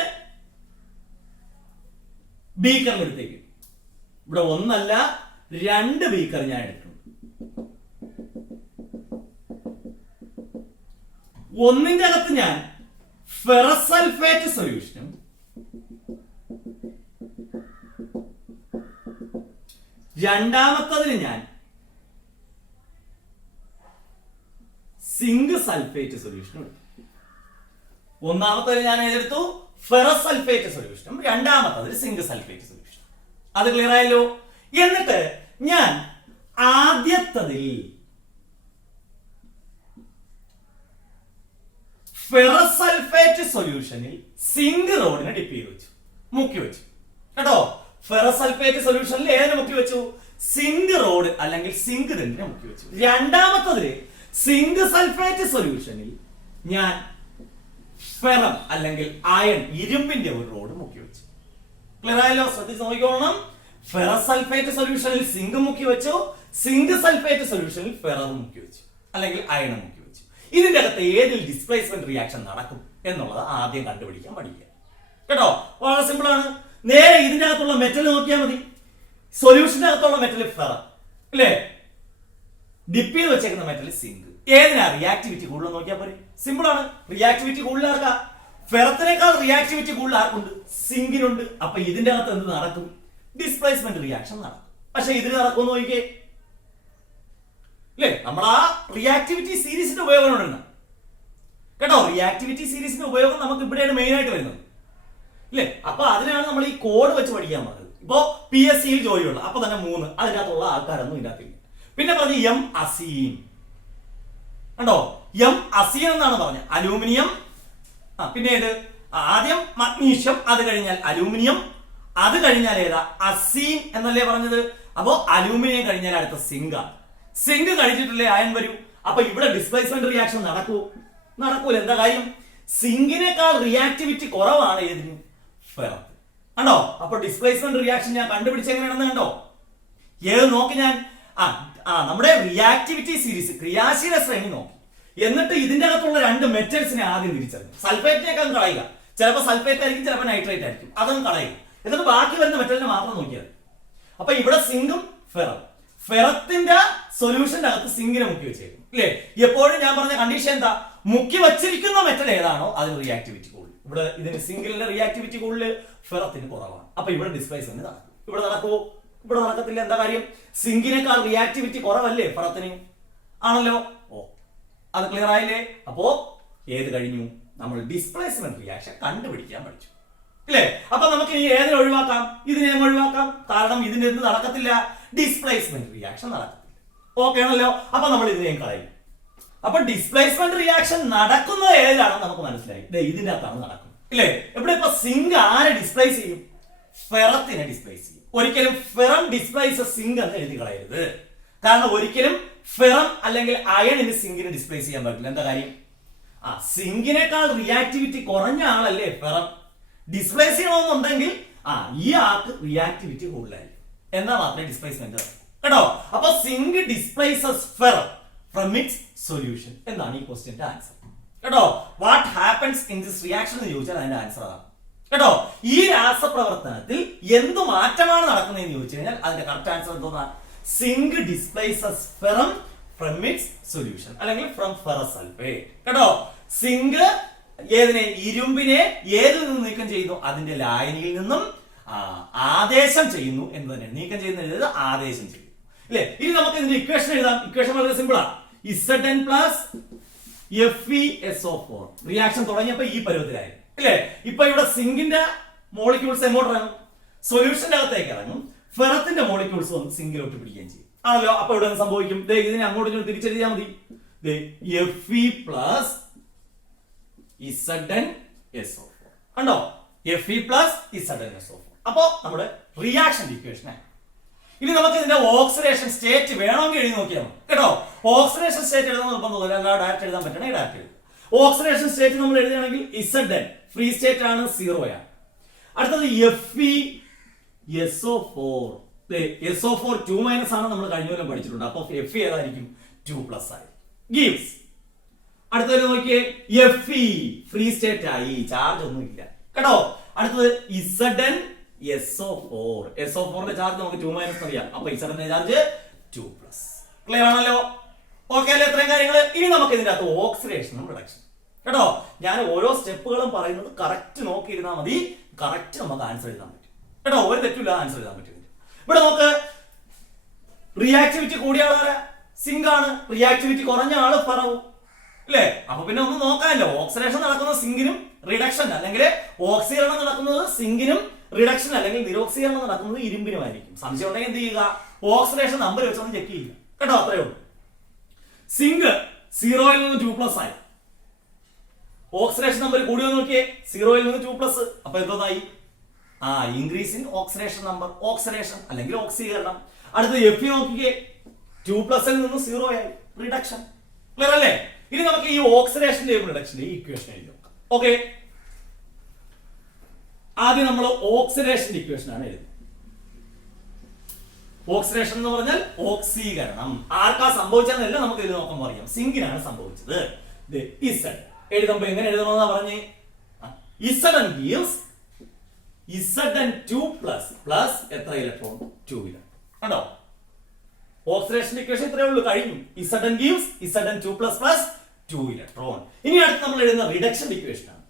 ബീക്കറിലെടുത്തേക്ക്, ഇവിടെ ഒന്നല്ല 2 ബീക്കർ ഞാൻ എടുത്തു. ഒന്നിന്റെ അകത്ത് ഞാൻ ഫെറസ് സൾഫേറ്റ് സൊല്യൂഷനും രണ്ടാമത്തതിന് ഞാൻ സിങ്ക് സൾഫേറ്റ് സൊല്യൂഷനും എടുത്തു. ഒന്നാമത്തതിന് ഞാൻ ഏതെടുത്തു? ഫെറസ് സൾഫേറ്റ് സൊല്യൂഷനും രണ്ടാമത്തതിന് സിങ്ക് സൾഫേറ്റ് സൊല്യൂഷനും. അത് ക്ലിയർ ആയല്ലോ? എന്നിട്ട് ഞാൻ ആദ്യത്തതിൽ ഫെറസ് സൾഫേറ്റ് സൊല്യൂഷനിൽ സിങ്ക് റോഡിനെ ഡിപ്പ് ചെയ്ത് വെച്ചു, മുക്കി വെച്ചു. കേട്ടോ? ഫെറസ് സൾഫേറ്റ് സൊല്യൂഷനിൽ ഏതിനെ മുക്കി വെച്ചു? സിങ്ക് റോഡ് അല്ലെങ്കിൽ സിങ്ക് ദണ്ടിനെ മുക്കി വെച്ചു. രണ്ടാമത്തതിൽ സിങ്ക് സൾഫേറ്റ് സൊല്യൂഷനിൽ ഞാൻ ഫെറം അല്ലെങ്കിൽ അയൺ ഇരുമ്പിന്റെ ഒരു റോഡ് മുക്കി വെച്ചു. ക്ലിയർ ആയല്ലോ? ശ്രദ്ധിച്ച് നോക്കിക്കോളണം. ഫെറസ് സൾഫേറ്റ് സൊല്യൂഷനിൽ സിങ്ക് മുക്കി വെച്ചു, സിങ്ക് സൾഫേറ്റ് സൊല്യൂഷനിൽ ഫെറം മുക്കി വെച്ചു അല്ലെങ്കിൽ അയൺ മുക്കി വെച്ചു. ഇതിന്റെ അകത്ത് ഏതിൽ ഡിസ്പ്ലേസ്മെന്റ് റിയാക്ഷൻ നടക്കും എന്നുള്ളത് ആദ്യം കണ്ടുപിടിക്കാൻ പഠിക്കുക. കേട്ടോ? വളരെ സിമ്പിൾ ആണ്. നേരെ ഇതിന്റെ അകത്തുള്ള മെറ്റൽ നോക്കിയാൽ മതി. സൊല്യൂഷന്റെ അകത്തുള്ള മെറ്റൽ ഫെറം അല്ലേ? ഡിപ്പ് ചെയ്ത് വെച്ചേക്കുന്ന മെറ്റൽ സിങ്ക്. ഏതിനാ റിയാക്ടിവിറ്റി കൂടുതൽ നോക്കിയാൽ പോരെ? സിമ്പിൾ ആണ്. റിയാക്ടിവിറ്റി കൂടുതലാർക്കാ? ഫെറത്തിനേക്കാൾ റിയാക്ടിവിറ്റി കൂടുതൽ ആർക്കുണ്ട്? സിങ്കിനുണ്ട്. അപ്പൊ ഇതിന്റെ അകത്ത് എന്ത് നടക്കും? ഡിസ്പ്ലേസ്മെന്റ് റിയാക്ഷൻ നടക്കും. പക്ഷെ ഇതിന് നടക്കുമെന്ന് നോക്കിക്കേ, അല്ലേ? നമ്മൾ ആ റിയാക്ടിവിറ്റി സീരീസിന്റെ ഉപയോഗം ഉണ്ടെന്ന് കേട്ടോ. റിയാക്ടിവിറ്റി സീരീസിന്റെ ഉപയോഗം നമുക്ക് ഇവിടെയാണ് മെയിൻ ആയിട്ട് വരുന്നത്, ഇല്ലേ? അപ്പൊ അതിനാണ് നമ്മൾ ഈ കോഡ് വെച്ച് പഠിക്കാൻ പറഞ്ഞത്. ഇപ്പോ PSC യിൽ ജോലിയുള്ള അപ്പൊ തന്നെ 3 അതിനകത്തുള്ള ആൾക്കാരൊന്നും ഇതിനകത്തില്ല. പിന്നെ പറഞ്ഞു എം അസീൻ കണ്ടോ, എം അസീൻ എന്നാണ് പറഞ്ഞത്. അലൂമിനിയം, പിന്നെ ഏത്? ആദ്യം മഗ്നീഷ്യം, അത് കഴിഞ്ഞാൽ അലൂമിനിയം, അത് കഴിഞ്ഞാൽ ഏതാ? അസീൻ എന്നല്ലേ പറഞ്ഞത്. അപ്പോ അലൂമിനിയം കഴിഞ്ഞാൽ അടുത്ത സിങ്ക്. സിങ്ക് കഴിച്ചിട്ടില്ലേ അയൺ വരൂ. അപ്പൊ ഇവിടെ ഡിസ്പ്ലേസ്മെന്റ് റിയാക്ഷൻ നടക്കൂല. എന്താ കാര്യം? സിങ്കിനേക്കാൾ റിയാക്ടിവിറ്റി കുറവാണ് ഏതിന്? ഫെറത്ത്. കണ്ടോ? അപ്പൊ ഡിസ്പ്ലേസ്മെന്റ് റിയാക്ഷൻ ഞാൻ കണ്ടുപിടിച്ച എങ്ങനെയാണെന്ന് കണ്ടോ? ഏത് നോക്കി ഞാൻ നമ്മുടെ റിയാക്ടിവിറ്റി സീരീസ് ക്രിയാശീല ശ്രേണി നോക്കി. എന്നിട്ട് ഇതിന്റെ അകത്തുള്ള 2 മെറ്റൽസിനെ ആദ്യം തിരിച്ചറിഞ്ഞു. സൾഫേറ്റിനേക്ക് അങ്ങ് കളയുക. ചിലപ്പോൾ സൾഫേറ്റ് ആയിരിക്കും, ചിലപ്പോൾ നൈട്രേറ്റ് ആയിരിക്കും. അതങ്ങ് കളയുക. എന്നിട്ട് ബാക്കി വരുന്ന മെറ്റലിനെ മാത്രം നോക്കിയാൽ. അപ്പൊ ഇവിടെ സിങ്കും ഫെറത്തിന്റെ സൊല്യൂഷന്റെ അകത്ത് സിങ്കിനെ മുക്കി വെച്ചേക്കും, ഇല്ലേ? എപ്പോഴും ഞാൻ പറഞ്ഞ കണ്ടീഷൻ എന്താ? മുക്കി വച്ചിരിക്കുന്ന മെറ്റൽ ഏതാണോ അതിന് റിയാക്ടിവിറ്റി കൂടുതൽ. ഇവിടെ ഇതിന് സിംഗിളിന്റെ റിയാക്ടിവിറ്റി കൂടുതൽ, ഫെറത്തിന് കുറവാണ്. അപ്പൊ ഇവിടെ ഡിസ്പ്ലേസ്മെന്റ് നടക്കും. ഇവിടെ നടക്കുമോ? ഇവിടെ നടക്കത്തില്ല. എന്താ കാര്യം? സിങ്കിനേക്കാൾ റിയാക്ടിവിറ്റി കുറവല്ലേ ഫെറത്തിന്? ആണല്ലോ. അത് ക്ലിയർ ആയില്ലേ? അപ്പോ ഏത് കഴിഞ്ഞു? നമ്മൾ ഡിസ്പ്ലേസ്മെന്റ് റിയാക്ഷൻ കണ്ടുപിടിക്കാൻ പഠിച്ചു, ഇല്ലേ? അപ്പൊ നമുക്ക് ഈ ഏതിനെ ഒഴിവാക്കാം? ഇതിനെ ഒഴിവാക്കാം. കാരണം ഇതിന്റെ എന്ത് നടക്കത്തില്ല? ഡിസ്പ്ലേസ്മെന്റ് റിയാക്ഷൻ നടക്കത്തില്ല. ഓക്കെ ആണല്ലോ. അപ്പൊ നമ്മൾ ഇതിനെയും കളയും. അപ്പൊ ഡിസ്പ്ലേസ്മെന്റ് റിയാക്ഷൻ നടക്കുന്നത് ഏതിലാണെന്ന് നമുക്ക് മനസ്സിലായി. ഇതിന്റെ അകത്താണ് നടക്കുന്നത്, ഇല്ലേ? ഇവിടെ ഇപ്പൊ സിങ്ക് ആരെ ഡിസ്പ്ലേസ് ചെയ്യും? ഫെറത്തിനെ ഡിസ്പ്ലേസ് ചെയ്യും. ഒരിക്കലും ഫെറം ഡിസ്പ്ലേസ് സിങ്ക് എന്ന് എഴുതി കളയരുത്. കാരണം ഒരിക്കലും ഫെറം അല്ലെങ്കിൽ അയണിന് സിങ്കിനെ ഡിസ്പ്ലേസ് ചെയ്യാൻ പറ്റില്ല. എന്താ കാര്യം? സിങ്കിനേക്കാൾ റിയാക്ടിവിറ്റി കുറഞ്ഞ ആളല്ലേ ഫെറം. ഡിസ്പ്ലേസ് ചെയ്യണമെന്നുണ്ടെങ്കിൽ ഈ ആൾക്ക് റിയാക്ടിവിറ്റി കൂടുതലായിരിക്കും. എന്നാൽ മാത്രമേ ഡിസ്പ്ലേസ്മെന്റ് കേട്ടോ. അപ്പൊ zinc displaces ferrum from its solution എന്നാണ് ഈ ക്വസ്റ്റ്യന്റെ ആൻസർ കേട്ടോ. What happens in this reaction എന്ന് ചോദിച്ചാൽ അതിന്റെ ആൻസർ അതാണ് കേട്ടോ. ഈ രാസപ്രവർത്തനത്തിൽ എന്ത് മാറ്റമാണ് നടക്കുന്നതെന്ന് ചോദിച്ചു കഴിഞ്ഞാൽ അതിന്റെ കറക്റ്റ് ആൻസർ എന്തോന്നാ? Zinc displaces ferrum from its solution അല്ലെങ്കിൽ ഫ്രം ഫെറസ് സൾഫേറ്റ് കേട്ടോ. സിങ്ക് ഏതിനെ? ഇരുമ്പിനെ ഏതിൽ നിന്ന് നീക്കം ചെയ്യുന്നു? അതിന്റെ ലായനിയിൽ നിന്നും ആദേശം ചെയ്യുന്നു എന്ന് തന്നെ. നീക്കം ചെയ്യുന്ന ആദേശം ചെയ്യുന്നു, ഇല്ലേ? ഇനി നമുക്ക് ഇതിന്റെ ഇക്വേഷൻ എഴുതാം. ഇക്വേഷൻ വളരെ സിമ്പിൾ ആണ്. Zn plus FeSO4 റിയാക്ഷൻ തുടങ്ങിയപ്പോ ഈ പരുവത്തിലായി, ഇല്ലേ? ഇപ്പൊ ഇവിടെ സിങ്കിന്റെ മോളിക്യൂൾസ് എങ്ങോട്ട് ഇറങ്ങും? സൊല്യൂഷന്റെ അകത്തേക്ക് ഇറങ്ങും. ഫെറത്തിന്റെ മോളിക്യൂൾസ് വന്ന് സിങ്കിലോട്ട് പിടിക്കുകയും ചെയ്യും, ആണല്ലോ. അപ്പൊ ഇവിടെ സംഭവിക്കും, ഇതിനെ അങ്ങോട്ട് തിരിച്ചെഴുതിയാൽ മതി. Fe plus ZnSO4 കണ്ടോ? Fe plus ZnSO4. അപ്പോ നമ്മുടെ റിയാക്ഷൻ ഇക്വേഷൻ. ഇനി നമുക്ക് ഇതിന്റെ ഓക്സിഡേഷൻ സ്റ്റേറ്റ് വേണമെങ്കിൽ എഴുതി നോക്കിയാൽ കേട്ടോ. ഓക്സിഡേഷൻ സ്റ്റേറ്റ് എഴുതാൻ നിർബന്ധമില്ല, ഡയറക്റ്റ് എഴുതാൻ പറ്റണേ ഡയറക്റ്റ് എഴുതും. ഓക്സിഡേഷൻ സ്റ്റേറ്റ് നമ്മൾ എഴുതുകയാണെങ്കിൽ Zn ഫ്രീ സ്റ്റേറ്റ് ആണ്, 0 ആണ്. അടുത്തത് FeSO4. SO4 2- ആണ്, നമ്മൾ കഴിഞ്ഞ കൊല്ലം പഠിച്ചിട്ടുണ്ട്. അപ്പൊ Fe ഏതായിരിക്കും? 2+ ആയി ഗീവ്സ്. അടുത്തത് നോക്കിയേ, Fe ഫ്രീ സ്റ്റേറ്റ് ആയി, ചാർജ് ഒന്നും ഇല്ല കേട്ടോ. അടുത്തത് ZnSO4. SO4ന്റെ ചാർജ് നമുക്ക് 2- അറിയാം. അപ്പൊ Zn ചാർജ് 2+. ക്ലിയർ ആണല്ലോ? ഓക്കെ അല്ലേ? ഇത്രയും കാര്യങ്ങൾ. ഇനി നമുക്ക് ഇതിന്റെ അകത്ത് ഓക്സിഡേഷനും റിഡക്ഷൻ കേട്ടോ. ഞാൻ ഓരോ സ്റ്റെപ്പുകളും പറയുന്നത് കറക്റ്റ് നോക്കിയിരുന്നാൽ മതി. കറക്റ്റ് നമുക്ക് ആൻസർ എഴുതാൻ പറ്റും കേട്ടോ. ഒരു തെറ്റില്ല, ആൻസർ എഴുതാൻ പറ്റും. ഇവിടെ നമുക്ക് റിയാക്ടിവിറ്റി കൂടിയ ആളാരാ? സിങ്ക് ആണ്. റിയാക്ടിവിറ്റി കുറഞ്ഞ ആള് ഫെറവും, അല്ലേ? അപ്പൊ പിന്നെ ഒന്നും നോക്കാനല്ലോ. ഓക്സിഡേഷൻ നടക്കുന്നത് സിങ്കിനും റിഡക്ഷൻ അല്ലെങ്കിൽ ഓക്സീകരണം നടക്കുന്നത് സിങ്കിനും റിഡക്ഷൻ അല്ലെങ്കിൽ നിരോക്സീകരണം നടക്കുന്നത് ഇരുമ്പിനുമായിരിക്കും. സംശയം ഉണ്ടെങ്കിൽ എന്ത് ചെയ്യുക? ഓക്സിഡേഷൻ നമ്പർ വെച്ചൊന്ന് ചെക്ക് ചെയ്യുക കേട്ടോ. അത്രയേ ഉള്ളൂ. സിങ്ക് 0ൽ നിന്ന് 2+ ആയി. ഓക്സിഡേഷൻ നമ്പർ കൂടിയോ നോക്കിയേ, 0ൽ നിന്ന് 2+. അപ്പൊ എന്തോന്നായി? Increase in oxidation number, oxidation അല്ലെങ്കിൽ ഓക്സീകരണം. അടുത്ത Fe നോക്കിക്കേ, 2+ൽ നിന്ന് 0 ആയി, റിഡക്ഷൻ. ക്ലിയർ അല്ലേ? ഇനി നമുക്ക് ഈ ഓക്സിഡേഷന്റെയും റിഡക്ഷന്റെയും ഇക്വേഷൻ എഴുതി നോക്കാം. ഓക്കെ, ആദ്യം നമ്മൾ ഓക്സിഡേഷന്റെ ഇക്വേഷൻ ആണ് എഴുതുന്നത്. ഓക്സിഡേഷൻ എന്ന് പറഞ്ഞാൽ ഓക്സീകരണം. ആർക്കാ സംഭവിച്ചതെന്നല്ല നമുക്ക് ഇത് നോക്കുമ്പോൾ അറിയാം. സിങ്കിനാണ് സംഭവിച്ചത്. Z എഴുതുമ്പോ എങ്ങനെ എഴുതണമെന്നാ പറഞ്ഞേ? Zn gives Zn2+ എത്ര ഇലക്ട്രോൺ? 2 ഇലക്ട്രോൺ. കണ്ടോ? ഓക്സിഡേഷൻ ഇക്വേഷൻ ഇത്രയേ ഉള്ളൂ, കഴിഞ്ഞു. Zn gives Zn2+ + 2 electron. ഇനി അടുത്ത് നമ്മൾ എഴുതുന്ന റിഡക്ഷൻ ഇക്വേഷൻ ആണ്.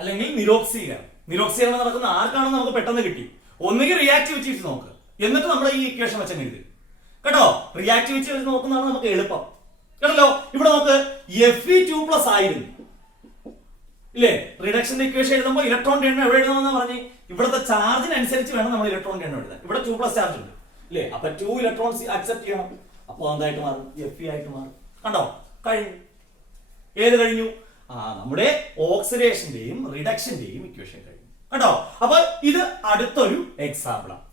അല്ലെങ്കിൽ നിരോക്സീകരണം. നിരോക്സീകരണം നടക്കുന്ന ആർക്കാണെന്ന് നമുക്ക് പെട്ടെന്ന് കിട്ടി. ഒന്നുകിൽ റിയാക്ടിവിറ്റി വെച്ച് നോക്ക്, എന്നിട്ട് നമ്മൾ ഈ ഇക്വേഷൻ വെച്ച് എഴുതി കേട്ടോ. റിയാക്ടിവിറ്റി വെച്ച് നോക്കുന്നതാണ് നമുക്ക് എളുപ്പം കേട്ടല്ലോ. ഇവിടെ നമുക്ക് Fe2+ ആയിരുന്നു ഇല്ലേ? റിഡക്ഷന്റെ ഇക്വേഷൻ എഴുതുമ്പോൾ ഇലക്ട്രോണിന്റെ എണ്ണം എവിടെ എഴുതണമെന്ന് പറഞ്ഞ് ഇവിടുത്തെ ചാർജിനനുസരിച്ച് വേണം നമ്മൾ ഇലക്ട്രോണിന്റെ എണ്ണം എഴുതാൻ. ഇവിടെ 2+ ചാർജ് ഉണ്ട് ഇല്ലേ? അപ്പൊ 2 ഇലക്ട്രോൺസ് അക്സെപ്റ്റ് ചെയ്യണം. അപ്പൊ എന്തായിട്ട് മാറും? Fe ആയിട്ട് മാറും. കണ്ടോ? കഴിഞ്ഞു. ഏത് കഴിഞ്ഞു? നമ്മുടെ ഓക്സിഡേഷന്റെയും റിഡക്ഷന്റെയും ഇക്വേഷൻ കഴിഞ്ഞു. കണ്ടോ? അപ്പൊ ഇത് അടുത്തൊരു എക്സാമ്പിൾ ആണ്.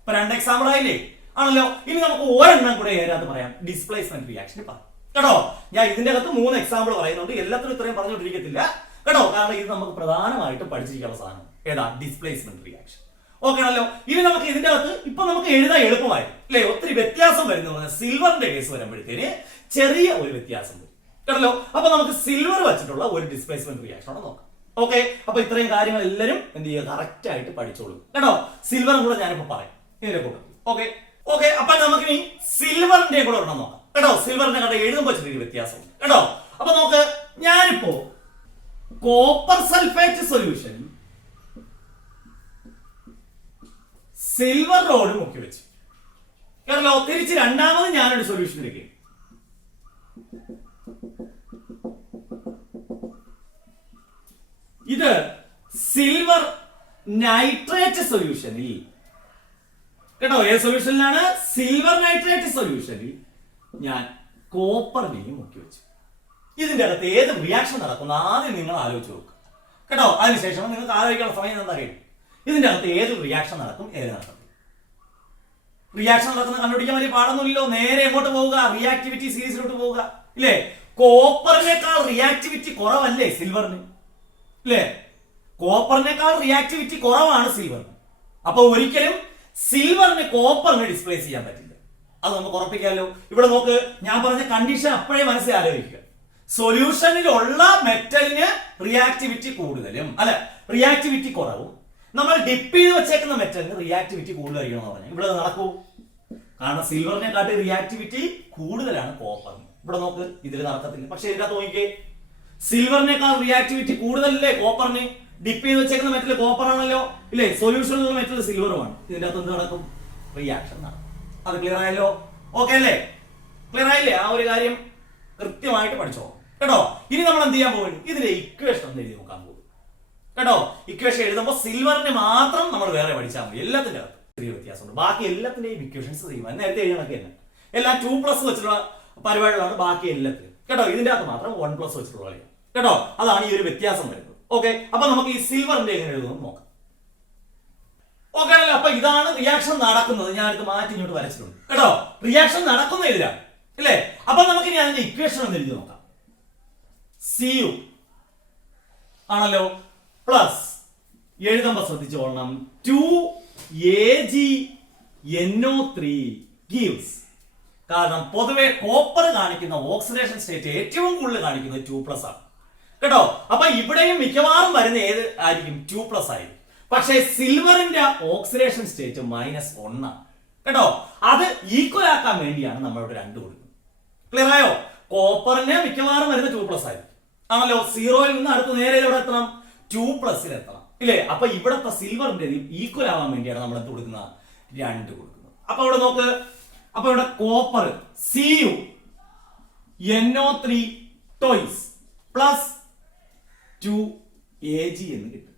ഇപ്പൊ 2 എക്സാമ്പിൾ ആയില്ലേ? ആണല്ലോ. ഇനി നമുക്ക് ഒരെണ്ണം കൂടെ ഏതാന്ന് പറയാം. ഡിസ്പ്ലേസ്മെന്റ് റിയാക്ഷൻ പറയാം കേട്ടോ. ഞാൻ ഇതിന്റെ അകത്ത് 3 എക്സാമ്പിൾ പറയുന്നുണ്ട്. എല്ലാത്തിനും ഇത്രയും പറഞ്ഞുകൊണ്ടിരിക്കത്തില്ല കേട്ടോ. കാരണം ഇത് നമുക്ക് പ്രധാനമായിട്ടും പഠിച്ചിരിക്കാനുള്ള സാധനം ഏതാ? Displacement reaction. ഓക്കെ ആണല്ലോ. ഇനി നമുക്ക് ഇതിന്റെ അകത്ത് ഇപ്പൊ നമുക്ക് എഴുതാൻ എളുപ്പമായി അല്ലെ? ഒത്തിരി വ്യത്യാസം വരുന്ന സിൽവറിന്റെ കേസ് വരുമ്പോഴത്തേന് ചെറിയ ഒരു വ്യത്യാസം വരും കേട്ടല്ലോ. അപ്പൊ നമുക്ക് സിൽവർ വെച്ചിട്ടുള്ള ഒരു ഡിസ്പ്ലേസ്മെന്റ് റിയാക്ഷൻ ആണ് നോക്കാം. ഓക്കെ. അപ്പൊ ഇത്രയും കാര്യങ്ങൾ എല്ലാവരും എന്ത് ചെയ്യുക? കറക്റ്റ് ആയിട്ട് പഠിച്ചോളൂ കേട്ടോ. സിൽവറും കൂടെ ഞാനിപ്പോ പറയാം ഇതിന്റെ കൂടെ. Okay okay. അപ്പൊ നമുക്ക് ഇനി സിൽവറിന്റെ കൂടെ ഒരെണ്ണം നോക്കാം കേട്ടോ. സിൽവറിന്റെ കണ്ട എഴുതുമ്പോൾ ചെറിയ വ്യത്യാസമുണ്ട് കേട്ടോ. അപ്പൊ നമുക്ക് ഞാനിപ്പോ copper sulphate solution silver road മുക്കി വെച്ചു കേട്ടോ. തിരിച്ച് രണ്ടാമത് ഞാനൊരു സൊല്യൂഷനിലേക്ക് ഇത് സിൽവർ നൈട്രേറ്റ് സൊല്യൂഷനിൽ കേട്ടോ. ഏത് സൊല്യൂഷനിലാണ്? സിൽവർ നൈട്രേറ്റ് സൊല്യൂഷനിൽ ഞാൻ കോപ്പറിനെയും മുക്കി വെച്ചു. ഇതിന്റെ അകത്ത് ഏത് റിയാക്ഷൻ നടക്കുന്ന ആദ്യം നിങ്ങൾ ആലോചിച്ച് നോക്കുക കേട്ടോ. അതിനുശേഷം നിങ്ങൾക്ക് ആലോചിക്കാനുള്ള സമയം എന്താ കഴിയും? ഇതിന്റെ അകത്ത് ഏത് റിയാക്ഷൻ നടക്കും, ഏത് നടക്കും? റിയാക്ഷൻ നടക്കുന്ന കണ്ടുപിടിക്കാൻ വലിയ പാടൊന്നുമില്ലല്ലോ. നേരെ എങ്ങോട്ട് പോവുക? റിയാക്ടിവിറ്റി സീരീസിലോട്ട് പോവുക ഇല്ലേ? കോപ്പറിനേക്കാൾ റിയാക്ടിവിറ്റി കുറവല്ലേ സിൽവറിന് ഇല്ലേ? കോപ്പറിനേക്കാൾ റിയാക്ടിവിറ്റി കുറവാണ് സിൽവറിന്. അപ്പൊ ഒരിക്കലും സിൽവറിന് കോപ്പറിനെ ഡിസ്പ്ലേസ് ചെയ്യാൻ പറ്റില്ല. അത് നമുക്ക് ഉറപ്പിക്കാമല്ലോ. ഇവിടെ നോക്ക്, ഞാൻ പറഞ്ഞ കണ്ടീഷൻ അപ്പോഴേ മനസ്സിൽ ആലോചിക്കുക. സൊല്യൂഷനിലുള്ള മെറ്റലിന് റിയാക്ടിവിറ്റി കൂടുതലും അല്ല റിയാക്ടിവിറ്റി കുറവും, നമ്മൾ ഡിപ്പ് ചെയ്ത് വെച്ചേക്കുന്ന മെറ്റലിന് റിയാക്ടിവിറ്റി കൂടുതലായിരിക്കണം എന്ന് പറഞ്ഞാൽ ഇവിടെ നടക്കൂ. കാരണം സിൽവറിനെക്കാട്ടി റിയാക്ടിവിറ്റി കൂടുതലാണ് കോപ്പറിന്. ഇവിടെ നോക്ക്, ഇതിൽ നടക്കത്തില്ല. പക്ഷെ ഇതിനകത്ത് നോക്കിക്കേ, സിൽവറിനേക്കാൾ റിയാക്ടിവിറ്റി കൂടുതലല്ലേ കോപ്പറിന്? ഡിപ്പ് ചെയ്ത് വെച്ചേക്കുന്ന മെറ്റൽ കോപ്പർ ആണല്ലോ ഇല്ലേ? സൊല്യൂഷനിലുള്ള മെറ്റൽ സിൽവറുമാണ്. ഇതിന്റെ അകത്ത് എന്ത് നടക്കും? റിയാക്ഷൻ നടക്കും. അത് ക്ലിയർ ആയല്ലോ? ഓക്കെ അല്ലേ? ക്ലിയർ ആയില്ലേ? ആ ഒരു കാര്യം കൃത്യമായിട്ട് പഠിച്ചോ കേട്ടോ. ഇനി നമ്മൾ എന്ത് ചെയ്യാൻ പോകും? ഇതിന്റെ ഇക്വേഷൻ എഴുതി നോക്കാൻ പോകും കേട്ടോ. ഇക്വേഷൻ എഴുതുമ്പോൾ സിൽവറിന് മാത്രം നമ്മൾ വേറെ പഠിച്ചാൽ മതി. എല്ലാത്തിന്റെ അകത്ത് ചെറിയ വ്യത്യാസമുണ്ട്. ബാക്കി എല്ലാത്തിന്റെയും ഇക്വേഷൻസ് ചെയ്യുവാൻ നേരത്തെ എഴുതണൊക്കെ തന്നെ എല്ലാം 2+ വെച്ചിട്ടുള്ള പരിപാടികളാണ് ബാക്കി എല്ലാത്തിലും കേട്ടോ. ഇതിന്റെ അകത്ത് മാത്രം 1+ വെച്ചിട്ടുള്ള കളിയാണ് കേട്ടോ. അതാണ് ഈ ഒരു വ്യത്യാസം വരുന്നത്. ഓക്കെ. അപ്പൊ നമുക്ക് ഈ സിൽവറിന്റെ എങ്ങനെ എഴുതുമെന്ന് നോക്കാം. ഓക്കെ ആണല്ലോ. അപ്പൊ ഇതാണ് റിയാക്ഷൻ നടക്കുന്നത്. ഞാൻ ഇത് മാറ്റി ഇങ്ങോട്ട് വരച്ചിട്ടുണ്ട് കേട്ടോ. റിയാക്ഷൻ നടക്കുന്ന ഇതിലാണ് അല്ലേ? അപ്പൊ നമുക്ക് ഇനി അതിന്റെ ഇക്വേഷൻ ഒന്ന് എഴുതി നോക്കാം. Cu ആണല്ലോ പ്ലസ് എഴുതുമ്പോ ശ്രദ്ധിച്ചോളണം 2AgNO3 gives. കാരണം പൊതുവെ കോപ്പർ കാണിക്കുന്ന ഓക്സിഡേഷൻ സ്റ്റേറ്റ് ഏറ്റവും കൂടുതൽ കാണിക്കുന്നത് 2+ ആണ് കേട്ടോ. അപ്പൊ ഇവിടെയും മിക്കവാറും വരുന്ന ഏത് ആയിരിക്കും? 2+ ആയിരിക്കും. പക്ഷേ സിൽവറിന്റെ ഓക്സിഡേഷൻ സ്റ്റേറ്റ് -1 ആണ് കേട്ടോ. അത് ഈക്വൽ ആക്കാൻ വേണ്ടിയാണ് നമ്മളിവിടെ 2 കൊടുക്കുന്നത്. ക്ലിയർ ആയോ? കോപ്പറിന് മിക്കവാറും വരുന്ന 2+ ആയിരിക്കും ആണല്ലോ. 0ൽ നിന്ന് അടുത്ത് നേരെ എവിടെ എത്തണം? 2+ എത്തണം ഇല്ലേ? അപ്പൊ ഇവിടത്തെ സിൽവറിന്റെ ഈക്വൽ ആവാൻ വേണ്ടിയാണ് നമ്മൾ എന്ത് കൊടുക്കുന്നത്? 2 കൊടുക്കുന്നത്. അപ്പൊ ഇവിടെ നോക്ക്, അപ്പൊ ഇവിടെ copper CuNO3 toys plus 2Ag എന്ന് കിട്ടും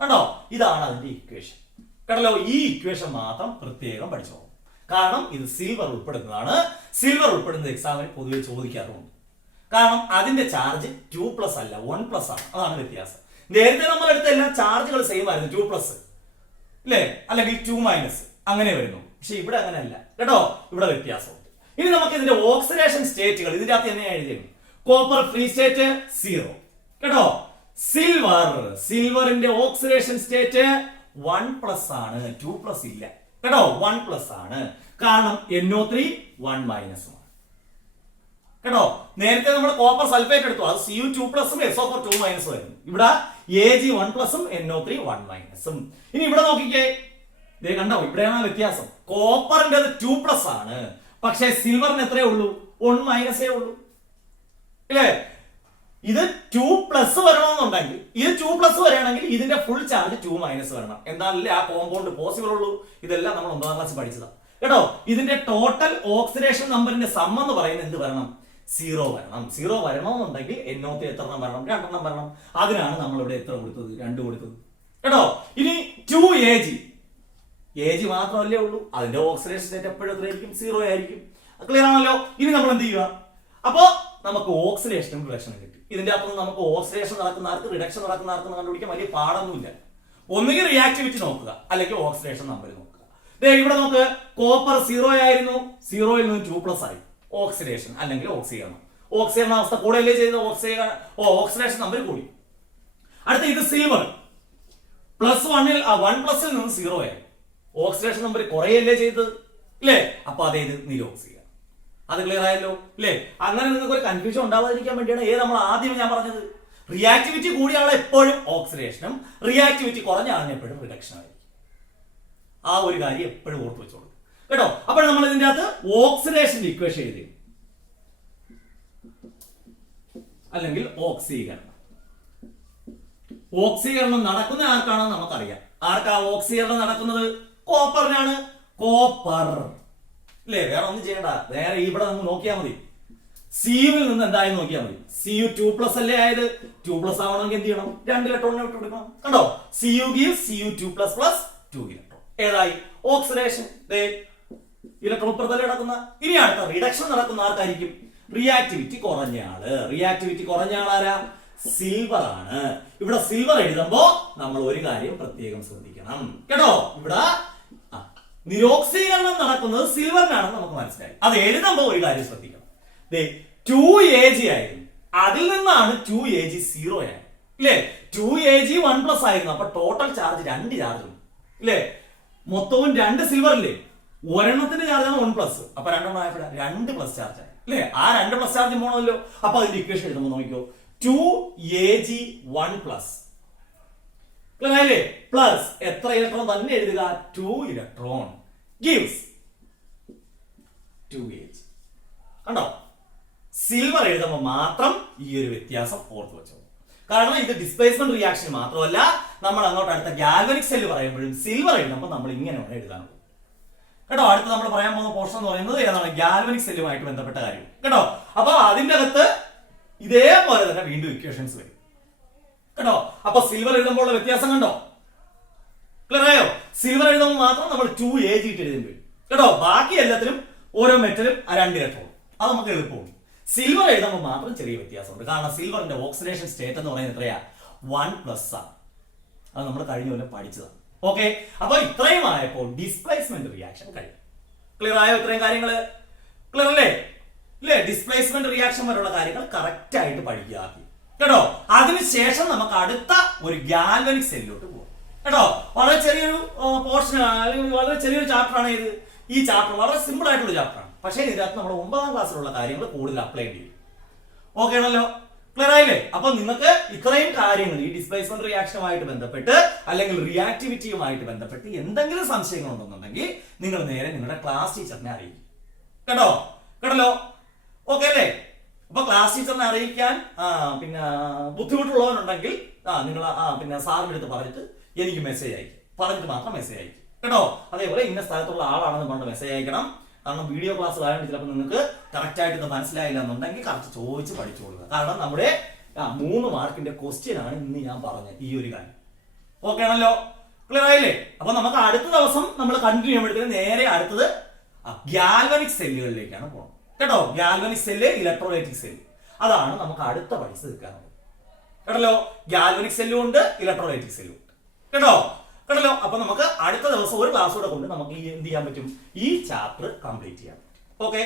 കണ്ടോ. ഇതാണ് അതിന്റെ ഇക്വേഷൻ കേട്ടല്ലോ. ഈ ഇക്വേഷൻ മാത്രം പ്രത്യേകം പഠിച്ചോളൂ. കാരണം ഇത് സിൽവർ ഉൾപ്പെടുന്നതാണ്. സിൽവർ ഉൾപ്പെടുന്ന എക്സാമിന് പൊതുവെ ചോദിക്കാറുണ്ട്. കാരണം അതിന്റെ ചാർജ് 2+ അല്ല 1+ ആണ്. അതാണ് വ്യത്യാസം. നേരത്തെ നമ്മൾ എടുത്ത എല്ലാ ചാർജുകൾ സെയിം ആയിരുന്നു, 2+ അല്ലേ, അല്ലെങ്കിൽ 2- അങ്ങനെ വരുന്നു. പക്ഷെ ഇവിടെ അങ്ങനെയല്ല കേട്ടോ. ഇവിടെ വ്യത്യാസമുണ്ട്. ഇനി നമുക്ക് ഇതിന്റെ ഓക്സിഡേഷൻ സ്റ്റേറ്റുകൾ ഇതിന്റെ അകത്ത് തന്നെ എഴുതിയിരുന്നു. കോപ്പർ ഫ്രീ സ്റ്റേറ്റ് 0 കേട്ടോ. സിൽവറിന്റെ ഓക്സിഡേഷൻ സ്റ്റേറ്റ് 1+ ആണ്, 2+ ഇല്ല കേട്ടോ. 1+ ആണ്. കാരണം NO3 1- കേട്ടോ. നേരത്തെ നമ്മൾ കോപ്പർ സൾഫേറ്റ് എടുത്തു, അത് Cu2+ഉം SO4 2- ആയിരുന്നു. ഇവിടെ Ag 1+ഉം NO3 1-. ഇനി ഇവിടെ നോക്കിക്കേ, ഇതേ കണ്ടോ, ഇവിടെയാണ് വ്യത്യാസം. കോപ്പറിന്റെ 2+ ആണ്, പക്ഷേ സിൽവറിന് എത്രയേ ഉള്ളൂ? 1- ഉള്ളൂ ഇല്ലേ? ഇത് 2+ വരണമെന്നുണ്ടെങ്കിൽ ഇത് 2+ വരികയാണെങ്കിൽ ഇതിന്റെ ഫുൾ ചാർജ് 2- വരണം. എന്നാലല്ലേ ആ കോമ്പൗണ്ട് പോസിബിൾ ഉള്ളൂ. ഇതെല്ലാം നമ്മൾ 9ാം ക്ലാസ്സിൽ പഠിച്ചതാണ് കേട്ടോ. ഇതിന്റെ ടോട്ടൽ ഓക്സിഡേഷൻ നമ്പറിന്റെ സം എന്ന് പറയുന്നത് എന്ത് വരണം? 0 വരണം. 0 വരണമെന്നുണ്ടെങ്കിൽ NO3 എത്ര എണ്ണം വരണം? 2 എണ്ണം വരണം. അതിനാണ് നമ്മൾ ഇവിടെ എത്ര കൊടുത്തത്? 2 കൊടുത്തത് കേട്ടോ. ഇനി 2Ag Ag മാത്രമല്ലേ ഉള്ളൂ, അതിന്റെ ഓക്സിഡേഷൻ സ്റ്റേറ്റ് എപ്പോഴും എത്രയായിരിക്കും? 0 ആയിരിക്കും. ക്ലിയർ ആണല്ലോ. ഇനി നമ്മൾ എന്ത് ചെയ്യുക? അപ്പോ നമുക്ക് ഓക്സിഡേഷനും റിഡക്ഷനും കിട്ടി. ഇതിന്റെ അകത്ത് നമുക്ക് ഓക്സിഡേഷൻ നടക്കുന്ന ആർക്ക് റിഡക്ഷൻ നടക്കുന്ന ആർക്ക് കണ്ടുപിടിക്കാൻ വലിയ പാടൊന്നുമില്ല. ഒന്നുകിൽ റിയാക്ടിവിറ്റി നോക്കുക, അല്ലെങ്കിൽ ഓക്സിഡേഷൻ നമ്പർ നോക്കുക. ഇവിടെ നമുക്ക് കോപ്പർ 0 ആയിരുന്നു, 0ൽ നിന്ന് 2+ ആയി. ഓക്സിഡേഷൻ അല്ലെങ്കിൽ ഓക്സീകരണം. ഓക്സീകരണ അവസ്ഥ കൂടെയല്ലേ ചെയ്ത് ഓക്സിഡേഷൻ നമ്പർ കൂടി. അടുത്ത ഇത് സിൽവർ +1ൽ 1+ നിന്ന് 0 ആയി. ഓക്സിഡേഷൻ നമ്പർ കുറയല്ലേ ചെയ്തത് അല്ലേ? അപ്പൊ അതേത്? നിരോക്സീകരണം. അത് ക്ലിയർ ആയല്ലോ അല്ലേ? അങ്ങനെ നിങ്ങൾക്ക് ഒരു കൺഫ്യൂഷൻ ഉണ്ടാവാതിരിക്കാൻ വേണ്ടിയാണ് നമ്മൾ ആദ്യം ഞാൻ പറഞ്ഞത്. റിയാക്ടിവിറ്റി കൂടിയ ആളെ എപ്പോഴും ഓക്സിഡേഷനും റിയാക്ടിവിറ്റി കുറഞ്ഞ ആളിന് എപ്പോഴും റിഡക്ഷൻ ആയിരിക്കും. ആ ഒരു കാര്യം എപ്പോഴും ഓർത്ത് വെച്ചോളൂ കേട്ടോ. അപ്പോൾ നമ്മൾ ഇതിന്റെ അകത്ത് ഓക്സിഡേഷൻ ഇക്വേഷൻ എഴുതി, അല്ലെങ്കിൽ ഓക്സീകരണം. ഓക്സീകരണം നടക്കുന്ന ആർക്കാണെന്ന് നമുക്കറിയാം. ആർക്കാ ഓക്സീകരണം നടക്കുന്നത്? കോപ്പറിനാണ്. കോപ്പർ അല്ലേ? വേറെ ഒന്നും ചെയ്യണ്ട, വേറെ ഇവിടെ നമുക്ക് നോക്കിയാൽ മതി. സിയുവിൽ നിന്ന് എന്തായി നോക്കിയാൽ മതി. Cu 2+ അല്ലേ ആയത്? 2+ ആവണമെങ്കിൽ എന്ത് ചെയ്യണം? 2 ഇലക്ട്രോണിനെ വിട്ട് കൊടുക്കണം. കണ്ടോ? Cu gives Cu2+ 2 electron. ഏതായി? ഓക്സിഡേഷൻ. ഇലക്ട്രോൺ ഇപ്പുറത്തല്ലേ നടക്കുന്ന. ഇനി അടുത്ത റിഡക്ഷൻ നടക്കുന്ന ആർക്കായിരിക്കും? റിയാക്ടിവിറ്റി കുറഞ്ഞ ആള്. റിയാക്ടിവിറ്റി കുറഞ്ഞ ആളാരാ? സിൽവർ ആണ്. ഇവിടെ സിൽവർ എഴുതുമ്പോ നമ്മൾ ഒരു കാര്യം പ്രത്യേകം ശ്രദ്ധിക്കണം കേട്ടോ. ഇവിടെ നിരോക്സീകരണം നടക്കുന്നത് സിൽവറിനാണെന്ന് നമുക്ക് മനസ്സിലായി. അത് എഴുതുമ്പോ ഒരു കാര്യം ശ്രദ്ധിക്കണം. 2Ag ആയിരുന്നു, അതിൽ നിന്നാണ് 2Ag 0 ആയത് ഇല്ലേ? 2Ag 1+ ആയിരുന്നു. അപ്പൊ ടോട്ടൽ ചാർജ് 2 ചാർജ് ഉണ്ട് ഇല്ലേ? മൊത്തവും 2 സിൽവർ ഇല്ലേ? ഒരെണ്ണത്തിന്റെ ചാർജാണ് 1+. അപ്പൊ 2 എണ്ണം ആയപ്പോഴാ 2+ ചാർജ് ആയി ഇല്ലേ? ആ 2+ ചാർജ് പോകണമല്ലോ. അപ്പൊ അതിന്റെ ഇക്വേഷൻ എഴുതുമ്പോൾ നോക്കിക്കോ. 2Ag 1+. പ്ലസ് എത്ര ഇലക്ട്രോൺ തന്നെ എഴുതുക? 2 ഇലക്ട്രോൺ gives 2Ag. കണ്ടോ? സിൽവർ എഴുതുമ്പോൾ മാത്രം ഈ ഒരു വ്യത്യാസം ഓർത്ത് വെച്ചോ. കാരണം ഇത് ഡിസ്പ്ലേസ്മെന്റ് റിയാക്ഷൻ മാത്രമല്ല, നമ്മൾ അങ്ങോട്ട് അടുത്ത ഗാൽവനിക് സെല്ല് പറയുമ്പോഴും സിൽവർ എഴുതുമ്പോൾ നമ്മൾ ഇങ്ങനെയാണ് എഴുതാനുള്ളത് കേട്ടോ. അടുത്ത് നമ്മൾ പറയാൻ പോകുന്ന പോർഷൻ എന്ന് പറയുന്നത് ഏതാണ്? ഗാൽവനിക് സെല്ലുമായിട്ട് ബന്ധപ്പെട്ട കാര്യം കേട്ടോ. അപ്പൊ അതിന്റെ അകത്ത് ഇതേപോലെ തന്നെ വീണ്ടും ഇക്വേഷൻസ് വരും കേട്ടോ. അപ്പൊ സിൽവർ എഴുതുമ്പോൾ ഉള്ള വ്യത്യാസം കണ്ടോ? ക്ലിയർ ആയോ? സിൽവർ എഴുതുമ്പോൾ മാത്രം നമ്മൾ 2Ag ഇട്ട് എഴുതേണ്ടി വരും കേട്ടോ. ബാക്കി എല്ലാത്തിലും ഓരോ മെറ്റലും 2 ഇലക്ട്രോൺ. അത് നമുക്ക് എളുപ്പമാണ്. സിൽവർ എഴുതുമ്പോൾ മാത്രം ചെറിയ വ്യത്യാസമുണ്ട്. കാരണം സിൽവറിന്റെ ഓക്സിഡേഷൻ സ്റ്റേറ്റ് എന്ന് പറയുന്നത് എത്രയാ? 1+ ആണ്. അത് നമ്മൾ കഴിഞ്ഞ കൊല്ലം പഠിച്ചതാണ്. ഓക്കെ, അപ്പൊ ഇത്രയും ആയപ്പോൾ ഡിസ്പ്ലേസ്മെന്റ് റിയാക്ഷൻ കഴിയും. ക്ലിയർ ആയോ? ഇത്രയും കാര്യങ്ങൾ ക്ലിയർ അല്ലേ? ഡിസ്പ്ലേസ്മെന്റ് റിയാക്ഷൻ വരെയുള്ള കാര്യങ്ങൾ കറക്റ്റ് ആയിട്ട് പഠിക്കുക കേട്ടോ. അതിനുശേഷം നമുക്ക് അടുത്ത ഒരു ഗാൽവനിക് സെല്ലിലോട്ട് പോകാം കേട്ടോ. വളരെ ചെറിയൊരു പോർഷൻ അല്ലെങ്കിൽ വളരെ ചെറിയൊരു ചാപ്റ്റർ ആണ് ഇത്. ഈ ചാപ്റ്റർ വളരെ സിമ്പിൾ ആയിട്ടുള്ള ചാപ്റ്റർ ആണ്. പക്ഷേ ഇതിനകത്ത് നമ്മൾ 9ാം ക്ലാസ്സിലുള്ള കാര്യങ്ങൾ കൂടുതൽ അപ്ലൈ ചെയ്യും. ഓക്കെ ആണല്ലോ? ക്ലിയർ ആയില്ലേ? അപ്പൊ നിങ്ങൾക്ക് ഇത്രയും കാര്യങ്ങൾ ഈ ഡിസ്പ്ലേസ്മെന്റ് റിയാക്ഷനുമായിട്ട് ബന്ധപ്പെട്ട് അല്ലെങ്കിൽ റിയാക്ടിവിറ്റിയുമായിട്ട് ബന്ധപ്പെട്ട് എന്തെങ്കിലും സംശയങ്ങൾ ഉണ്ടെന്നുണ്ടെങ്കിൽ നിങ്ങൾ നേരെ നിങ്ങളുടെ ക്ലാസ് ടീച്ചറിനെ അറിയിക്കും കേട്ടല്ലോ. ഓക്കെ അല്ലേ? അപ്പൊ ക്ലാസ് ടീച്ചറിനെ അറിയിക്കാൻ പിന്നെ ബുദ്ധിമുട്ടുള്ളവരുണ്ടെങ്കിൽ നിങ്ങൾ പിന്നെ സാറിന്റെ അടുത്ത് പറഞ്ഞിട്ട് എനിക്ക് മെസ്സേജ് അയക്കും. പറഞ്ഞിട്ട് മാത്രം മെസ്സേജ് അയക്കും കേട്ടോ. അതേപോലെ ഇന്ന സ്ഥലത്തുള്ള ആളാണെന്ന് പറഞ്ഞ് മെസ്സേജ് അയക്കണം. കാരണം വീഡിയോ ക്ലാസ് ആയതുകൊണ്ട് ചിലപ്പോൾ നിങ്ങൾക്ക് കറക്റ്റ് ആയിട്ട് ഇത് മനസ്സിലായില്ല എന്നുണ്ടെങ്കിൽ കറക്റ്റ് ചോദിച്ച് പഠിച്ചു കൊടുക്കുക. കാരണം നമ്മുടെ 3 മാർക്കിന്റെ ക്വസ്റ്റ്യൻ ആണ് ഇന്ന് ഞാൻ പറഞ്ഞ ഈ ഒരു കാര്യം. ഓക്കെ ആണല്ലോ? ക്ലിയർ ആയില്ലേ? അപ്പൊ നമുക്ക് അടുത്ത ദിവസം നമ്മൾ കണ്ടിന്യൂ ചെയ്യുമ്പോഴത്തേക്ക് നേരെ അടുത്തത് ഗാൽവനിക് സെല്ലുകളിലേക്കാണ് പോകുന്നത് കേട്ടോ. ഗാൽവനിക് സെല്ല്, ഇലക്ട്രോലൈറ്റിക് സെല്ല്, അതാണ് നമുക്ക് അടുത്ത പഠിച്ച് തീർക്കാനുള്ളത് കേട്ടല്ലോ. ഗാൽവനിക് സെല്ലും ഉണ്ട്, ഇലക്ട്രോലൈറ്റിക് സെല്ലും ഉണ്ട് കേട്ടോ. അപ്പൊ നമുക്ക് അടുത്ത ദിവസം ഒരു ക്ലാസ് കൂടെ കൊണ്ട് നമുക്ക് എന്ത് ചെയ്യാൻ പറ്റും? ഈ ചാപ്റ്റർ കംപ്ലീറ്റ് ചെയ്യാൻ പറ്റും. ഓക്കെ.